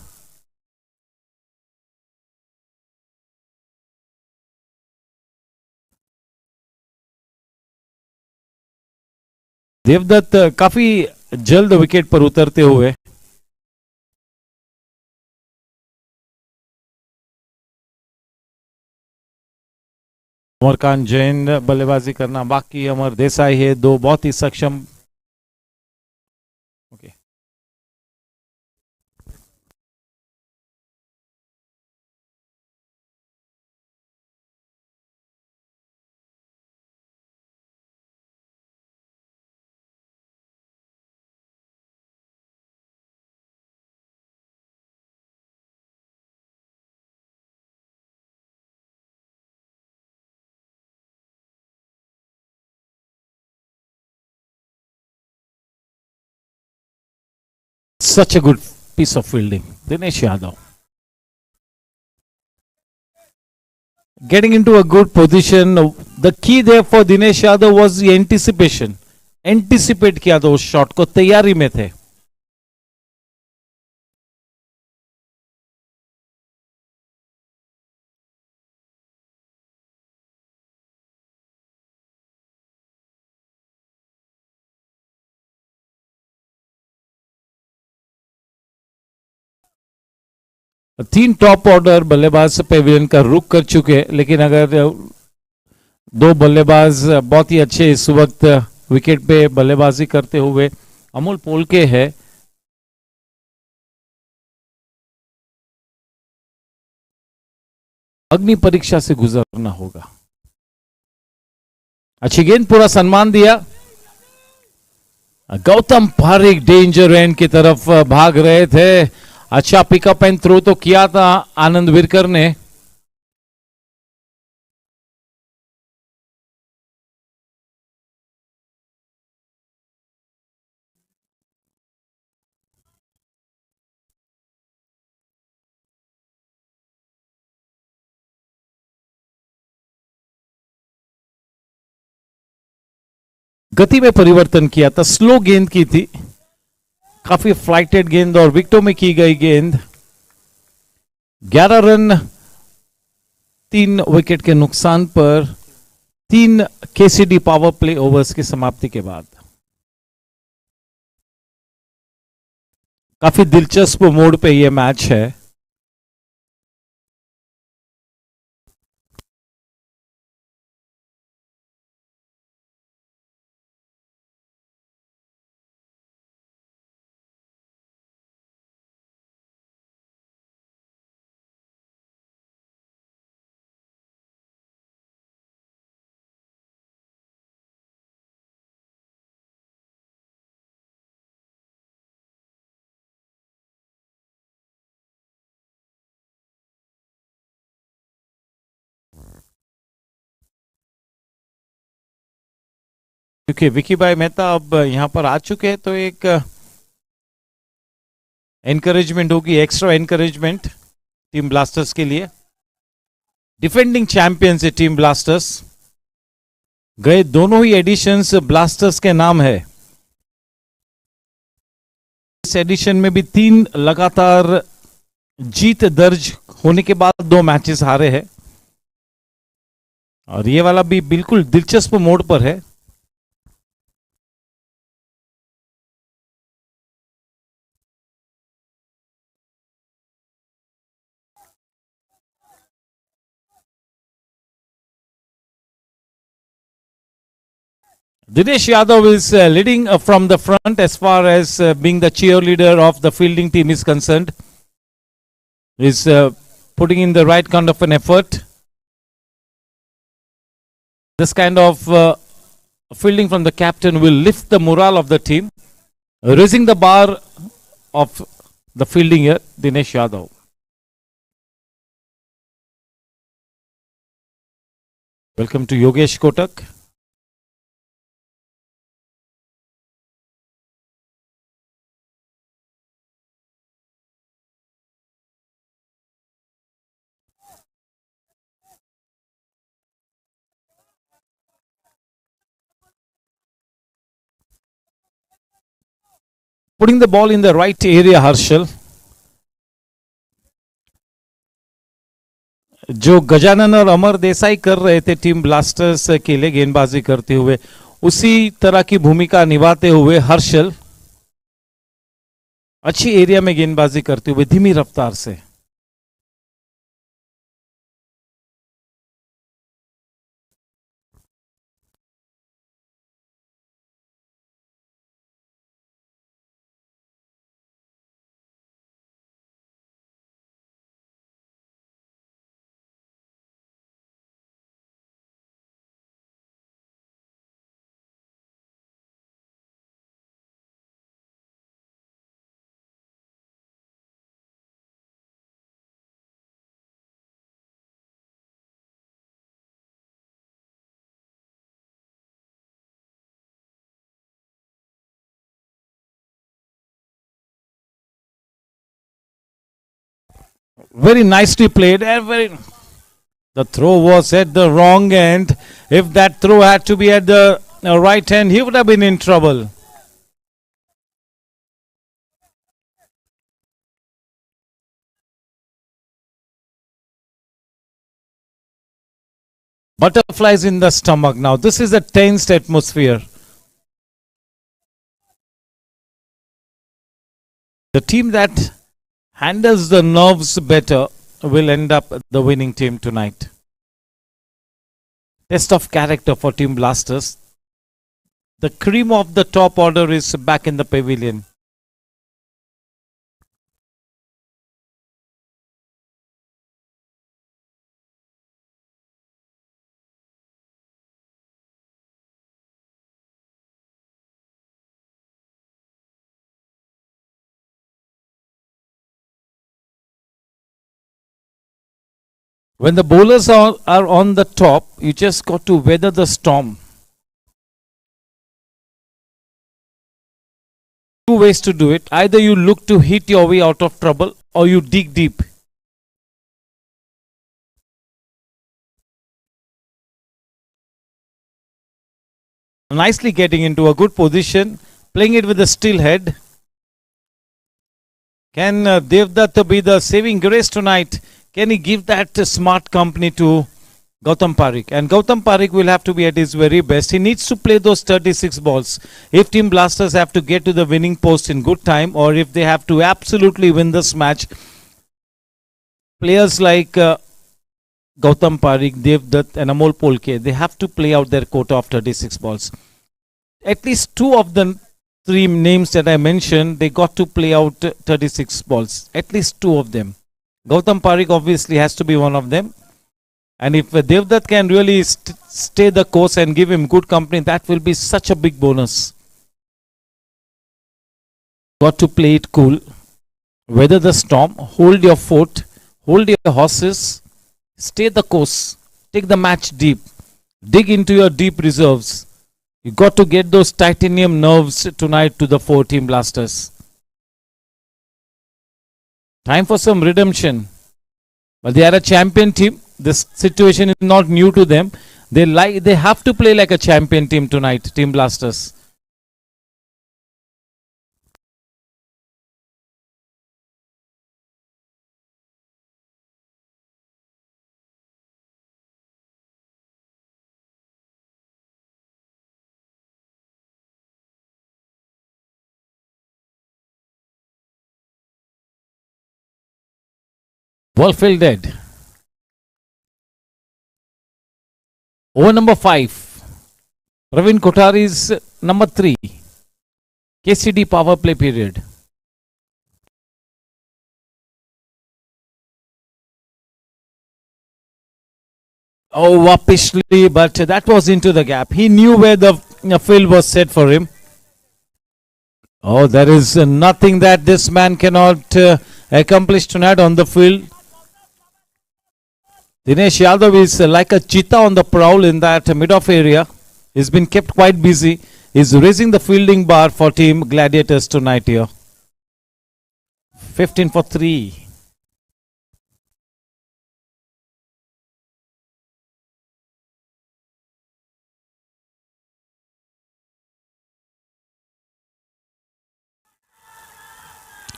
देवदत्त काफी जल्द विकेट पर उतरते हुए। अमरकांत जैन बल्लेबाजी करना बाकी, अमर देसाई है, 2 बहुत ही सक्षम। Okay such a good piece of fielding. Dinesh Yadav getting into a good position. The key there for Dinesh Yadav was the anticipation. Anticipate किया था उस शॉट को, तैयारी में थे। तीन टॉप ऑर्डर बल्लेबाज पेविलियन का रुख कर चुके हैं, लेकिन अगर 2 बल्लेबाज बहुत ही अच्छे इस वक्त विकेट पे बल्लेबाजी करते हुए अमोल पोलके है। अग्नि परीक्षा से गुजरना होगा। अच्छी गेंद, पूरा सम्मान दिया। गौतम पारिक डेंजर एंड की तरफ भाग रहे थे। अच्छा पिकअप एंड थ्रो तो किया था आनंद विरकर ने। गति में परिवर्तन किया था, स्लो गेंद की थी, काफी फ्लाइटेड गेंद और विकेटों में की गई गेंद। 11 रन 3 विकेट के नुकसान पर 3 केसीडी पावर प्ले ओवर्स की समाप्ति के बाद काफी दिलचस्प मोड पे यह मैच है। क्योंकि विकी भाई मेहता अब यहां पर आ चुके हैं तो एक एनकरेजमेंट होगी, एक्स्ट्रा एनकरेजमेंट टीम ब्लास्टर्स के लिए। डिफेंडिंग चैंपियंस है टीम ब्लास्टर्स, गए दोनों ही एडिशंस ब्लास्टर्स के नाम है। इस एडिशन में भी 3 लगातार जीत दर्ज होने के बाद 2 मैचेस हारे हैं और ये वाला भी बिल्कुल दिलचस्प मोड पर है। Dinesh Yadav is leading from the front as far as being the cheerleader of the fielding team is concerned. Is putting in the right kind of an effort. This kind of fielding from the captain will lift the morale of the team, raising the bar of the fielding here, Dinesh Yadav. Welcome to Yogesh Kotak. Putting the ball in the right area, Harshal. जो गजानन और अमर देसाई कर रहे थे team blasters के लिए गेंदबाजी करते हुए, उसी तरह की भूमिका निभाते हुए हर्षल अच्छी एरिया में गेंदबाजी करते हुए धीमी रफ्तार से। Very nicely played. The throw was at the wrong end. If that throw had to be at the right end, he would have been in trouble. Butterflies in the stomach now. This is a tensed atmosphere. The team that handles the nerves better will end up the winning team tonight. Test of character for Team Blasters. The cream of the top order is back in the pavilion. When the bowlers are on the top, you just got to weather the storm. Two ways to do it. Either you look to hit your way out of trouble or you dig deep. Nicely getting into a good position, playing it with a still head. Can Devdutt be the saving grace tonight? Can he give that smart company to Gautam Parikh? And Gautam Parikh will have to be at his very best. He needs to play those 36 balls. If Team Blasters have to get to the winning post in good time, or if they have to absolutely win this match, players like Gautam Parikh, Devdutt and Amol Polke, they have to play out their quota of 36 balls. At least two of the three names that I mentioned, they got to play out 36 balls. At least two of them. Gautam Parikh obviously has to be one of them. And if Devdutt can really stay the course and give him good company, that will be such a big bonus. Got to play it cool. Weather the storm. Hold your fort. Hold your horses. Stay the course. Take the match deep. Dig into your deep reserves. You got to get those titanium nerves tonight to the 4 Team Blasters. Time for some redemption. But they are a champion team. This situation is not new to them. They have to play like a champion team tonight, Team Blasters. Ball fielded. Over number 5. Praveen Kothari's number 3. KCD power play period. Oh, Wapishli, but that was into the gap. He knew where the field was set for him. Oh, there is nothing that this man cannot accomplish tonight on the field. Dinesh Yadav is like a cheetah on the prowl in that mid-off area. He's been kept quite busy. He's raising the fielding bar for Team Gladiators tonight here. 15 for 3.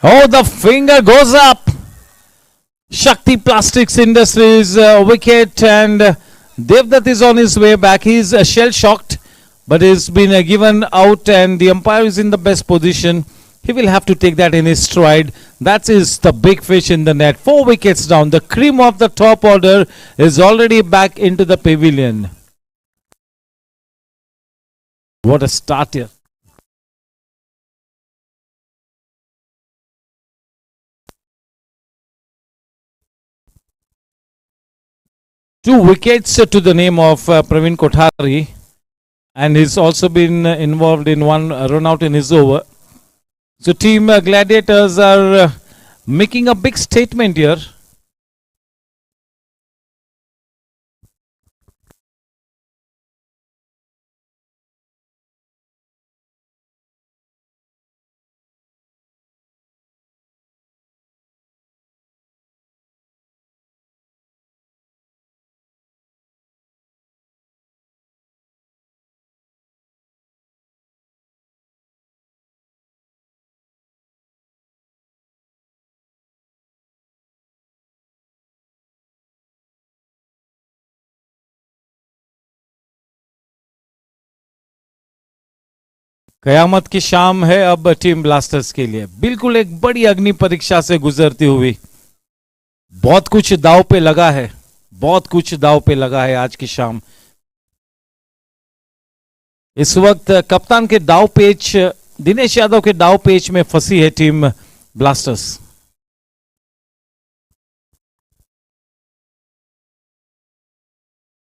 Oh, the finger goes up. Shakti Plastics Industries wicket, and Devdutt is on his way back. He's shell shocked, but he's been given out, and the umpire is in the best position. He will have to take that in his stride. That is the big fish in the net. 4 wickets down. The cream of the top order is already back into the pavilion. What a start here. Two wickets to the name of Praveen Kothari, and he's also been involved in one run out in his over. So Team Gladiators are making a big statement here. कयामत की शाम है अब team blasters के लिए, बिल्कुल एक बड़ी अग्नि परीक्षा से गुजरती हुई. बहुत कुछ दाव पे लगा है, बहुत कुछ दाव पे लगा है आज की शाम. इस वक्त कप्तान के दाव पेच, दिनेश यादव के दाव पेच में फंसी है टीम ब्लास्टर्स.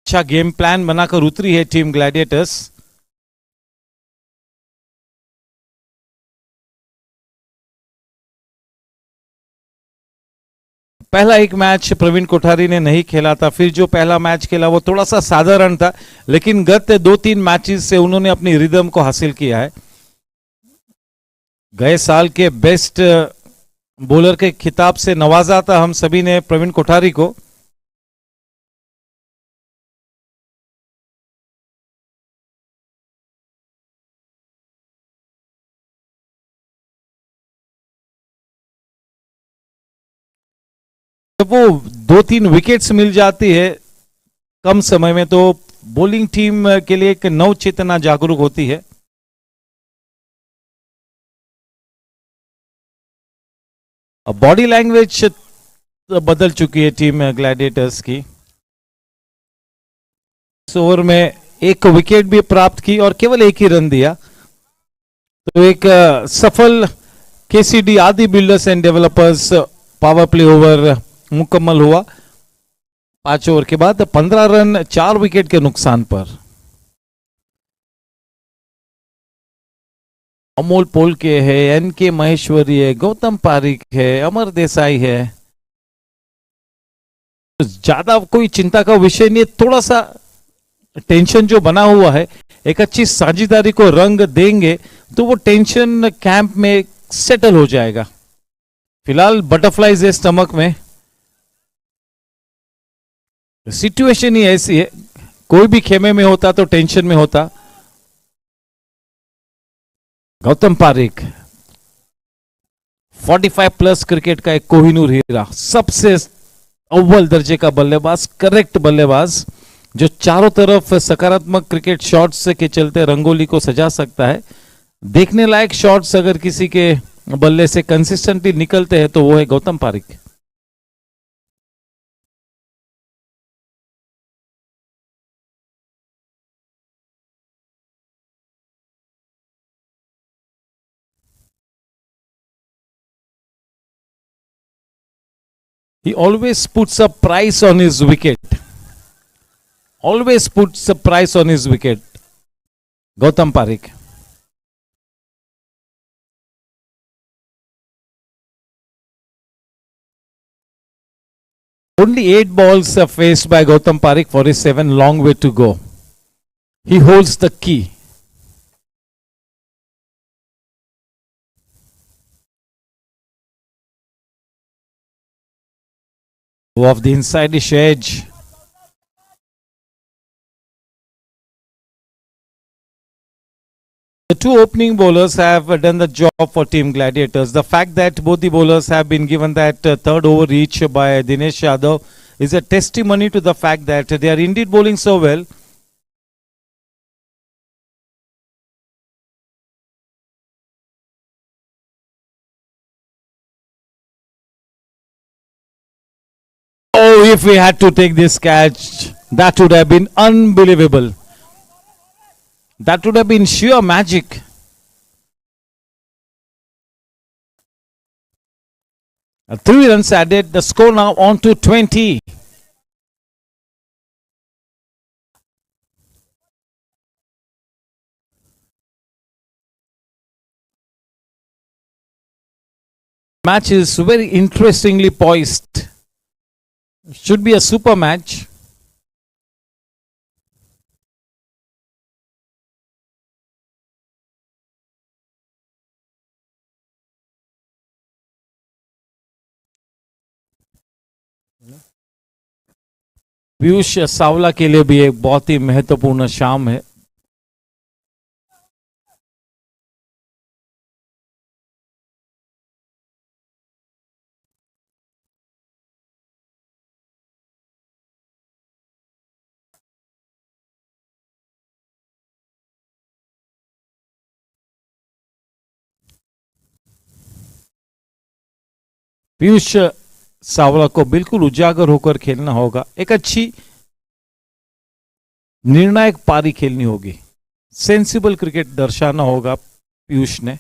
अच्छा गेम प्लान बनाकर उतरी है टीम ग्लैडिएटर्स. पहला एक मैच प्रवीण कोठारी ने नहीं खेला था, फिर जो पहला मैच खेला वो थोड़ा सा साधारण था, लेकिन गत 2-3 मैचेस से उन्होंने अपनी रिदम को हासिल किया है. गए साल के बेस्ट बॉलर के खिताब से नवाजा था हम सभी ने प्रवीण कोठारी को. जब वो 2-3 विकेट्स मिल जाती है कम समय में, तो बॉलिंग टीम के लिए एक नव चेतना जागरूक होती है। अब बॉडी लैंग्वेज बदल चुकी है टीम ग्लैडिएटर्स की। इस ओवर में एक विकेट भी प्राप्त की और केवल एक ही रन दिया, तो एक सफल केसीडी आदि builders and developers power play over मुकम्मल हुआ। 5 ओवर के बाद 15 रन 4 विकेट के नुकसान पर। अमोल पोलके है, एनके महेश्वरी है, गौतम पारिक है, अमर देसाई है। ज्यादा कोई चिंता का विषय नहीं है, थोड़ा सा टेंशन जो बना हुआ है, एक अच्छी साझेदारी को रंग देंगे तो वो टेंशन कैंप में सेटल हो जाएगा। फिलहाल बटरफ्लाईज है स्टमक में, सिचुएशन ही ऐसी है, कोई भी खेमे में होता तो टेंशन में होता। गौतम पारिक 45 प्लस क्रिकेट का एक कोहिनूर हीरा, सबसे अव्वल दर्जे का बल्लेबाज, करेक्ट बल्लेबाज, जो चारों तरफ सकारात्मक क्रिकेट शॉट्स के चलते रंगोली को सजा सकता है। देखने लायक शॉट्स अगर किसी के बल्ले से कंसिस्टेंटली निकलते हैं तो वो है Gautam Pareek. He always puts a price on his wicket. Always puts a price on his wicket. Gautam Parik. Only 8 balls are faced by Gautam Parik for his 7 long way to go. He holds the key. Of the inside-ish edge. The two opening bowlers have done the job for Team Gladiators. The fact that both the bowlers have been given that third over each by Dinesh Yadav is a testimony to the fact that they are indeed bowling so well. Oh, if we had to take this catch, that would have been unbelievable. That would have been sheer magic. A 3 runs added, the score now on to 20. Match is very interestingly poised. Should be a super match. Piyush सावला के लिए भी एक बहुत ही महत्वपूर्ण शाम है। पीयूष सावला को बिल्कुल उजागर होकर खेलना होगा, एक अच्छी निर्णायक पारी खेलनी होगी, सेंसिबल क्रिकेट दर्शाना होगा पीयूष ने।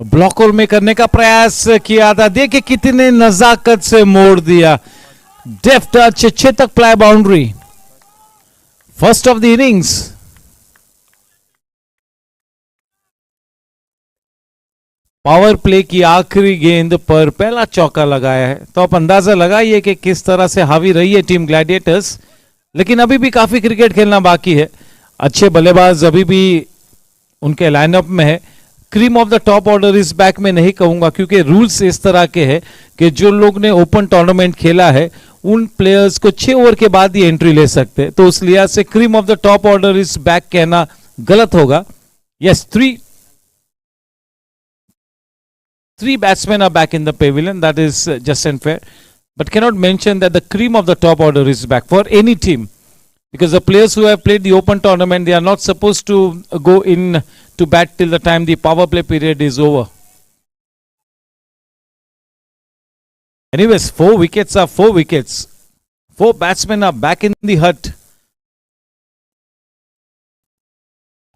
ब्लॉकर में करने का प्रयास किया था, देखिए कितने नजाकत से मोड़ दिया, डेफ्ट टच, चेतक प्लाई boundary, first of the innings. Power play की आखिरी गेंद पर पहला चौका लगाया है, तो आप अंदाजा लगाइए कि किस तरह से हावी रही है टीम ग्लैडिएटर्स। लेकिन अभी भी काफी क्रिकेट खेलना बाकी है, अच्छे बल्लेबाज अभी भी उनके लाइनअप में है। Cream of the top order इस बैक में नहीं कहूंगा, क्योंकि रूल्स इस तरह के हैं कि जो लोग ने ओपन टूर्नामेंट खेला है उन प्लेयर्स को 6 ओवर के बाद ही एंट्री ले सकते हैं, तो उस लिहाज से cream of the top order इस बैक कहना गलत होगा. Yes, three batsmen are back in the pavilion. That is just and fair, but cannot mention that the cream of the top order is back for any team, because the players who have played the open tournament, they are not supposed to go in to bat till the time the power play period is over. Anyways, 4 wickets are 4 wickets. 4 batsmen are back in the hut.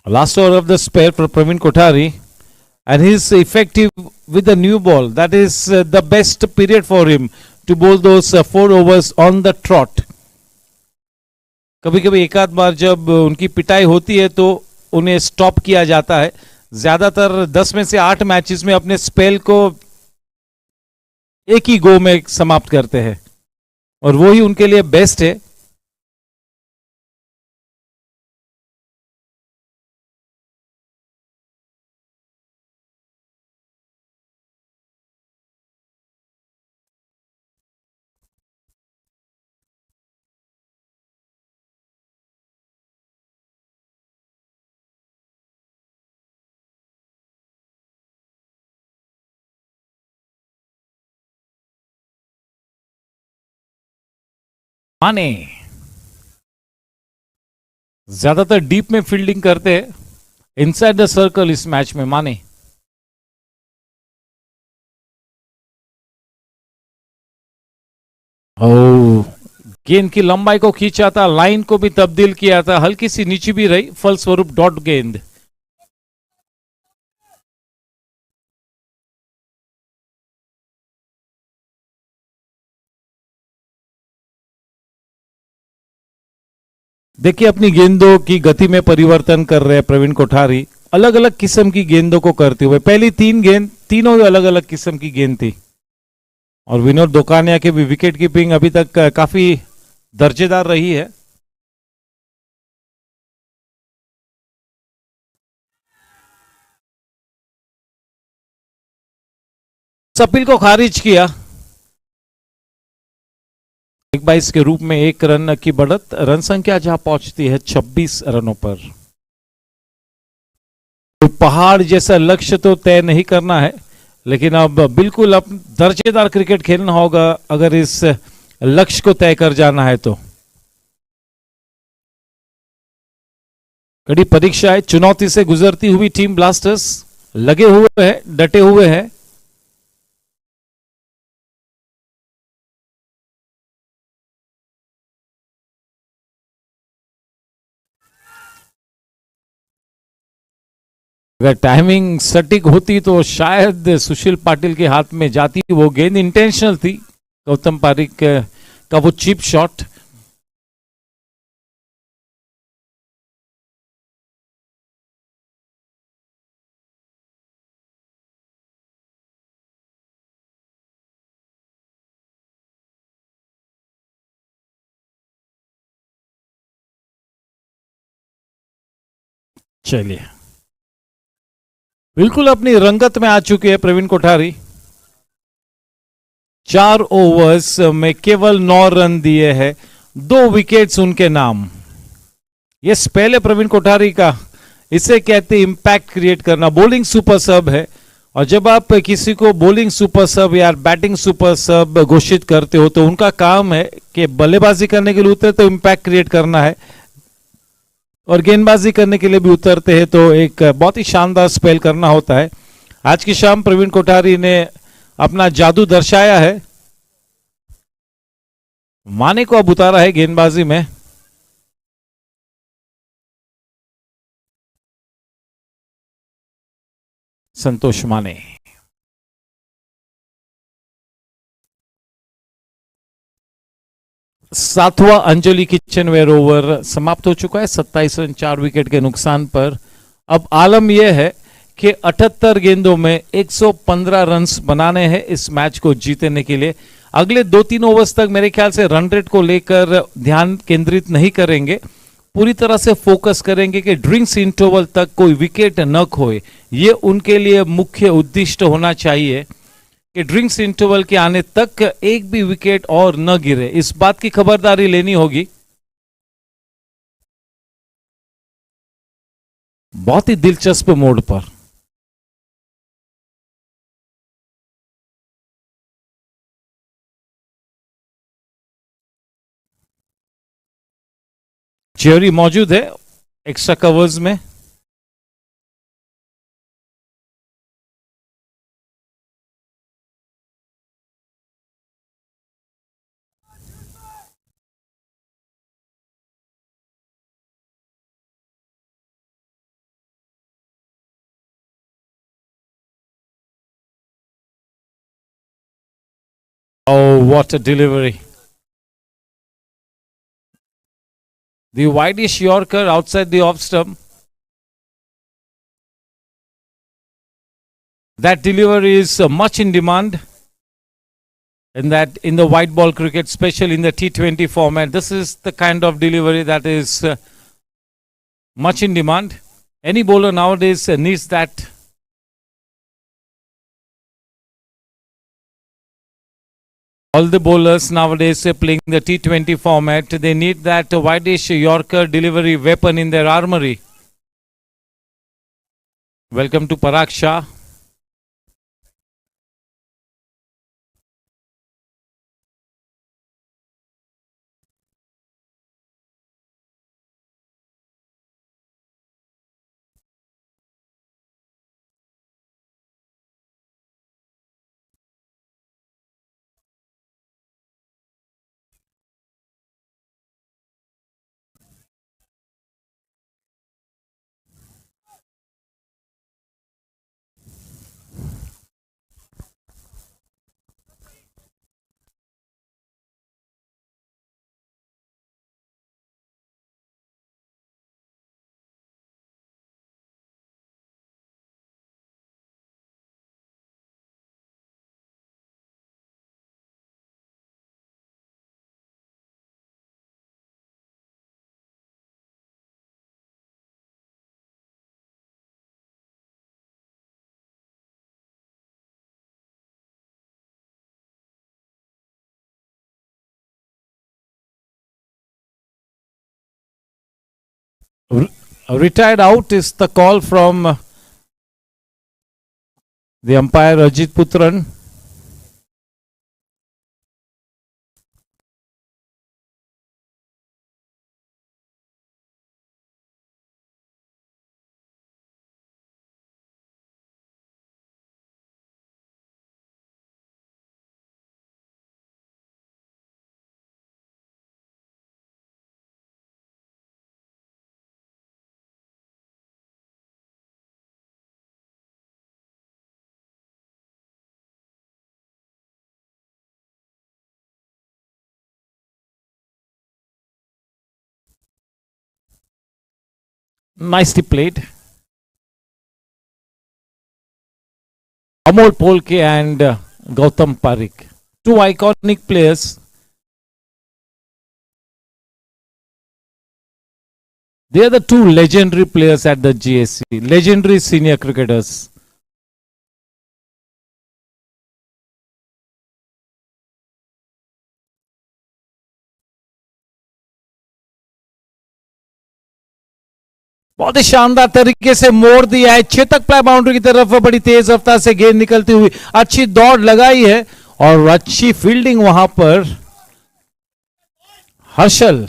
Last over of the spare for Praveen Kothari, and he is effective with the new ball. That is the best period for him to bowl those 4 overs on the trot. कभी कभी एक आध बार जब उनकी पिटाई होती है तो उन्हें स्टॉप किया जाता है. ज्यादातर 10 में से 8 मैचेस में अपने स्पेल को एक ही गो में समाप्त करते हैं, और वो ही उनके लिए बेस्ट है. माने ज्यादातर डीप में फील्डिंग करते हैं, इनसाइड द सर्कल इस मैच में माने. गेंद की लंबाई को खींचा था, लाइन को भी तब्दील किया था, हल्की सी नीचे भी रही, फलस्वरूप डॉट गेंद. देखिए अपनी गेंदों की गति में परिवर्तन कर रहे हैं प्रवीण कोठारी, अलग अलग किस्म की गेंदों को करते हुए. पहली 3 गेंद तीनों ही अलग अलग किस्म की गेंद थी, और विनोद दोकानिया की भी विकेट कीपिंग अभी तक काफी दर्जेदार रही है. अपील को खारिज किया. 1-22 के रूप में 1 रन की बढ़त, रन संख्या जहां पहुंचती है 26 रनों पर. तो पहाड़ जैसा लक्ष्य तो तय नहीं करना है, लेकिन अब बिल्कुल अब दर्जेदार क्रिकेट खेलना होगा अगर इस लक्ष्य को तय कर जाना है तो. कड़ी परीक्षा है, चुनौती से गुजरती हुई टीम ब्लास्टर्स लगे हुए हैं, डटे हुए हैं. अगर टाइमिंग सटीक होती तो शायद सुशील पाटिल के हाथ में जाती वो गेंद. इंटेंशनल थी गौतम पारीक का वो चिप शॉट. चलिए, बिल्कुल अपनी रंगत में आ चुके हैं प्रवीण कोठारी. 4 ओवर्स में केवल 9 रन दिए हैं, 2 विकेट्स उनके नाम. ये पहले प्रवीण कोठारी का, इसे कहते हैं इंपैक्ट क्रिएट करना. बॉलिंग सुपर सब है, और जब आप किसी को बॉलिंग सुपर सब या बैटिंग सुपर सब घोषित करते हो तो उनका काम है कि बल्लेबाजी करने के लिए उतरे तो इंपैक्ट क्रिएट करना है, और गेंदबाजी करने के लिए भी उतरते हैं तो एक बहुत ही शानदार स्पेल करना होता है. आज की शाम प्रवीण कोठारी ने अपना जादू दर्शाया है. माने को अब उतारा है गेंदबाजी में. संतोष माने. सातवां अंजलि किचनवेयर ओवर समाप्त हो चुका है 27 रन 4 विकेट के नुकसान पर. अब आलम यह है कि 78 गेंदों में 115 रन्स बनाने हैं इस मैच को जीतने के लिए. अगले 2-3 ओवर्स तक मेरे ख्याल से रन रेट को लेकर ध्यान केंद्रित नहीं करेंगे, पूरी तरह से फोकस करेंगे कि ड्रिंक्स इंटरवल तक कोई विकेट न खोए। ये उनके लिए मुख्य उद्देश्य होना चाहिए कि ड्रिंक्स इंटरवल के आने तक एक भी विकेट और न गिरे। इस बात की खबरदारी लेनी होगी। बहुत ही दिलचस्प मोड पर चेरी मौजूद है एक्स्ट्रा कवर्स में। Oh, what a delivery. The wideish Yorker outside the off stump. That delivery is much in demand in the white ball cricket, especially in the T20 format. This is the kind of delivery that is much in demand. Any bowler nowadays needs that. All the bowlers nowadays playing the T20 format, they need that wideish Yorker delivery weapon in their armory. Welcome to Parag Shah. Retired out is the call from the umpire Ajit Putran. Nicely played. Amol Polke and Gautam Parikh, two iconic players. They are the two legendary players at the GSC, legendary senior cricketers. बहुत ही शानदार तरीके से मोड़ दिया है, चेतक प्लाई boundary की तरफ बड़ी तेज रफ्तार से गेंद निकलती हुई अच्छी दौड़ लगाई है और अच्छी फील्डिंग वहां पर हर्षल,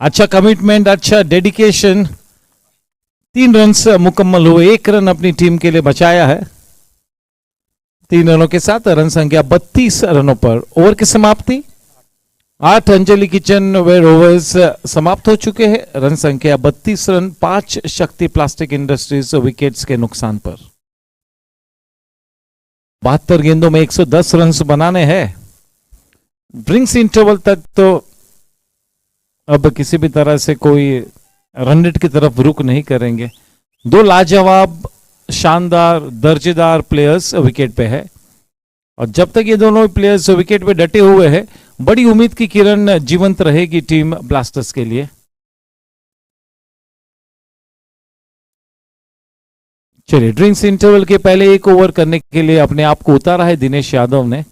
अच्छा कमिटमेंट, अच्छा डेडिकेशन। 3 रन मुकम्मल हुए, 1 रन अपनी टीम के लिए बचाया है। 3 रनों के साथ रन संख्या 32 रनों पर ओवर की समाप्ति। 8 अंजलि किचन वेयर ओवर्स समाप्त हो चुके हैं। रन संख्या 32 रन, 5 शक्ति प्लास्टिक इंडस्ट्रीज विकेट्स के नुकसान पर। 72 गेंदों में 110 रन बनाने हैं। ड्रिंक्स इंटरवल तक तो अब किसी भी तरह से कोई रन रेट की तरफ रुक नहीं करेंगे। 2 लाजवाब शानदार दर्जेदार प्लेयर्स विकेट पे है और जब तक ये दोनों प्लेयर्स विकेट पे डटे हुए हैं, बड़ी उम्मीद की किरण जीवंत रहेगी टीम ब्लास्टर्स के लिए। चलिए, ड्रिंक्स इंटरवल के पहले एक ओवर करने के लिए अपने आप को उतारा है दिनेश यादव ने।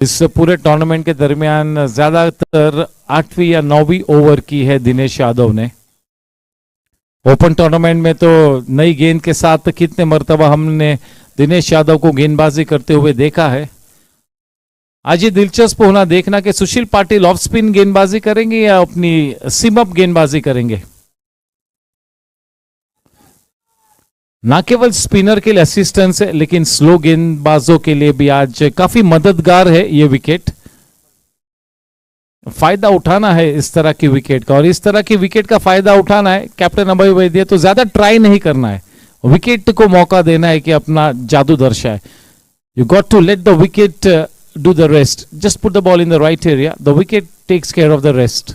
इस पूरे टूर्नामेंट के दरमियान ज्यादातर 8वीं या 9वीं ओवर की है दिनेश यादव ने। ओपन टूर्नामेंट में तो नई गेंद के साथ कितने मर्तबा हमने दिनेश यादव को गेंदबाजी करते हुए देखा है। आज ये दिलचस्प होना देखना कि सुशील पाटिल ऑफ स्पिन गेंदबाजी करेंगे या अपनी सिम अप गेंदबाजी करेंगे। ना केवल स्पिनर के लिए असिस्टेंस है, लेकिन स्लो गेंदबाजों के लिए भी आज काफी मददगार है ये विकेट। फायदा उठाना है इस तरह की विकेट का, और इस तरह की विकेट का फायदा उठाना है कैप्टन अभय वैद्य, तो ज्यादा ट्राई नहीं करना है, विकेट को मौका देना है कि अपना जादू दर्शाए। You got to let the wicket do the rest, just put the ball in the right area, the wicket takes care of the rest.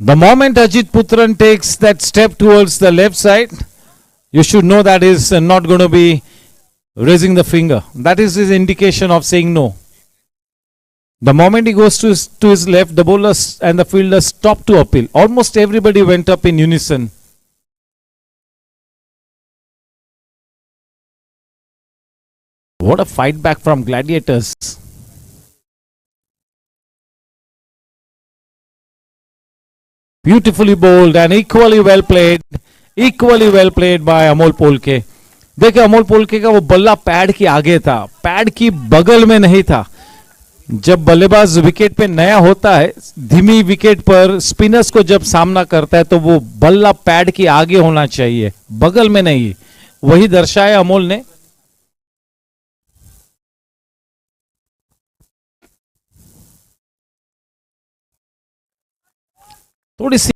The moment Ajit Putran takes that step towards the left side, you should know that is not going to be raising the finger. That is his indication of saying no. The moment he goes to his left, the bowlers and the fielders stop to appeal. Almost everybody went up in unison. What a fight back from Gladiators. Beautifully bowled and equally well played by Amol Polke. देखिए, अमोल पोलके का वो बल्ला pad के आगे था, pad की बगल में नहीं था। जब बल्लेबाज विकेट पे नया होता है, धीमी विकेट पर स्पिनर्स को जब सामना करता है, तो वो बल्ला पैड के आगे होना चाहिए, बगल में नहीं। वही दर्शाया अमोल ने। थोड़ी सी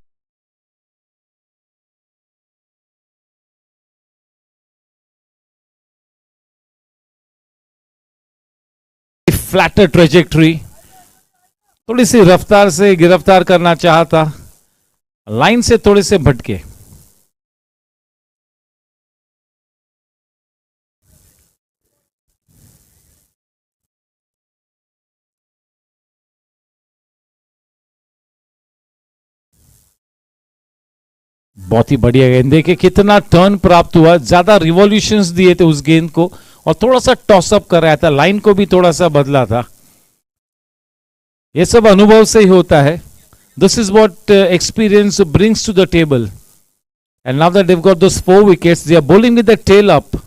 फ्लैटर ट्रेजेक्टरी, थोड़ी सी रफ्तार से गिरफ्तार करना चाहता, लाइन से थोड़े से भटके। बहुत ही बढ़िया गेंद, देखिए कितना टर्न प्राप्त हुआ, ज्यादा रिवॉल्यूशंस दिए थे उस गेंद को, और थोड़ा सा टॉसअप कर रहा था, लाइन को भी थोड़ा सा बदला था। ये सब अनुभव से ही होता है। This is what experience brings to the table. And now that they have got those 4 wickets, they are bowling with the tail up.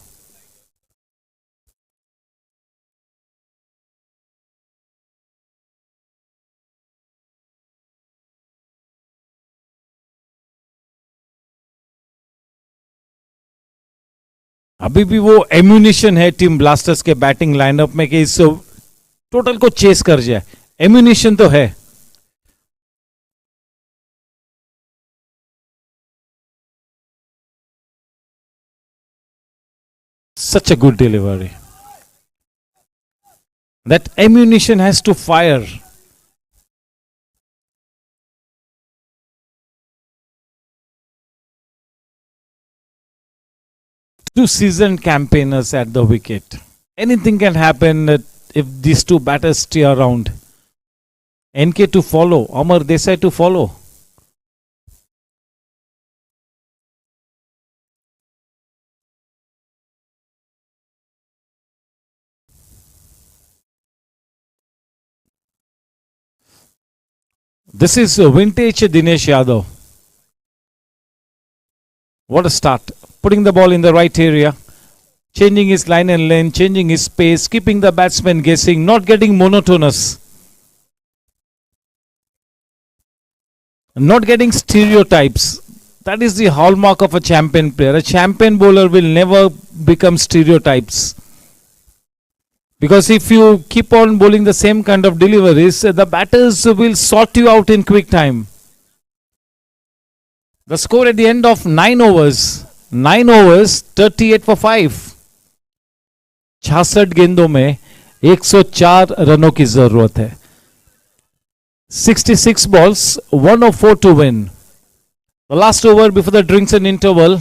अभी भी वो एम्यूनिशन है टीम ब्लास्टर्स के बैटिंग लाइनअप में कि इस टोटल को चेस कर जाए, एम्यूनिशन तो है। Such a good delivery. That ammunition has to fire. Two seasoned campaigners at the wicket. Anything can happen if these two batters stay around. NK to follow, Amar Desai to follow. This is vintage Dinesh Yadav. What a start. Putting the ball in the right area, changing his line and length, changing his pace, keeping the batsman guessing, not getting monotonous, not getting stereotypes. That is the hallmark of a champion player. A champion bowler will never become stereotypes. Because if you keep on bowling the same kind of deliveries, the batters will sort you out in quick time. The score at the end of 9 overs, 38 for 5. 66 गेंदों में 104 रनों की जरूरत है. 66 balls, 104 to win. The last over before the drinks and interval.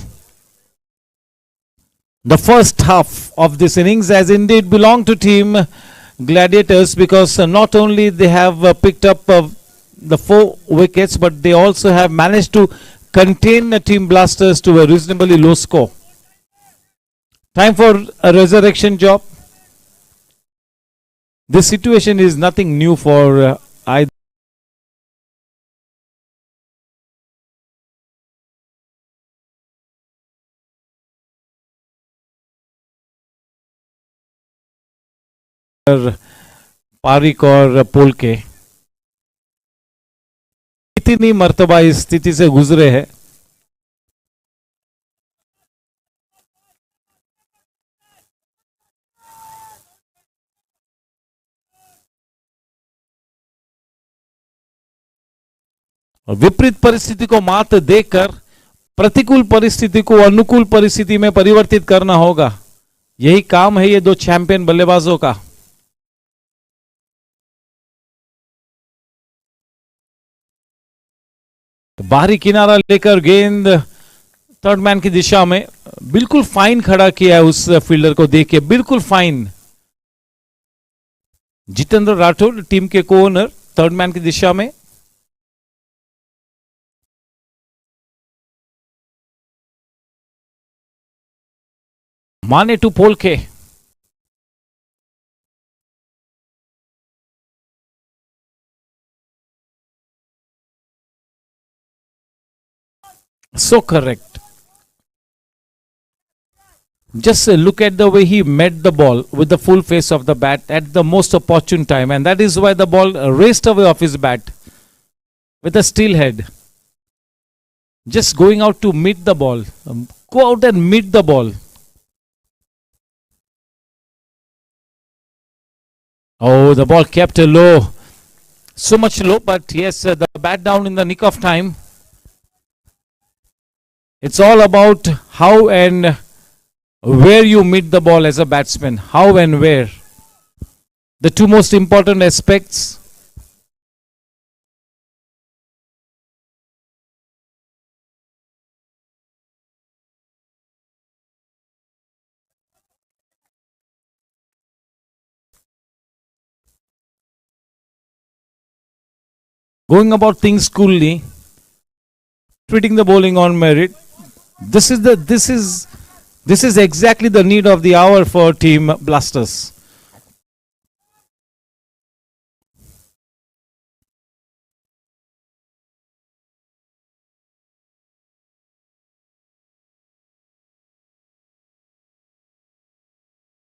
The first half of this innings has indeed belonged to team Gladiators, because not only they have picked up the 4 wickets, but they also have managed to contain the team Blasters to a reasonably low score. Time for a resurrection job. This situation is nothing new for either. Pareek और पोल के कितनी मर्तबा इस स्थिति से गुजरे हैं. विपरीत परिस्थिति को मात देकर प्रतिकूल परिस्थिति को अनुकूल परिस्थिति में परिवर्तित करना होगा. यही काम है ये 2 चैंपियन बल्लेबाजों का. बाहरी किनारा लेकर गेंद थर्ड मैन की दिशा में. बिल्कुल फाइन खड़ा किया है उस फील्डर को, देखिए बिल्कुल फाइन. जितेंद्र राठौर टीम के को ओनर थर्ड मैन की दिशा में. माने टू पोल के. So correct. Just look at the way he met the ball with the full face of the bat at the most opportune time, and that is why the ball raced away off his bat with a still head. Just going out to meet the ball. Go out and meet the ball. Oh, the ball kept low. So much low, but yes, the bat down in the nick of time. It's all about how and where you meet the ball as a batsman. How and where. The 2 most important aspects. Going about things coolly. Treating the bowling on merit. This is exactly the need of the hour for team Blasters.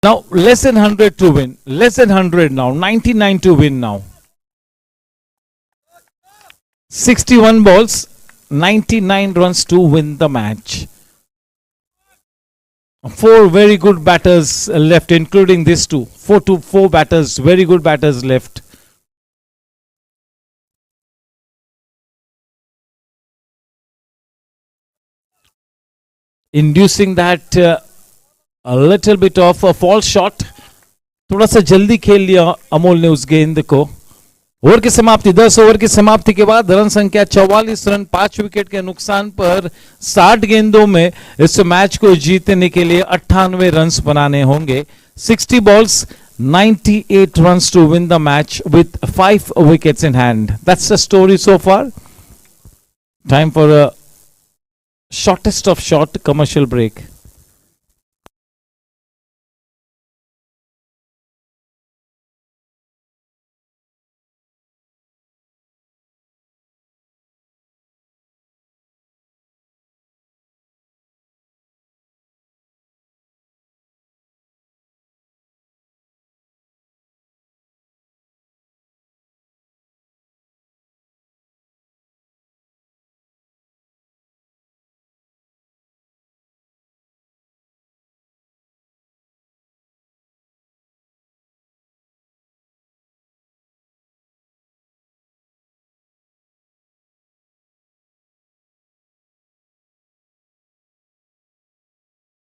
Now less than 100 to win. Less than 100 now. 99 to win now. 61 balls. 99 runs to win the match. 4 very good batters left, including these 2. 4 batters, very good batters left. Inducing that a little bit of a false shot. थोड़ा सा जल्दी खेल लिया अमोल ने उस गेंद को. Over की समाप्ति. 10 ओवर की समाप्ति के बाद रन संख्या 44 रन 5 विकेट के नुकसान पर 60 गेंदों में इस मैच को जीतने के लिए 98 रन बनाने होंगे. 60 balls, 98 runs to win the match with 5 wickets in hand. That's the story so far. Time for a shortest of short commercial break.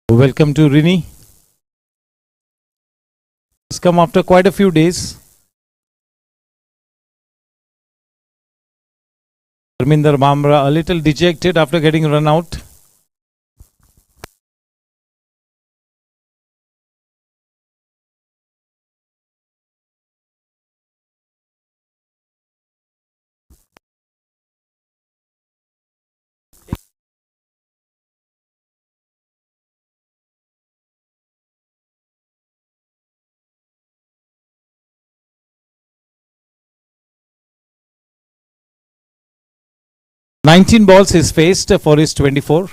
Welcome to Rini. It's come after quite a few days. Harminder Bhamra a little dejected after getting run out. 19 balls is faced for his 24.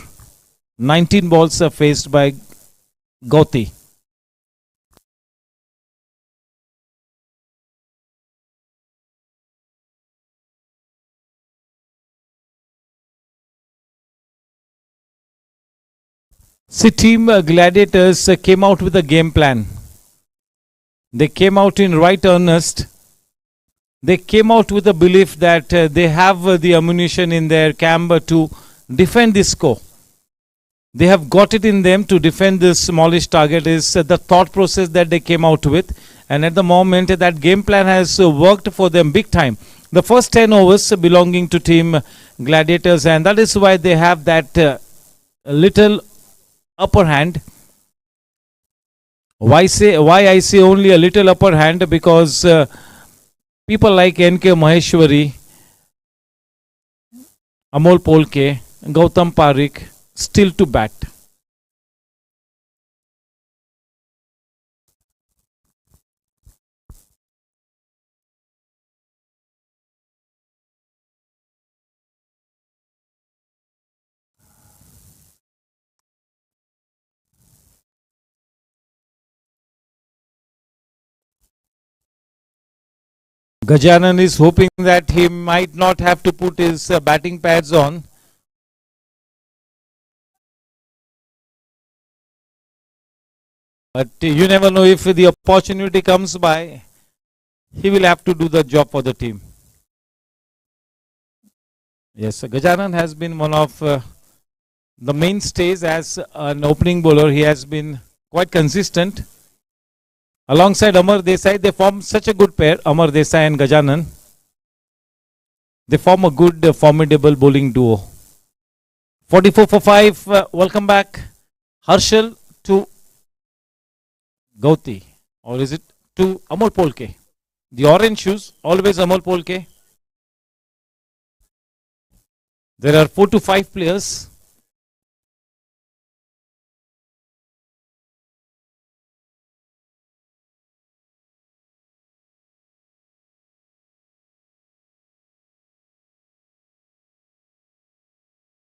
19 balls are faced by Gauti. See, team Gladiators came out with a game plan. They came out in right earnest. They came out with a belief that they have the ammunition in their camp to defend this score. They have got it in them to defend this smallish target is the thought process that they came out with. And at the moment, that game plan has worked for them big time. The first 10 overs belonging to team Gladiators, and that is why they have that little upper hand. Why I say only a little upper hand? Because people like N.K. Maheshwari, Amol Polke, Gautam Parikh still to bat. Gajanan is hoping that he might not have to put his batting pads on. But you never know, if the opportunity comes by, he will have to do the job for the team. Yes, Gajanan has been one of the mainstays as an opening bowler. He has been quite consistent. Alongside Amar Desai, they form such a good pair, Amar Desai and Gajanan. They form a good, formidable bowling duo. 44 for 5. Welcome back, Harshal to Gauti. Or is it to Amol Polke? The orange shoes, always Amol Polke. There are 4 to 5 players.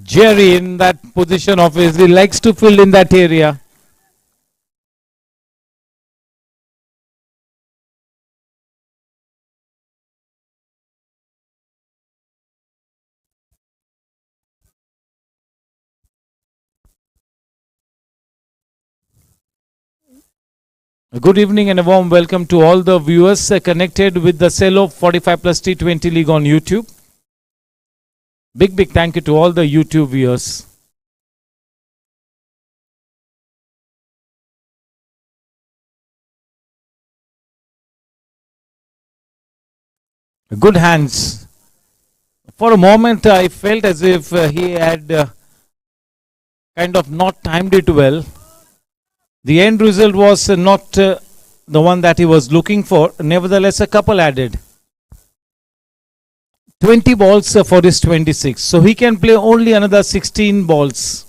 Jerry in that position obviously likes to field in that area. Good evening and a warm welcome to all the viewers connected with the CELLO 45 plus T20 League on YouTube. Big thank you to all the YouTube viewers. Good hands. For a moment, I felt as if he had kind of not timed it well. The end result was not the one that he was looking for. Nevertheless, a couple added. 20 balls for his 26. So he can play only another 16 balls.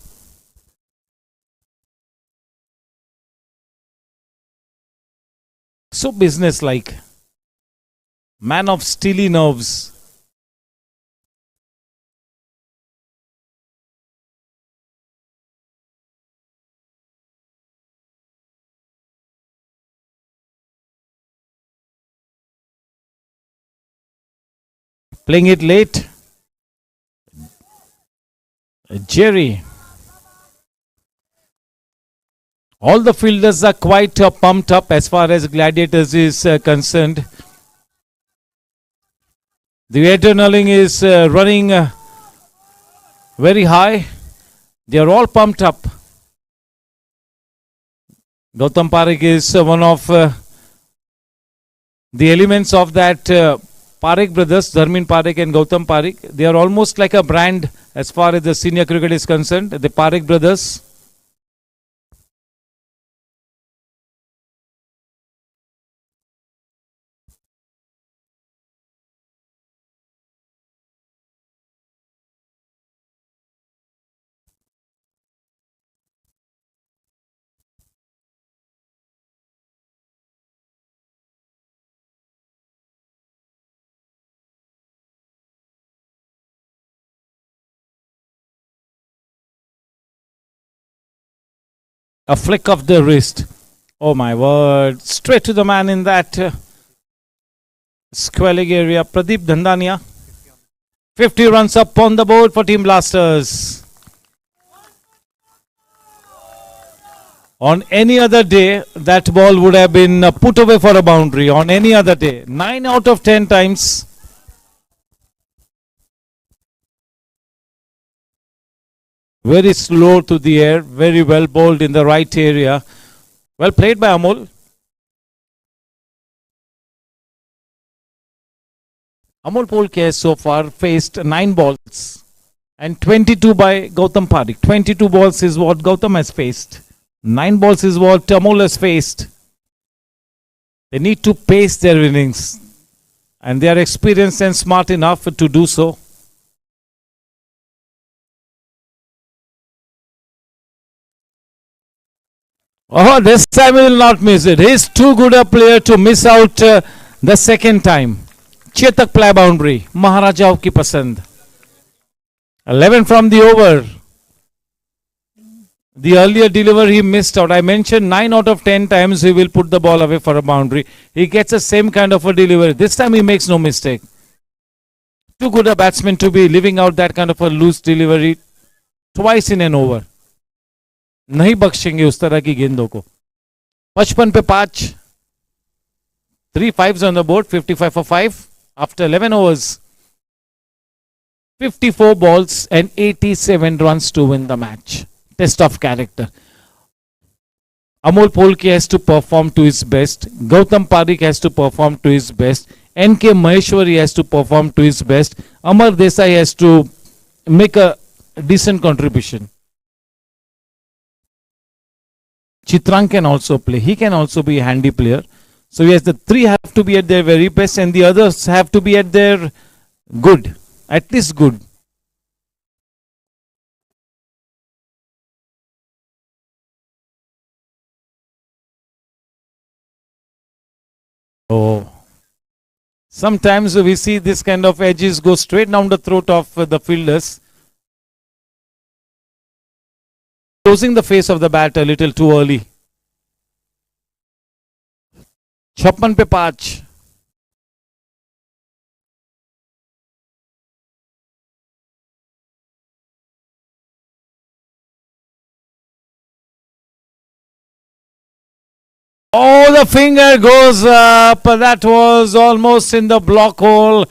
So business-like. Man of steely nerves. Playing it late. Jerry. All the fielders are quite pumped up as far as Gladiators is concerned. The adrenaline is running very high. They are all pumped up. Gautam Parikh is one of the elements of that Parikh brothers, Dharmin Parikh and Gautam Parikh. They are almost like a brand as far as the senior cricket is concerned. The Parikh brothers. A flick of the wrist. Oh my word. Straight to the man in that squellig area. Pradeep Dhandania. 50 runs up on the board for Team Blasters. On any other day, that ball would have been put away for a boundary. On any other day. 9 out of 10 times. Very slow to the air. Very well bowled in the right area. Well played by Amol. Amol Polke has so far faced 9 balls and 22 by Gautam Parik. 22 balls is what Gautam has faced. 9 balls is what Amol has faced. They need to pace their innings and they are experienced and smart enough to do so. Oh, this time he will not miss it. He is too good a player to miss out the second time. Chetak play boundary. Maharaja ki pasand. 11 from the over. The earlier delivery he missed out. I mentioned 9 out of 10 times he will put the ball away for a boundary. He gets the same kind of a delivery. This time he makes no mistake. Too good a batsman to be leaving out that kind of a loose delivery twice in an over. नहीं बख्शेंगे उस तरह की गेंदों को. 55 पे 5. 3 5s on the board. 55 for 5 after 11 overs. 54 balls and 87 runs to win the match. Test of character. Amol Polke has to perform to his best. Gautam Parik has to perform to his best. NK Maheshwari has to perform to his best. Amar Desai has to make a decent contribution. Chitrang can also play. He can also be a handy player. So yes, the 3 have to be at their very best and the others have to be at their good. At least good. Oh. Sometimes we see this kind of edges go straight down the throat of the fielders. Closing the face of the bat a little too early. 56 पे 5. Oh, the finger goes up. That was almost in the block hole.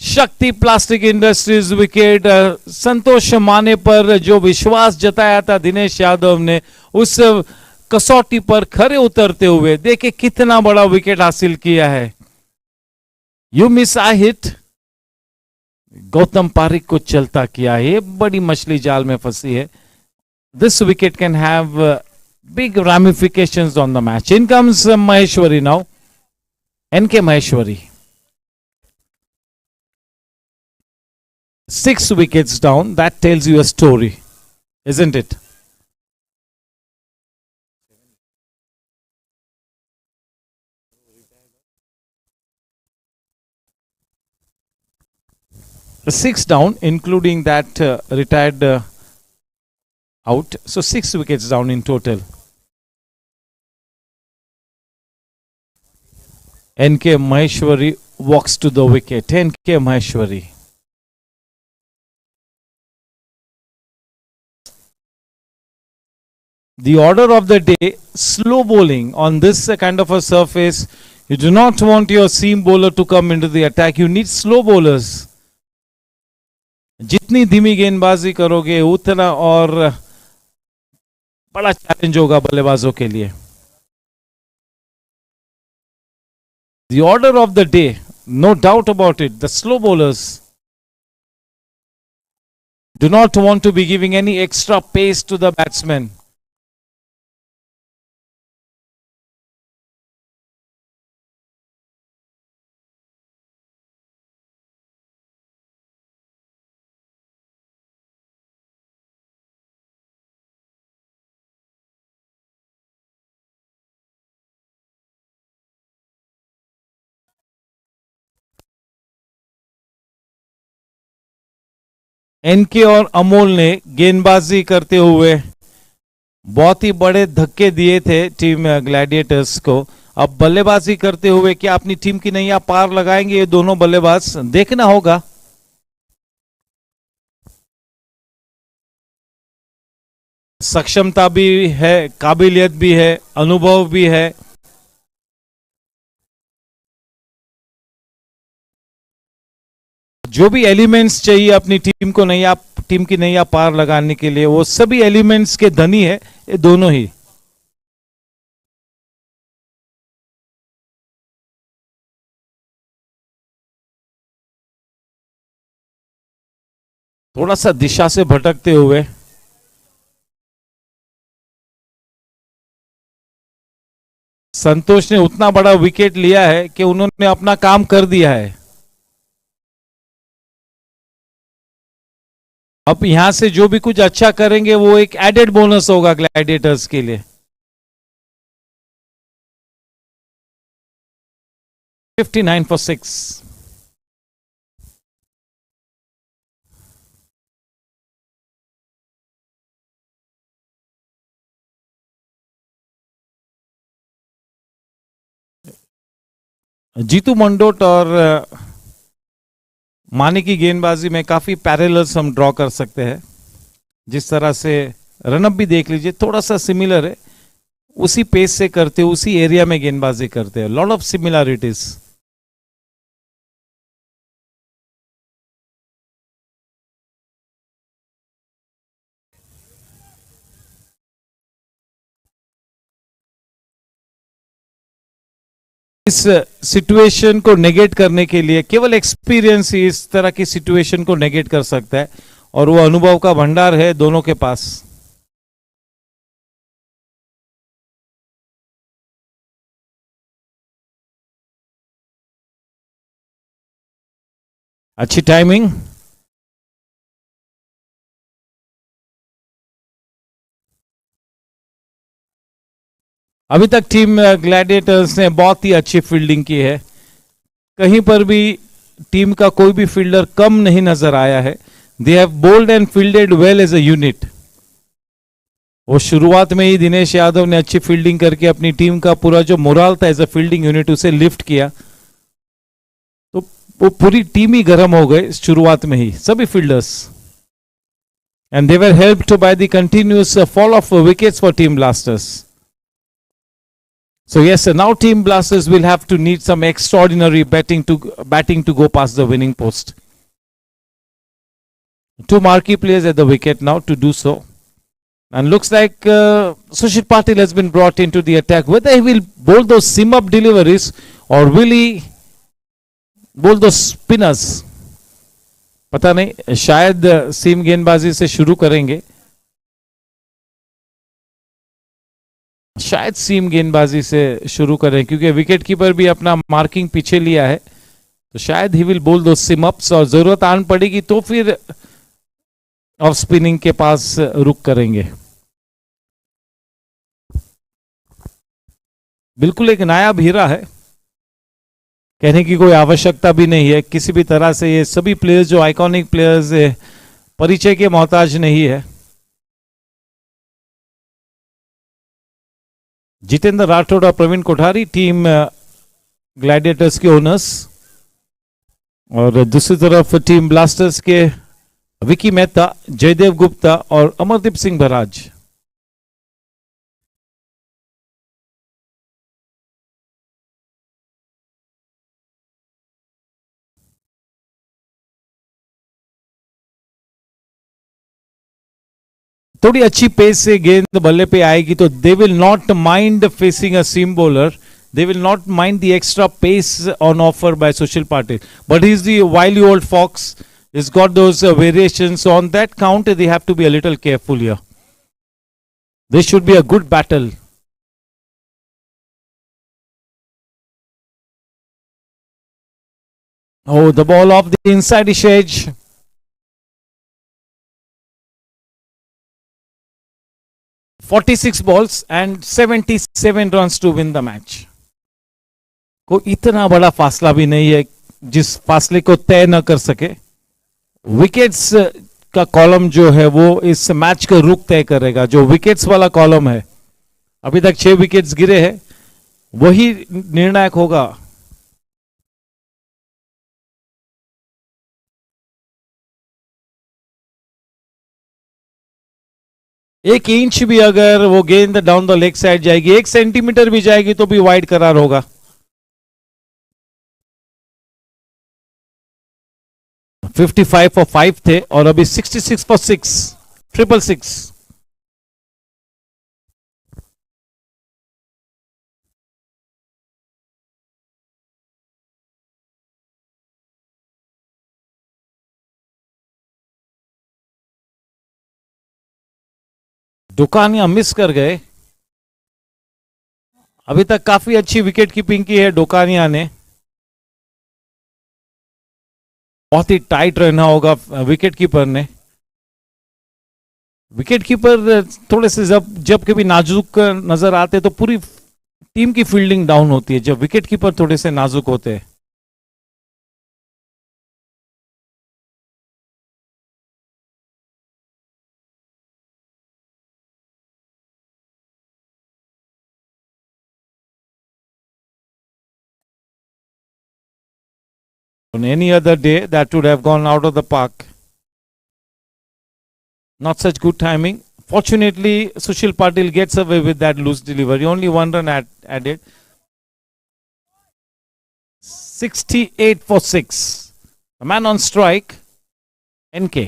शक्ति plastic industries wicket. संतोष माने पर जो विश्वास जताया था दिनेश यादव ने, उस कसौटी पर खरे उतरते हुए देखे कितना बड़ा विकेट हासिल किया है. You miss I hit. Gautam Pareek को चलता किया है. बड़ी मछली जाल में फंसी है. This wicket can have big ramifications on the match. In comes Maheshwari now. NK Maheshwari. 6 wickets down. That tells you a story, isn't it? The 6 down, including that retired out. So 6 wickets down in total. NK Maheshwari walks to the wicket. NK Maheshwari. The order of the day, slow bowling on this kind of a surface. You do not want your seam bowler to come into the attack. You need slow bowlers. जितनी धीमी गेंदबाजी करोगे उतना और बड़ा challenge होगा बल्लेबाजों के लिए. The order of the day, no doubt about it, the slow bowlers do not want to be giving any extra pace to the batsmen. NK और अमोल ने गेंदबाजी करते हुए बहुत ही बड़े धक्के दिए थे टीम ग्लैडिएटर्स को। अब बल्लेबाजी करते हुए क्या अपनी टीम की नैया पार लगाएंगे ये दोनों बल्लेबाज, देखना होगा। सक्षमता भी है, काबिलियत भी है, अनुभव भी है। जो भी एलिमेंट्स चाहिए अपनी टीम की नैया पार लगाने के लिए, वो सभी एलिमेंट्स के धनी है ये दोनों ही। थोड़ा सा दिशा से भटकते हुए संतोष ने उतना बड़ा विकेट लिया है कि उन्होंने अपना काम कर दिया है। अब यहां से जो भी कुछ अच्छा करेंगे वो एक एडेड बोनस होगा ग्लैडिएटर्स के लिए। 59 for 6। जीतू मंडोट और मानी की गेंदबाजी में काफी पैरेलल्स हम ड्रॉ कर सकते हैं। जिस तरह से रनअप भी देख लीजिए, थोड़ा सा सिमिलर है, उसी पेस से करते, उसी एरिया में गेंदबाजी करते हैं। Lot of similarities. इस सिचुएशन को नेगेट करने के लिए केवल एक्सपीरियंस ही इस तरह की सिचुएशन को नेगेट कर सकता है, और वो अनुभव का भंडार है दोनों के पास। अच्छी टाइमिंग। अभी तक टीम ग्लैडिएटर्स ने बहुत ही अच्छी फील्डिंग की है। कहीं पर भी टीम का कोई भी फील्डर कम नहीं नजर आया है। They have bowled and fielded well as a unit. वो शुरुआत में ही दिनेश यादव ने अच्छी फील्डिंग करके अपनी टीम का पूरा जो मोराल था एज अ फील्डिंग यूनिट उसे लिफ्ट किया, तो वो पूरी टीम ही गर्म हो गए शुरुआत में ही, सभी fielders. And they were helped by the continuous fall of wickets for team blasters. So yes, now Team Blasters will have to need some extraordinary batting to go past the winning post. Two marquee players at the wicket now to do so, and looks like Sushil Patil has been brought into the attack. Whether he will bowl those sim up deliveries or will he bowl those spinners, पता नहीं, शायद सीम गेंदबाजी से शुरू करेंगे, शायद सीम गेंदबाजी से शुरू करें, क्योंकि विकेट कीपर भी अपना मार्किंग पीछे लिया है, तो शायद ही विल बोल दो सिम अप्स, और जरूरत आन पड़ेगी तो फिर ऑफ स्पिनिंग के पास रुक करेंगे. बिल्कुल एक नायाब हीरा है, कहने की कोई आवश्यकता भी नहीं है किसी भी तरह से. ये सभी प्लेयर्स जो आइकॉनिक प्लेयर्स है, परिचय के मोहताज नहीं है. जितेंद्र राठौड़ और प्रवीण कोठारी टीम ग्लैडिएटर्स के ओनर्स, और दूसरी तरफ टीम ब्लास्टर्स के विकी मेहता, जयदेव गुप्ता और अमरदीप सिंह बराज. थोड़ी अच्छी पेस से गेंद बल्ले पे आएगी तो they will not mind facing a seam bowler. They will not mind the extra pace on offer by Sushil Patil. But he's the wily old fox. He's got those variations. So on that count, they have to be a little careful here. This should be a good battle. Oh, the ball off the inside-ish edge. "46 balls and 77 runs to win the match." कोई इतना बड़ा फासला भी नहीं है जिस फासले को तय न कर सके. विकेट्स का कॉलम जो है वो इस मैच का रुख तय करेगा। जो विकेट्स वाला कॉलम है, अभी तक 6 विकेट्स गिरे हैं, वही निर्णायक होगा। एक इंच भी अगर वो गेंद डाउन द लेग साइड जाएगी, 1 सेंटीमीटर भी जाएगी तो भी वाइड करार होगा। फिफ्टी 55 फॉर 5 थे और अभी 66 फॉर 6, 666। डुकानिया मिस कर गए। अभी तक काफी अच्छी विकेट कीपिंग की है डोकानिया ने। बहुत ही टाइट रहना होगा विकेट कीपर ने। विकेट कीपर थोड़े से जब कभी नाजुक नजर आते तो पूरी टीम की फील्डिंग डाउन होती है। जब विकेट कीपर थोड़े से नाजुक होते हैं, on any other day that would have gone out of the park. Not such good timing. Fortunately, Sushil Patil gets away with that loose delivery. Only 1 run added. 68 for 6. A man on strike, NK.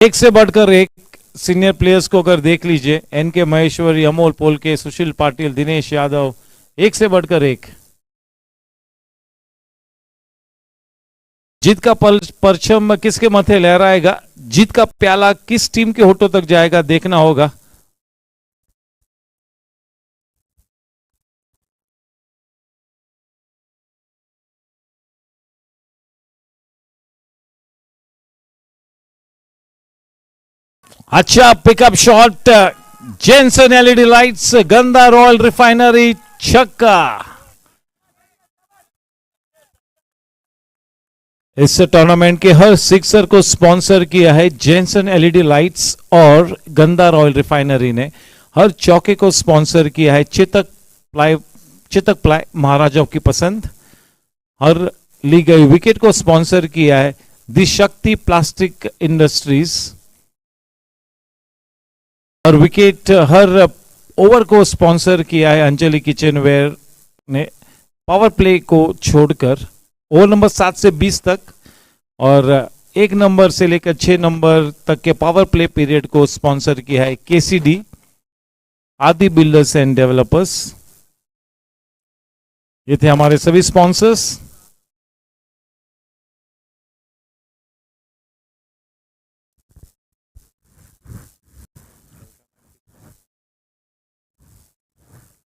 एक से बढ़कर एक senior players को अगर देख लीजिए, N K Maheshwari, Amol पोलके, सुशील पाटिल, दिनेश यादव, एक से बढ़कर एक। जीत का परचम किसके माथे लहराएगा, जीत का प्याला किस टीम के होठों तक जाएगा, देखना होगा। अच्छा pickup shot, Jensen LED lights, गंदा रॉयल रिफाइनरी, छक्का। इस टूर्नामेंट के हर सिक्सर को स्पॉन्सर किया है जेंसन एलईडी लाइट्स और गंदा रॉयल रिफाइनरी ने। हर चौके को स्पॉन्सर किया है चेतक प्लाई, महाराजाओं की पसंद। हर ली गई विकेट को स्पॉन्सर किया है दी शक्ति प्लास्टिक इंडस्ट्रीज। और विकेट हर ओवर को स्पॉन्सर किया है अंजलि किचनवेयर ने, पावर प्ले को छोड़कर। ओवर नंबर 7 से 20 तक और 1 नंबर से लेकर 6 नंबर तक के पावर प्ले पीरियड को स्पॉन्सर किया है केसीडी, आदि बिल्डर्स एंड डेवलपर्स। ये थे हमारे सभी sponsors.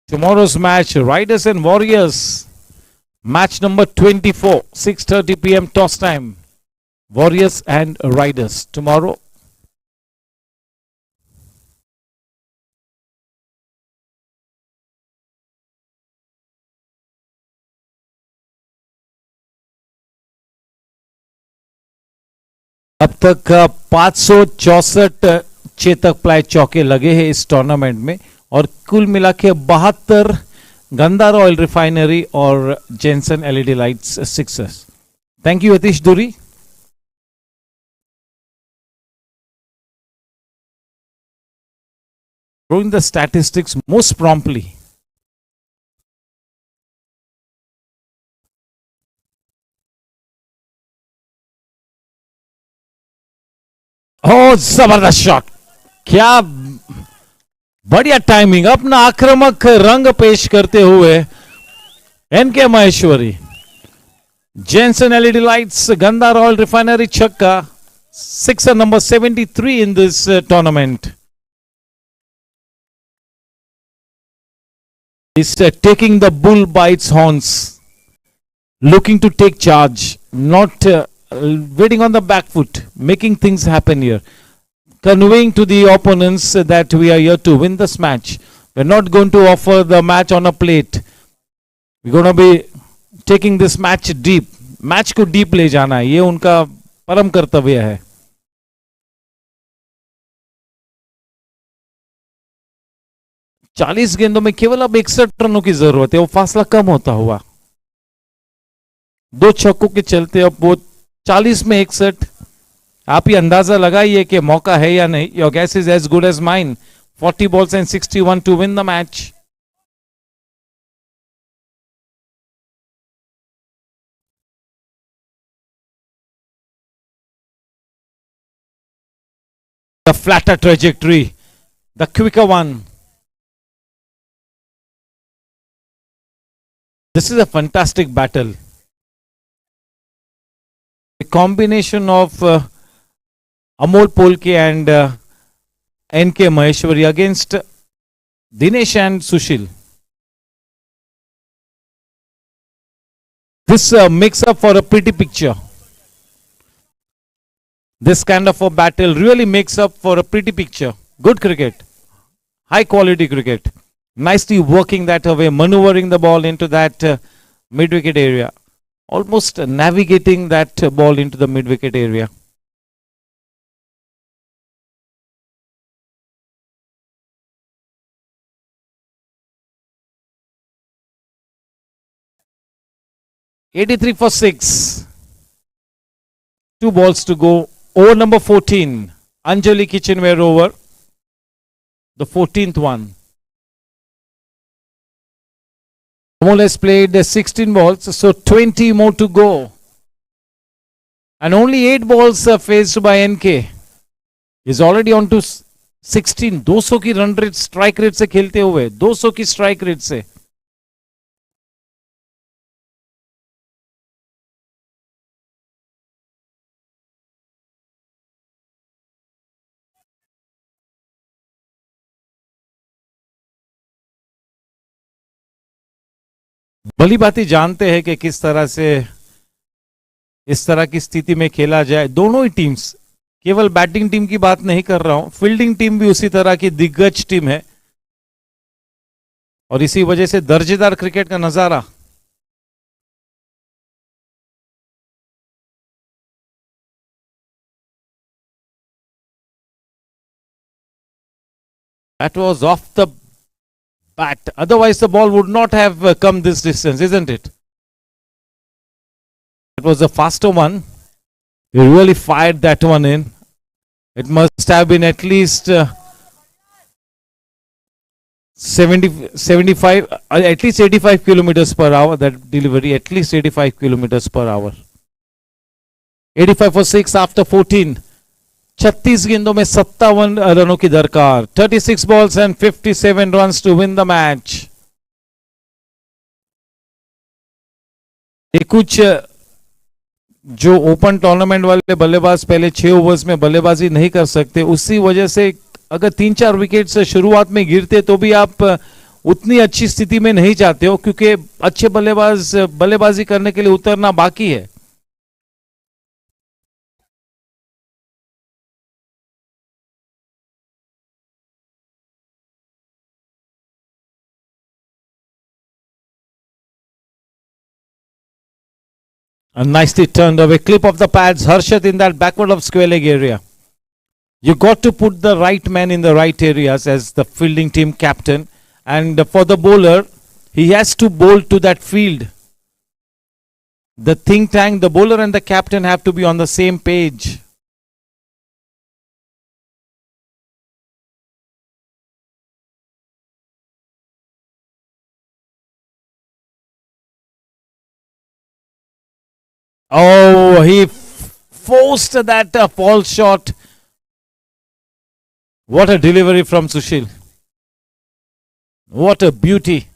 Tomorrow's match, Riders and Warriors. Match number 24, 6:30 p.m. toss time. Warriors and Riders tomorrow. अब तक 564 चेतक प्लाई चौके लगे हैं इस टूर्नामेंट में और कुल मिला के 72 गंदा रॉयल रिफाइनरी और Jensen LED lights sixers. Thank you Atish Doori. Throwing the statistics most promptly. Oh, जबरदस्त शॉट, क्या बढ़िया टाइमिंग, अपना आक्रामक रंग पेश करते हुए NK Maheshwari. Jensen LED lights, गंदा रॉयल रिफाइनरी, छक्का, sixer number 73 in this tournament. Is taking the bull by its horns, looking to take charge, not waiting on the back foot, making things happen here, conveying to the opponents that we are here to win this match. We're not going to offer the match on a plate. We're going to be taking this match deep. Match को deep ले जाना है, ये उनका परम कर्तव्य है. चालीस गेंदों में केवल अब 61 रनों की जरूरत है, वो फासला कम होता हुआ. 2 छक्कों के चलते अब वो 40 में 61. आप ही अंदाजा लगाइए कि मौका है या नहीं. Your guess is as good as mine. 40 balls and 61 to win the match. The flatter trajectory, the quicker one. This is a fantastic battle. A combination of Amol Polke and N.K. Maheshwari against Dinesh and Sushil. This makes up for a pretty picture. This kind of a battle really makes up for a pretty picture. Good cricket. High quality cricket. Nicely working that away, maneuvering the ball into that mid-wicket area. Almost navigating that ball into the mid-wicket area. (83 for 6). 2 balls to go. Over number 14. Anjali Kitchenware over. The 14th one. Amol has played 16 balls, so 20 more to go. And only 8 balls faced by NK. He's already on to 16. 200 की run rate strike rate से खेलते हुए, 200 की strike rate से. भली बात जानते हैं कि किस तरह से इस तरह की स्थिति में खेला जाए. दोनों ही टीम्स, केवल बैटिंग टीम की बात नहीं कर रहा हूं, फील्डिंग टीम भी उसी तरह की दिग्गज टीम है और इसी वजह से दर्जेदार क्रिकेट का नजारा. That was off the bat. Otherwise, the ball would not have come this distance, isn't it? It was a faster one. He really fired that one in. It must have been at least 75, at least 85 kilometers per hour. That delivery, at least 85 kilometers per hour. 85 for 6 after 14. 36 गेंदों में 57 रनों की दरकार. 36 balls and 57 runs to win the match. ये कुछ जो open tournament वाले बल्लेबाज पहले 6 ओवर्स में बल्लेबाजी नहीं कर सकते, उसी वजह से अगर 3-4 विकेट से शुरुआत में गिरते तो भी आप उतनी अच्छी स्थिति में नहीं जाते हो, क्योंकि अच्छे बल्लेबाज बल्लेबाजी करने के लिए उतरना बाकी है. A nicely turned away clip of the pads. Harshat in that backward of square leg area. You got to put the right man in the right areas as the fielding team captain. And for the bowler, he has to bowl to that field. The think tank, the bowler and the captain have to be on the same page. Oh, he forced that false shot. What a delivery from Sushil. What a beauty.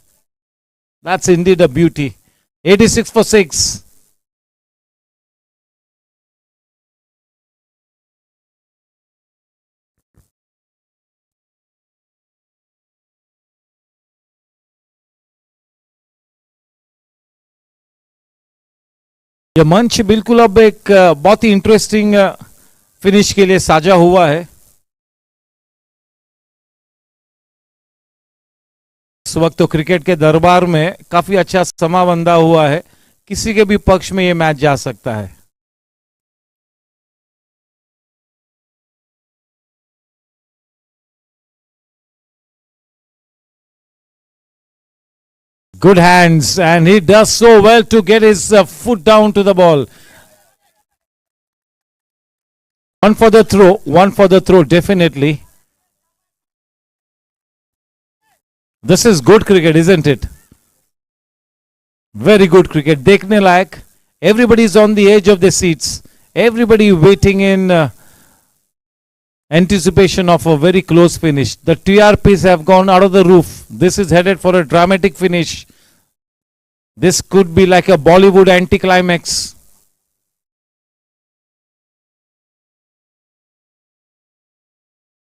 That's indeed a beauty. 86 for 6. ये मंच बिल्कुल अब एक बहुत ही interesting finish के लिए साजा हुआ है. इस वक्त तो क्रिकेट के दरबार में काफी अच्छा समा बंधा हुआ है, किसी के भी पक्ष में ये मैच जा सकता है। Good hands, and he does so well to get his foot down to the ball. One for the throw, definitely. This is good cricket, isn't it? Very good cricket. देखने लायक. Everybody is on the edge of their seats. Everybody waiting in anticipation of a very close finish. The TRPs have gone out of the roof. This is headed for a dramatic finish. This could be like a Bollywood anticlimax.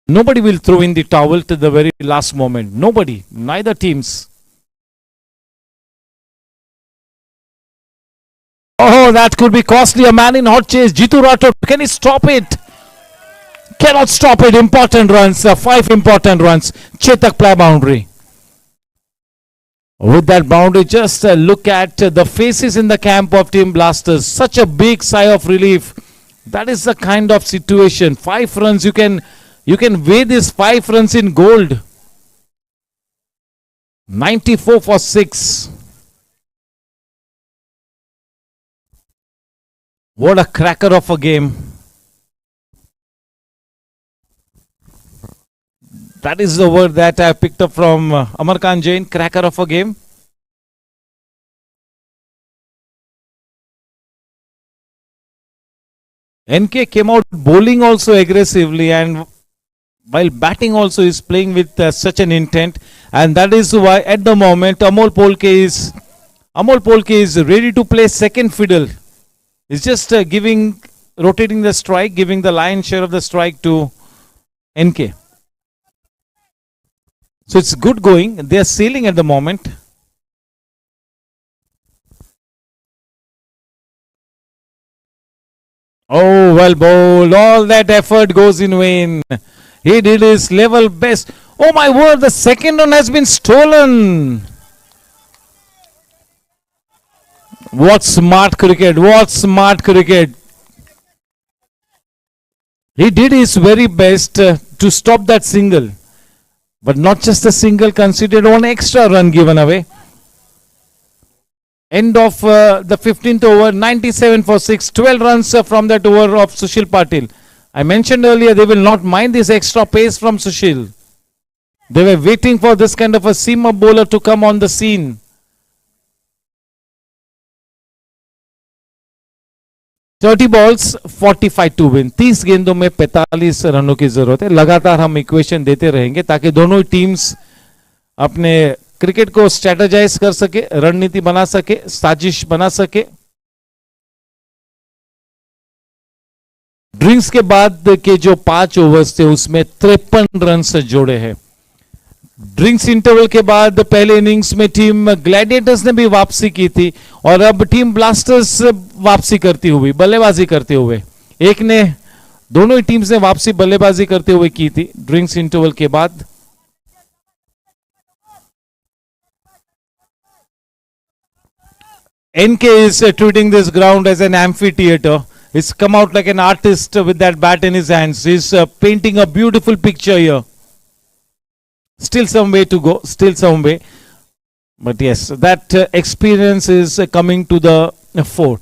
Nobody will throw in the towel to the very last moment. Nobody. Neither teams. Oh, that could be costly. A man in hot chase. Jitu Rathod. Can he stop it? Cannot stop it. Important runs. 5 important runs. Chetak play boundary. With that boundary, just look at the faces in the camp of Team Blasters. Such a big sigh of relief. That is the kind of situation. 5 runs. You can weigh these 5 runs in gold. 94 for 6. What a cracker of a game. That is the word that I picked up from Amarkant Jain. Cracker of a game. NK came out bowling also aggressively, and while batting also is playing with such an intent, and that is why at the moment Amol Polke is ready to play second fiddle. He's just rotating the strike, giving the lion's share of the strike to NK. So it's good going. They are sailing at the moment. Oh, well bowled. All that effort goes in vain. He did his level best. Oh my word, the second one has been stolen. What smart cricket. What smart cricket. He did his very best to stop that single. But not just a single, considered one extra run given away. End of the 15th over, 97 for 6, 12 runs from that over of Sushil Patil. I mentioned earlier they will not mind this extra pace from Sushil. They were waiting for this kind of a seam-up bowler to come on the scene. 30 balls, 45 to win. 30 गेंदों में 45 रनों की जरूरत है. लगातार हम equation देते रहेंगे ताकि दोनों टीम्स अपने क्रिकेट को स्ट्रेटेजाइज कर सके, रणनीति बना सके, साजिश बना सके. ड्रिंक्स के बाद के जो 5 ओवर्स थे उसमें 53 रन जोड़े हैं. ड्रिंक्स इंटरवल के बाद पहले इनिंग्स में टीम ग्लैडिएटर्स ने भी वापसी की थी और अब टीम ब्लास्टर्स वापसी करती हुई, बल्लेबाजी करते हुए, दोनों ही टीम्स ने वापसी बल्लेबाजी करते हुए की थी ड्रिंक्स इंटरवल के बाद. NK is treating this ground as an amphitheater. He's come out like an artist with that bat in his hands. He's painting a beautiful picture here. Still some way to go, still some way. But yes, that experience is coming to the fore.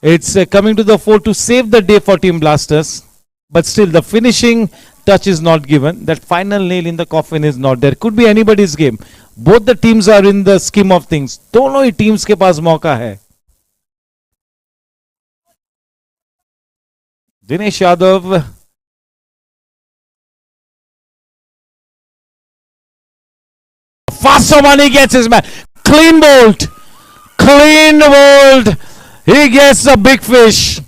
It's coming to the fore to save the day for Team Blasters. But still, the finishing touch is not given. That final nail in the coffin is not there. Could be anybody's game. Both the teams are in the scheme of things. दोनों ही teams के पास मौका है. Dinesh Yadav faster one, he gets his man. Clean bowled. He gets a big fish.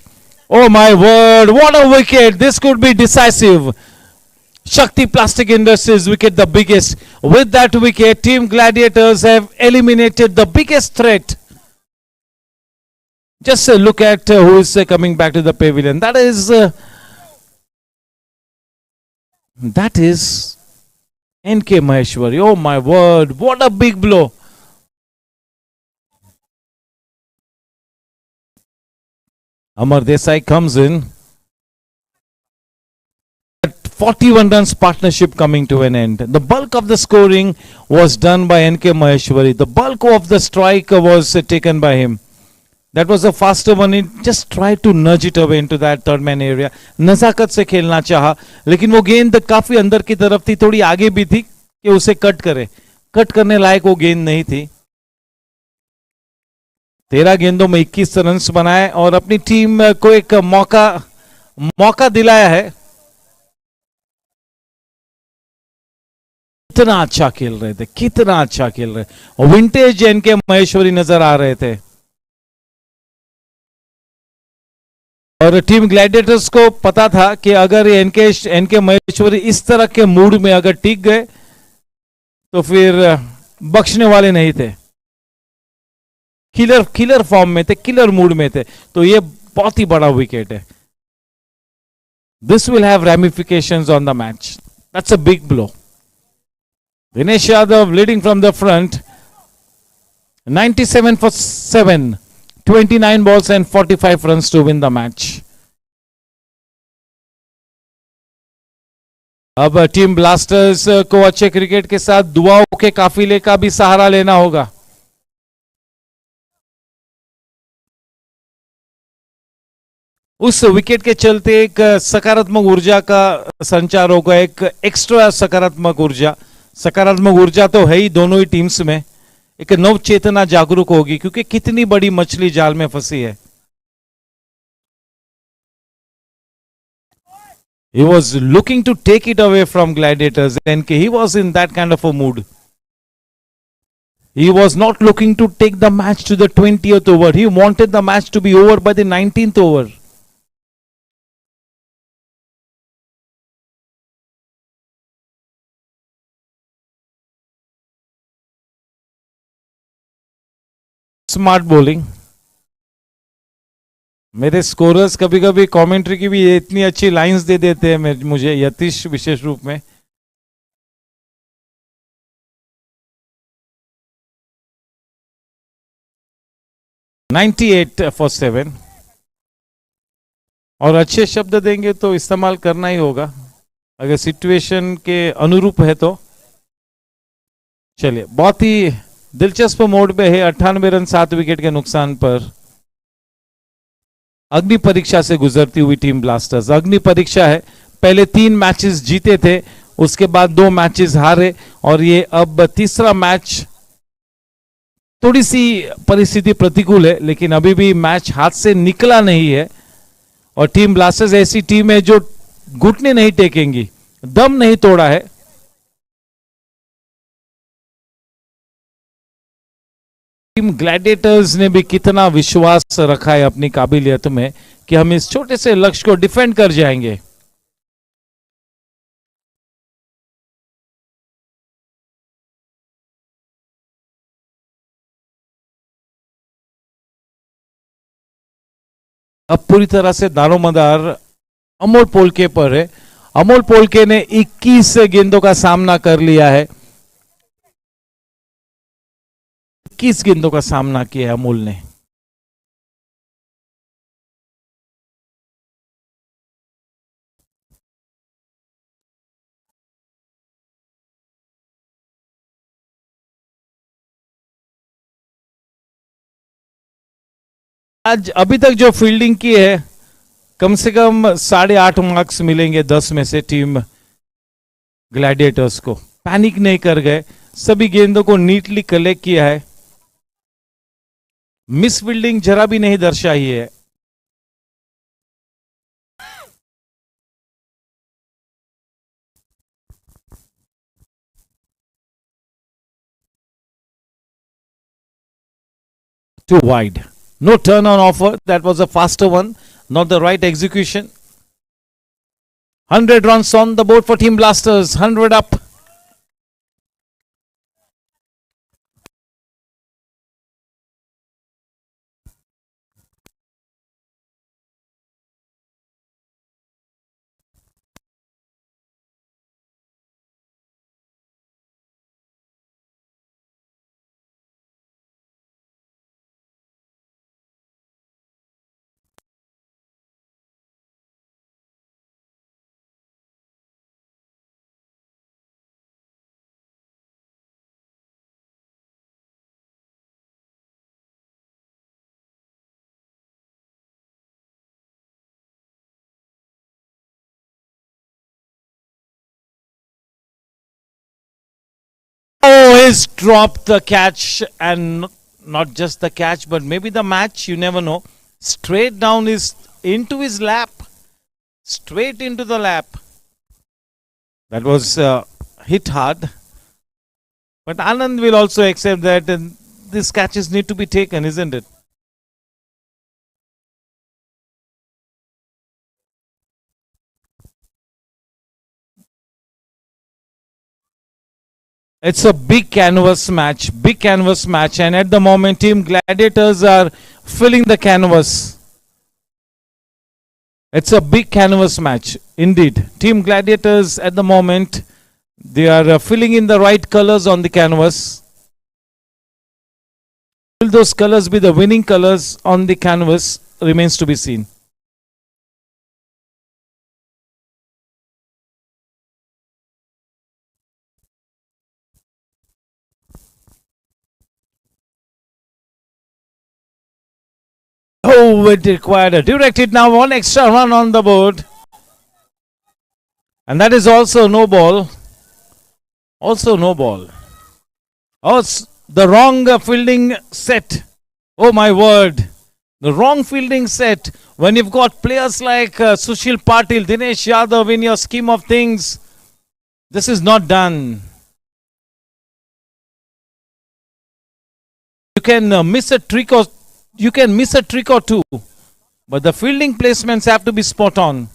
Oh my word, what a wicket. This could be decisive. Shakti Plastic Industries wicket, the biggest. With that wicket, Team Gladiators have eliminated the biggest threat. Just look at who is coming back to the pavilion. That is NK Maheshwari. Oh my word, what a big blow. Amar Desai comes in. 41 runs partnership coming to an end. The bulk of the scoring was done by NK Maheshwari. The bulk of the strike was taken by him. That was a faster one. He just tried to nudge it away into that third man area. नजाकत से खेलना चाहा, लेकिन वो गेंद काफी अंदर की तरफ थी, थोड़ी आगे भी थी कि उसे कट करे. कट करने लायक वो गेंद नहीं थी. 13 गेंदों में 21 रन बनाए और अपनी टीम को एक मौका दिलाया है. कितना अच्छा खेल रहे थे, कितना अच्छा खेल रहे. विंटेज एनके महेश्वरी नजर आ रहे थे. और टीम ग्लैडिएटर्स को पता था कि अगर एनके महेश्वरी इस तरह के मूड में अगर टिक गए तो फिर बख्शने वाले नहीं थे. किलर फॉर्म में थे, किलर मूड में थे. तो ये बहुत ही बड़ा विकेट है. This will have ramifications on the match. That's a big blow. Dinesh Yadav leading from the front. 97 for 7. 29 balls and 45 runs to win the match. अब टीम ब्लास्टर्स को अच्छे क्रिकेट के साथ दुआओं के काफिले का भी सहारा लेना होगा. उस विकेट के चलते एक सकारात्मक ऊर्जा का संचार होगा, एक एक्स्ट्रा सकारात्मक ऊर्जा तो है ही दोनों ही टीम्स में. एक नव चेतना जागरूक होगी क्योंकि कितनी बड़ी मछली जाल में फंसी है. He was looking to take it away from Gladiators and he was in that kind of a mood. He was not looking to take the match to the 20th over. He wanted the match to be over by the 19th over. Smart bowling. मेरे scorers कभी कभी commentary की भी इतनी अच्छी lines दे देते हैं मुझे, यतीश विशेष रूप में. $98 for 7. और अच्छे शब्द देंगे तो इस्तेमाल करना ही होगा अगर सिचुएशन के अनुरूप है तो. चलिए, बहुत ही दिलचस्प मोड पे है. 98 रन 7 विकेट के नुकसान पर अग्नि परीक्षा से गुजरती हुई टीम ब्लास्टर्स. अग्नि परीक्षा है. पहले 3 मैचेस जीते थे, उसके बाद 2 मैचेस हारे और ये अब तीसरा मैच. थोड़ी सी परिस्थिति प्रतिकूल है लेकिन अभी भी मैच हाथ से निकला नहीं है. और टीम ब्लास्टर्स ऐसी टीम है जो घुटने नहीं टेकेंगी, दम नहीं तोड़ा है. टीम ग्लैडिएटर्स ने भी कितना विश्वास रखा है अपनी काबिलियत में कि हम इस छोटे से लक्ष्य को डिफेंड कर जाएंगे. अब पूरी तरह से दारोमदार अमोल पोलके पर है. अमोल पोलके ने 21 गेंदों का सामना कर लिया है. 21 गेंदों का सामना किया है अमोल ने. आज अभी तक जो फील्डिंग की है कम से कम 8.5 मार्क्स मिलेंगे 10 में से टीम ग्लैडिएटर्स को. पैनिक नहीं कर गए, सभी गेंदों को नीटली कलेक्ट किया है. मिस फील्डिंग जरा भी नहीं दर्शाई है. Too wide. No turn on offer. That was a faster one. Not the right execution. 100 runs on the board for Team Blasters. 100 up. dropped the catch, and not just the catch, but maybe the match, you never know. Straight down into his lap. Straight into the lap. That was hit hard. But Anand will also accept that these catches need to be taken, isn't it? It's a big canvas match, and at the moment, Team Gladiators are filling the canvas. It's a big canvas match, indeed. Team Gladiators at the moment, they are filling in the right colors on the canvas. Will those colors be the winning colors on the canvas remains to be seen. Oh, it required a directed now, one extra run on the board. And that is also no ball. Also no ball. Oh, it's the wrong fielding set. Oh my word. The wrong fielding set. When you've got players like Sushil Patil, Dinesh Yadav in your scheme of things, this is not done. You can miss a trick or two, but the fielding placements have to be spot on.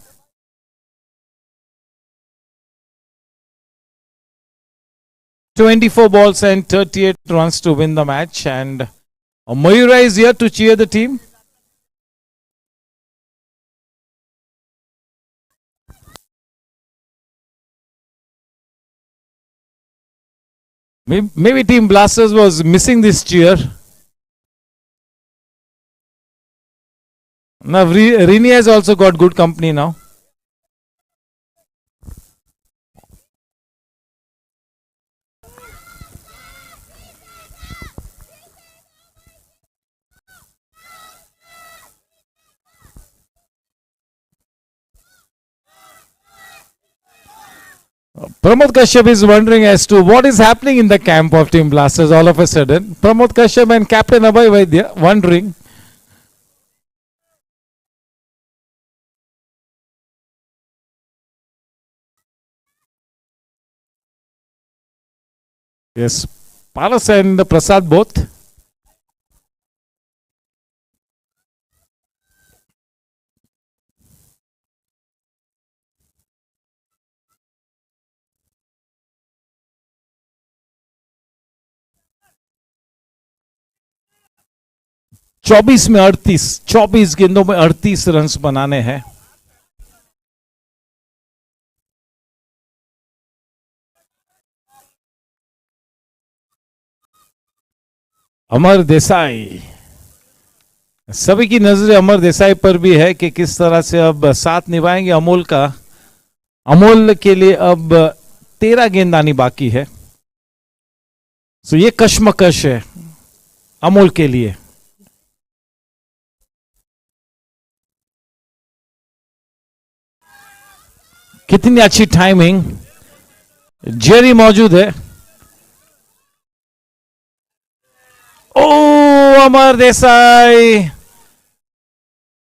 "24 balls and 38 runs to win the match, and Mayura is here to cheer the team. Maybe Team Blasters was missing this cheer. Now Rini has also got good company now. Pramod Kashyap is wondering as to what is happening in the camp of Team Blasters all of a sudden. Pramod Kashyap and Captain Abhay Vaidya wondering. Yes, Paras and Prasad both. चौबीस में 24 गेंदों में 38 runs बनाने हैं. अमर देसाई, सभी की नजरें अमर देसाई पर भी है कि किस तरह से अब साथ निभाएंगे अमोल का. अमोल के लिए अब 13 गेंद आनी बाकी है. सो ये कश्मकश है अमोल के लिए. कितनी अच्छी टाइमिंग. जेरी मौजूद है. ओ अमर देसाई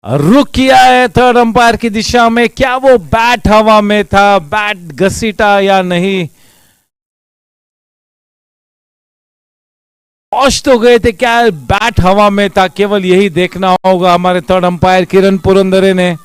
रुक किया है थर्ड अंपायर की दिशा में. क्या वो बैट हवा में था, बैट घसीटा या नहीं, पहुंच तो गए थे, क्या बैट हवा में था, केवल यही देखना होगा हमारे थर्ड अंपायर किरण पुरंदरे ने.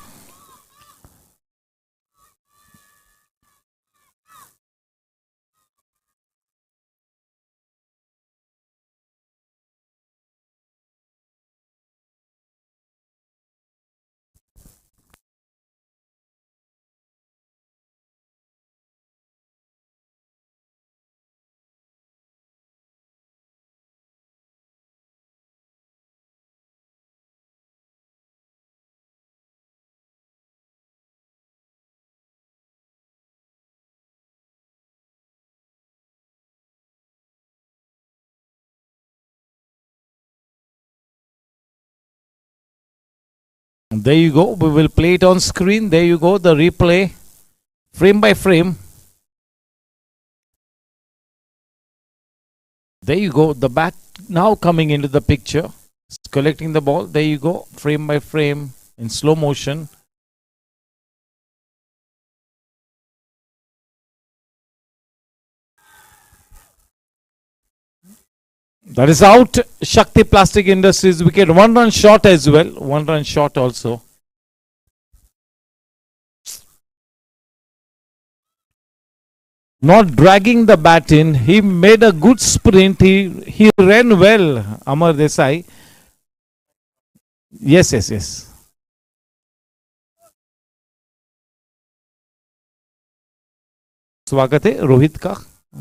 There you go. We will play it on screen. There you go. The replay, frame by frame. There you go. The bat now coming into the picture. Collecting the ball. There you go. Frame by frame in slow motion. That is out. Shakti Plastic Industries wicket. 1 run short as well. 1 run short also. Not dragging the bat in. He made a good sprint. He ran well, Amar Desai. Yes. स्वागत है रोहित का,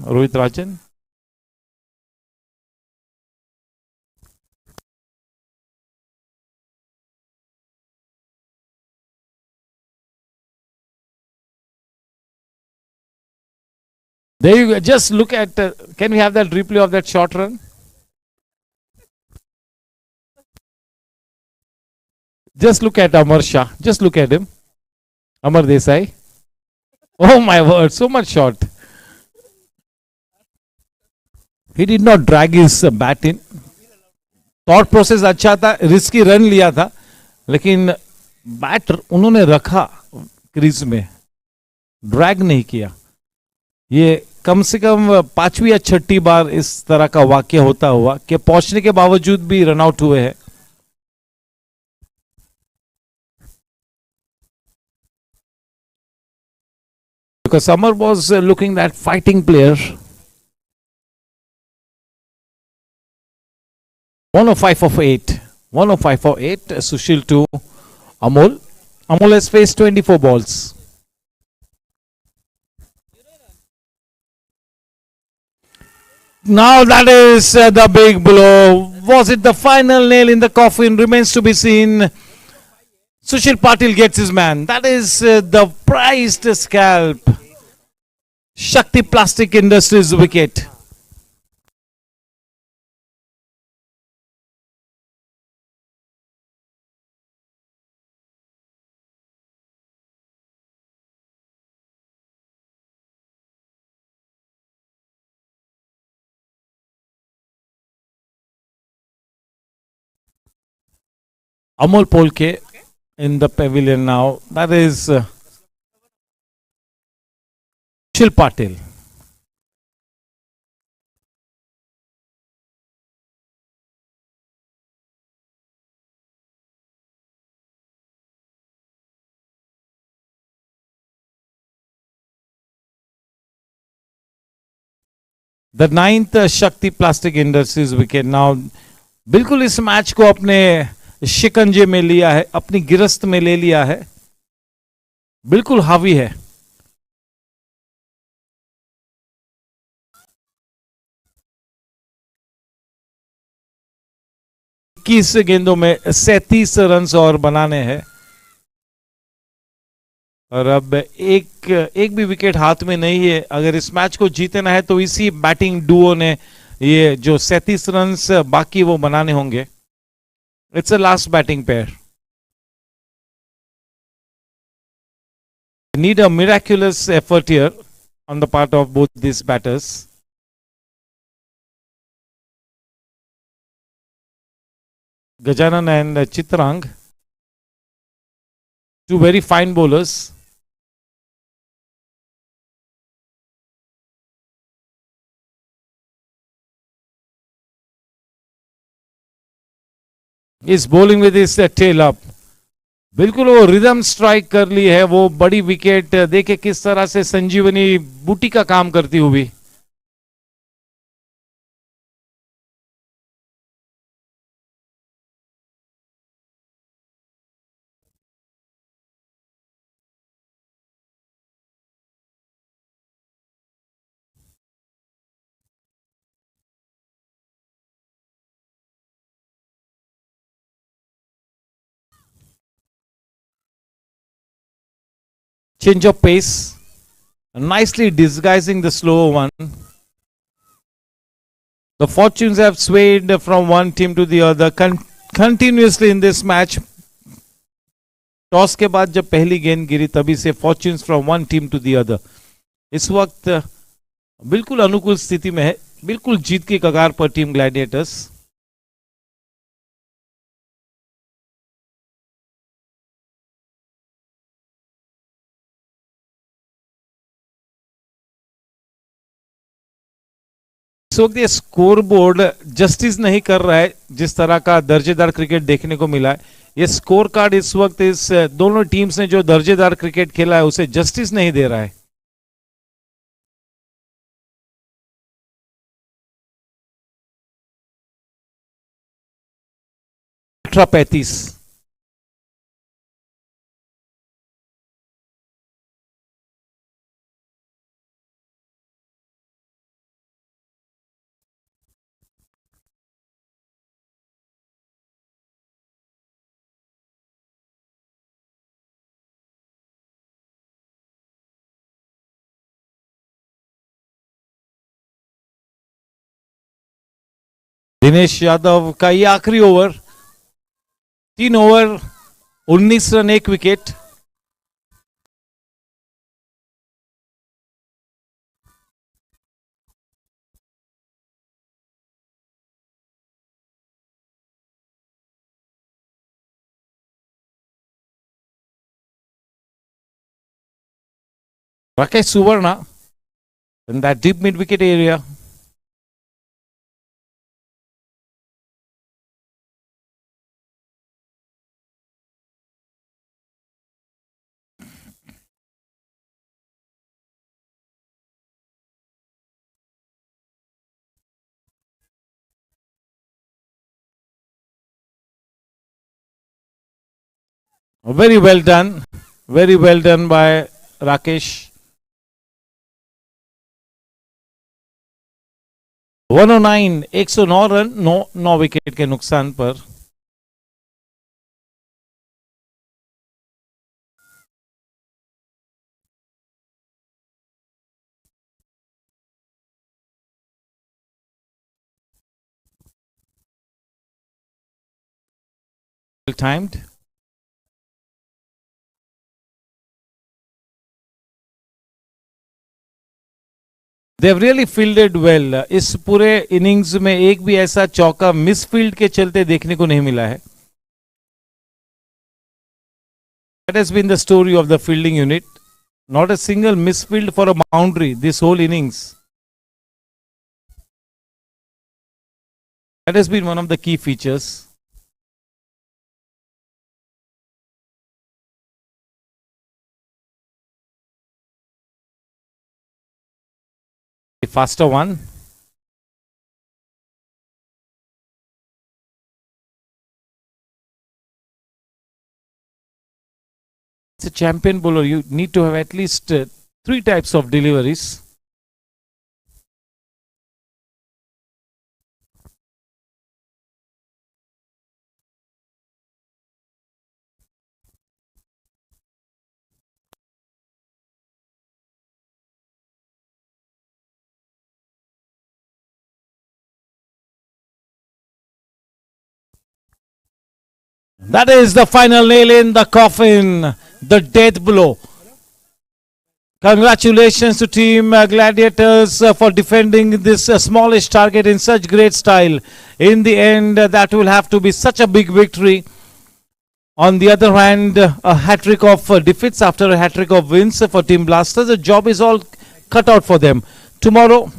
रोहित राजन. There you go. Just look at, can we have that replay of that short run? Just look at Amar Shah. Just look at him. Amar Desai. Oh my word, so much short. He did not drag his bat in. Thought process अच्छा था, risky run लिया था, लेकिन bat उन्होंने रखा crease में, drag नहीं किया. ये कम से कम 5वीं या 6ठी बार इस तरह का वाक्य होता हुआ कि पहुंचने के बावजूद भी रन आउट हुए हैं. Because Samar was looking that fighting player. 105 of 8. 105 of 8. Sushil to Amol. Amol has faced 24 balls. Now that is the big blow. Was it the final nail in the coffin? Remains to be seen. Sushil Patil gets his man. That is the prized scalp. Shakti Plastic Industries wicket. Amol Polke in the pavilion now. That is Sushil Patil. The 9th Shakti Plastic Industries wicket now. बिल्कुल इस match को अपने शिकंजे में लिया है, अपनी गिरफ्त में ले लिया है, बिल्कुल हावी है. इक्कीस गेंदों में 37 रन और बनाने हैं और अब एक भी विकेट हाथ में नहीं है. अगर इस मैच को जीतना है तो इसी बैटिंग डुओ ने ये जो 37 रन बाकी वो बनाने होंगे. It's a last batting pair. Need a miraculous effort here on the part of both these batters. Gajanan and Chitrang, two very fine bowlers. Is bowling with his tail up. बिल्कुल वो rhythm strike कर ली है. वो बड़ी wicket देखे किस तरह से संजीवनी बूटी का काम करती हुई. Change of pace, nicely disguising the slow one. The fortunes have swayed from one team to the other continuously in this match. Toss के बाद जब पहली गेंद गिरी तभी से fortunes from one team to the other. इस वक्त बिल्कुल अनुकूल स्थिति में है. बिल्कुल जीत की कगार पर टीम ग्लैडिएटर्स। इस वक्त ये स्कोर बोर्ड जस्टिस नहीं कर रहा है जिस तरह का दर्जेदार क्रिकेट देखने को मिला है। ये स्कोर कार्ड इस वक्त इस दोनों टीम्स ने जो दर्जेदार क्रिकेट खेला है उसे जस्टिस नहीं दे रहा है। 18-35। दिनेश यादव का ये आखिरी over, 3 over 19 run 1 wicket. Rakesh Suvarna in that deep mid wicket area. Very well done. Very well done by Rakesh. 109, 109 run 9 wicket के नुकसान पर। Timed. They have really fielded well. इस पूरे इनिंग्स में एक भी ऐसा चौका मिस फील्ड के चलते देखने को नहीं मिला है। That has been the story of the fielding unit. Not a single misfield for a boundary this whole innings. That has been one of the key features. The faster one. It's a champion bowler. You need to have at least 3 types of deliveries. That is the final nail in the coffin, the death blow. Congratulations to Team Gladiators for defending this smallish target in such great style. In the end, that will have to be such a big victory. On the other hand, a hat-trick of defeats after a hat-trick of wins for Team Blasters. The job is all cut out for them. Tomorrow,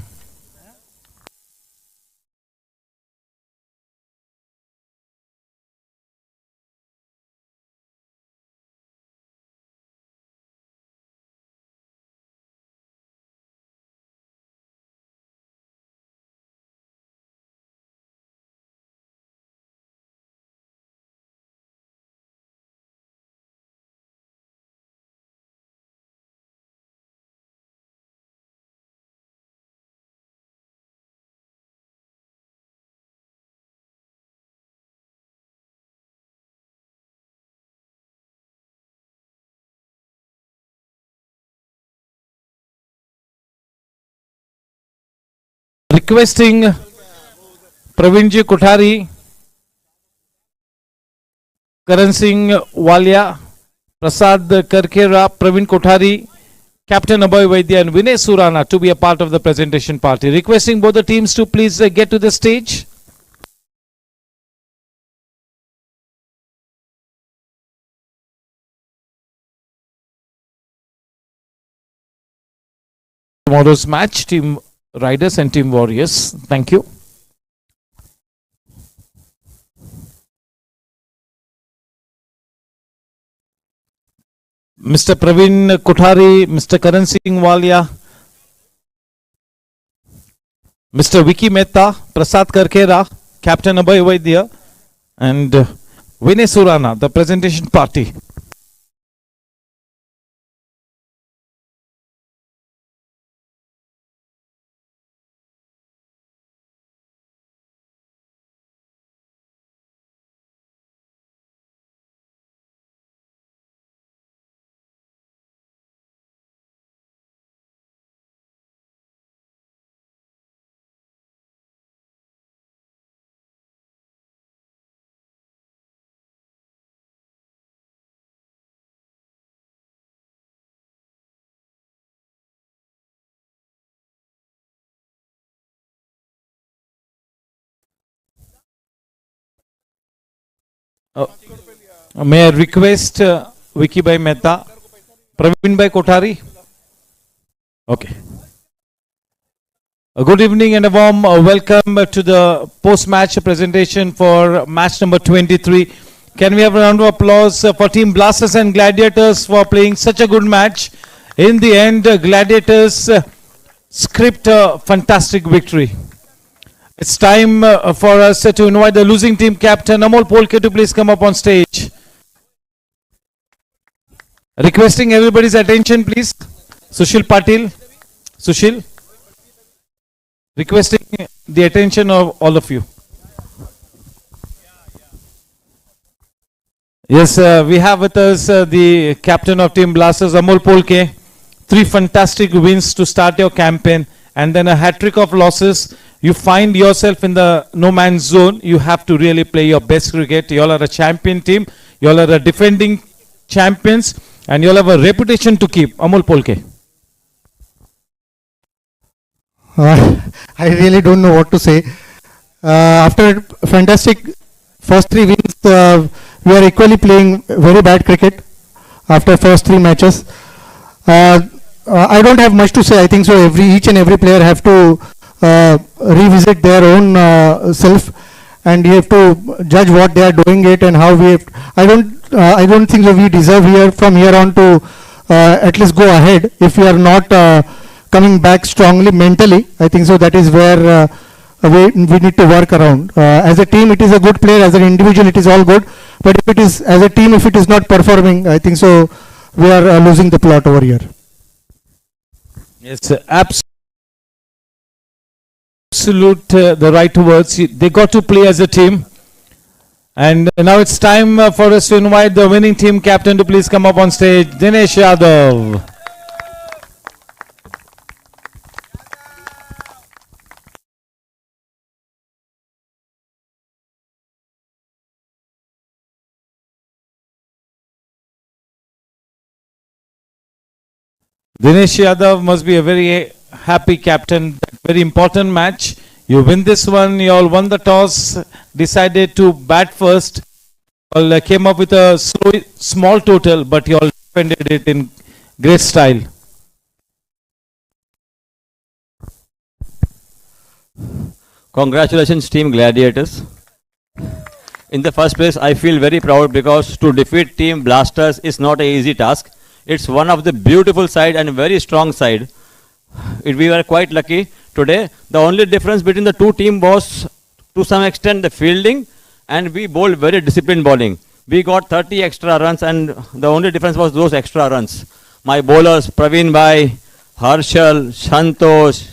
requesting Praveen Ji Kothari, Karan Singh Walia, Prasad Karkera, Praveen Kothari, Captain Abhay Vaidya and Vinay Surana to be a part of the presentation party. Requesting both the teams to please get to the stage. Tomorrow's match, Team Riders and Team Warriors. Thank you. Mr. Praveen Kothari, Mr. Karan Singh Walia, Mr. Vicky Mehta, Prasad Karkera, Captain Abhay Vaidya, and Vinay Surana, the presentation party. May I request Vicky Bhai Mehta, Praveen Bhai Kothari? Okay. Good evening and a warm welcome to the post-match presentation for match number 23. Can we have a round of applause for Team Blasters and Gladiators for playing such a good match? In the end, Gladiators script a fantastic victory. It's time for us to invite the losing team captain Amol Polke to please come up on stage. Requesting everybody's attention, please. Sushil Patil. Sushil. Requesting the attention of all of you. Yes, we have with us the captain of Team Blasters, Amol Polke. 3 fantastic wins to start your campaign and then a hat-trick of losses. You find yourself in the no man's zone. You have to really play your best cricket. You all are a champion team. You all are a defending champions. And you all have a reputation to keep. Amol Polke. I really don't know what to say. After fantastic first 3 wins, we are equally playing very bad cricket after first 3 matches. I don't have much to say. I think so. Each and every player have to revisit their own self, and you have to judge what they are doing it and how we have. I don't think that we deserve from here on to at least go ahead if we are not coming back strongly mentally. I think so. That is where we need to work around. As a team, it is a good player. As an individual, it is all good. But if it is as a team, if it is not performing, I think so. We are losing the plot over here. Yes, absolute the right words. They got to play as a team. And now it's time for us to invite the winning team captain to please come up on stage, Dinesh Yadav. Dinesh Yadav must be a very happy captain. Very important match. You win this one. You all won the toss. Decided to bat first. You all came up with a small total, but you all defended it in great style. Congratulations, Team Gladiators. In the first place, I feel very proud because to defeat Team Blasters is not an easy task. It's one of the beautiful side and very strong side. We were quite lucky today. The only difference between the 2 teams was to some extent the fielding, and we bowled very disciplined bowling. We got 30 extra runs, and the only difference was those extra runs. My bowlers, Praveen Bhai, Harshal, Santosh,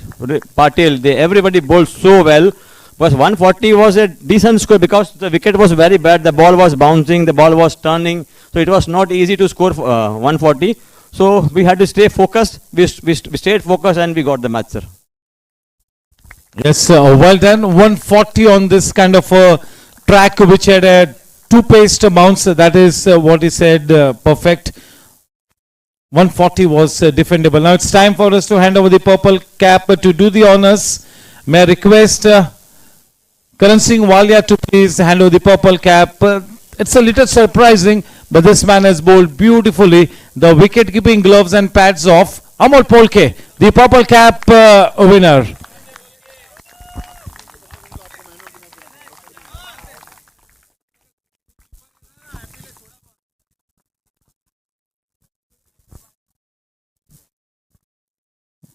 Patil, everybody bowled so well. But 140 was a decent score because the wicket was very bad. The ball was bouncing, the ball was turning. So it was not easy to score 140. So we had to stay focused. We stayed focused and we got the match, sir. Yes, well done. 140 on this kind of a track which had a 2 paced bounce. That is what he said, perfect. 140 was defendable. Now it's time for us to hand over the purple cap to do the honors. May I request Karan Singh Walia to please hand over the purple cap. It's a little surprising, but this man has bowled beautifully. The wicket-keeping gloves and pads of Amol Polke, the purple cap winner.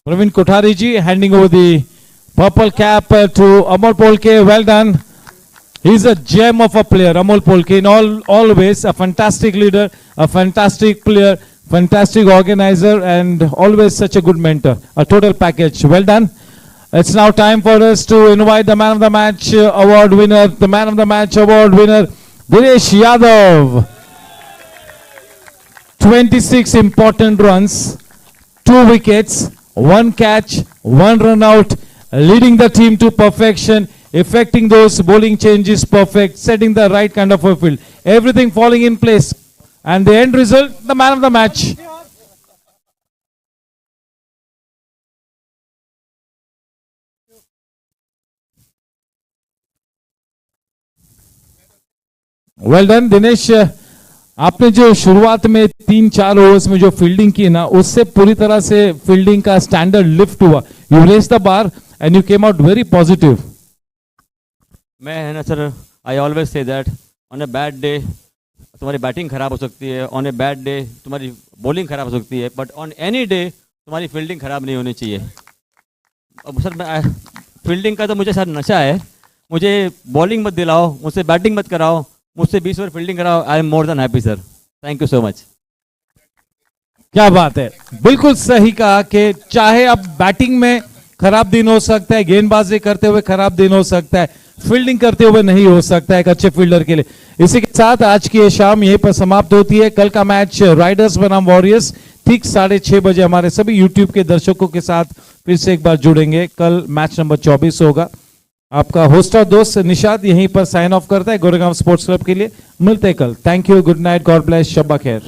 Praveen Kothari ji handing over the purple cap to Amol Polke. Well done. He's a gem of a player, Amol Polke, in all ways. A fantastic leader, a fantastic player, fantastic organizer, and always such a good mentor. A total package. Well done. It's now time for us to invite the Man of the Match award winner. The Man of the Match award winner, Dinesh Yadav. 26 important runs, 2 wickets, 1 catch, 1 run out, leading the team to perfection, effecting those bowling changes perfect, setting the right kind of a field, everything falling in place, and the end result, the Man of the Match. Well done, Dinesh. आपने जो शुरुआत में 3-4 overs में जो fielding की ना, उससे पूरी तरह से फील्डिंग का स्टैंडर्ड लिफ्ट हुआ. You raise the bar and you came out very positive. मैं है ना sir, I always say that on a bad day तुम्हारी बैटिंग खराब हो सकती है, ऑन ए बैड डे तुम्हारी बॉलिंग खराब हो सकती है, बट ऑन एनी डे तुम्हारी फील्डिंग खराब नहीं होनी चाहिए. अब सर मैं फील्डिंग का तो मुझे सर नशा है. मुझे बॉलिंग मत दिलाओ, मुझसे बैटिंग मत कराओ, मुझसे 20 ओवर फील्डिंग कराओ. I am more than happy sir. Thank you so much. क्या बात है, बिल्कुल सही कहा कि चाहे अब बैटिंग में खराब दिन हो सकता है, गेंदबाजी करते हुए खराब दिन हो सकता है, फील्डिंग करते हुए नहीं हो सकता है एक अच्छे फील्डर के लिए. इसी के साथ आज की ये शाम यहीं पर समाप्त होती है. कल का मैच राइडर्स बनाम वॉरियर्स ठीक 6:30 बजे हमारे सभी यूट्यूब के दर्शकों के साथ फिर से एक बार जुड़ेंगे. कल मैच नंबर 24 होगा. आपका होस्ट और दोस्त निशाद यहीं पर साइन ऑफ करता है गोरेगांव स्पोर्ट्स क्लब के लिए. मिलते हैं कल. Thank you, good night, god bless, शब्बा खैर.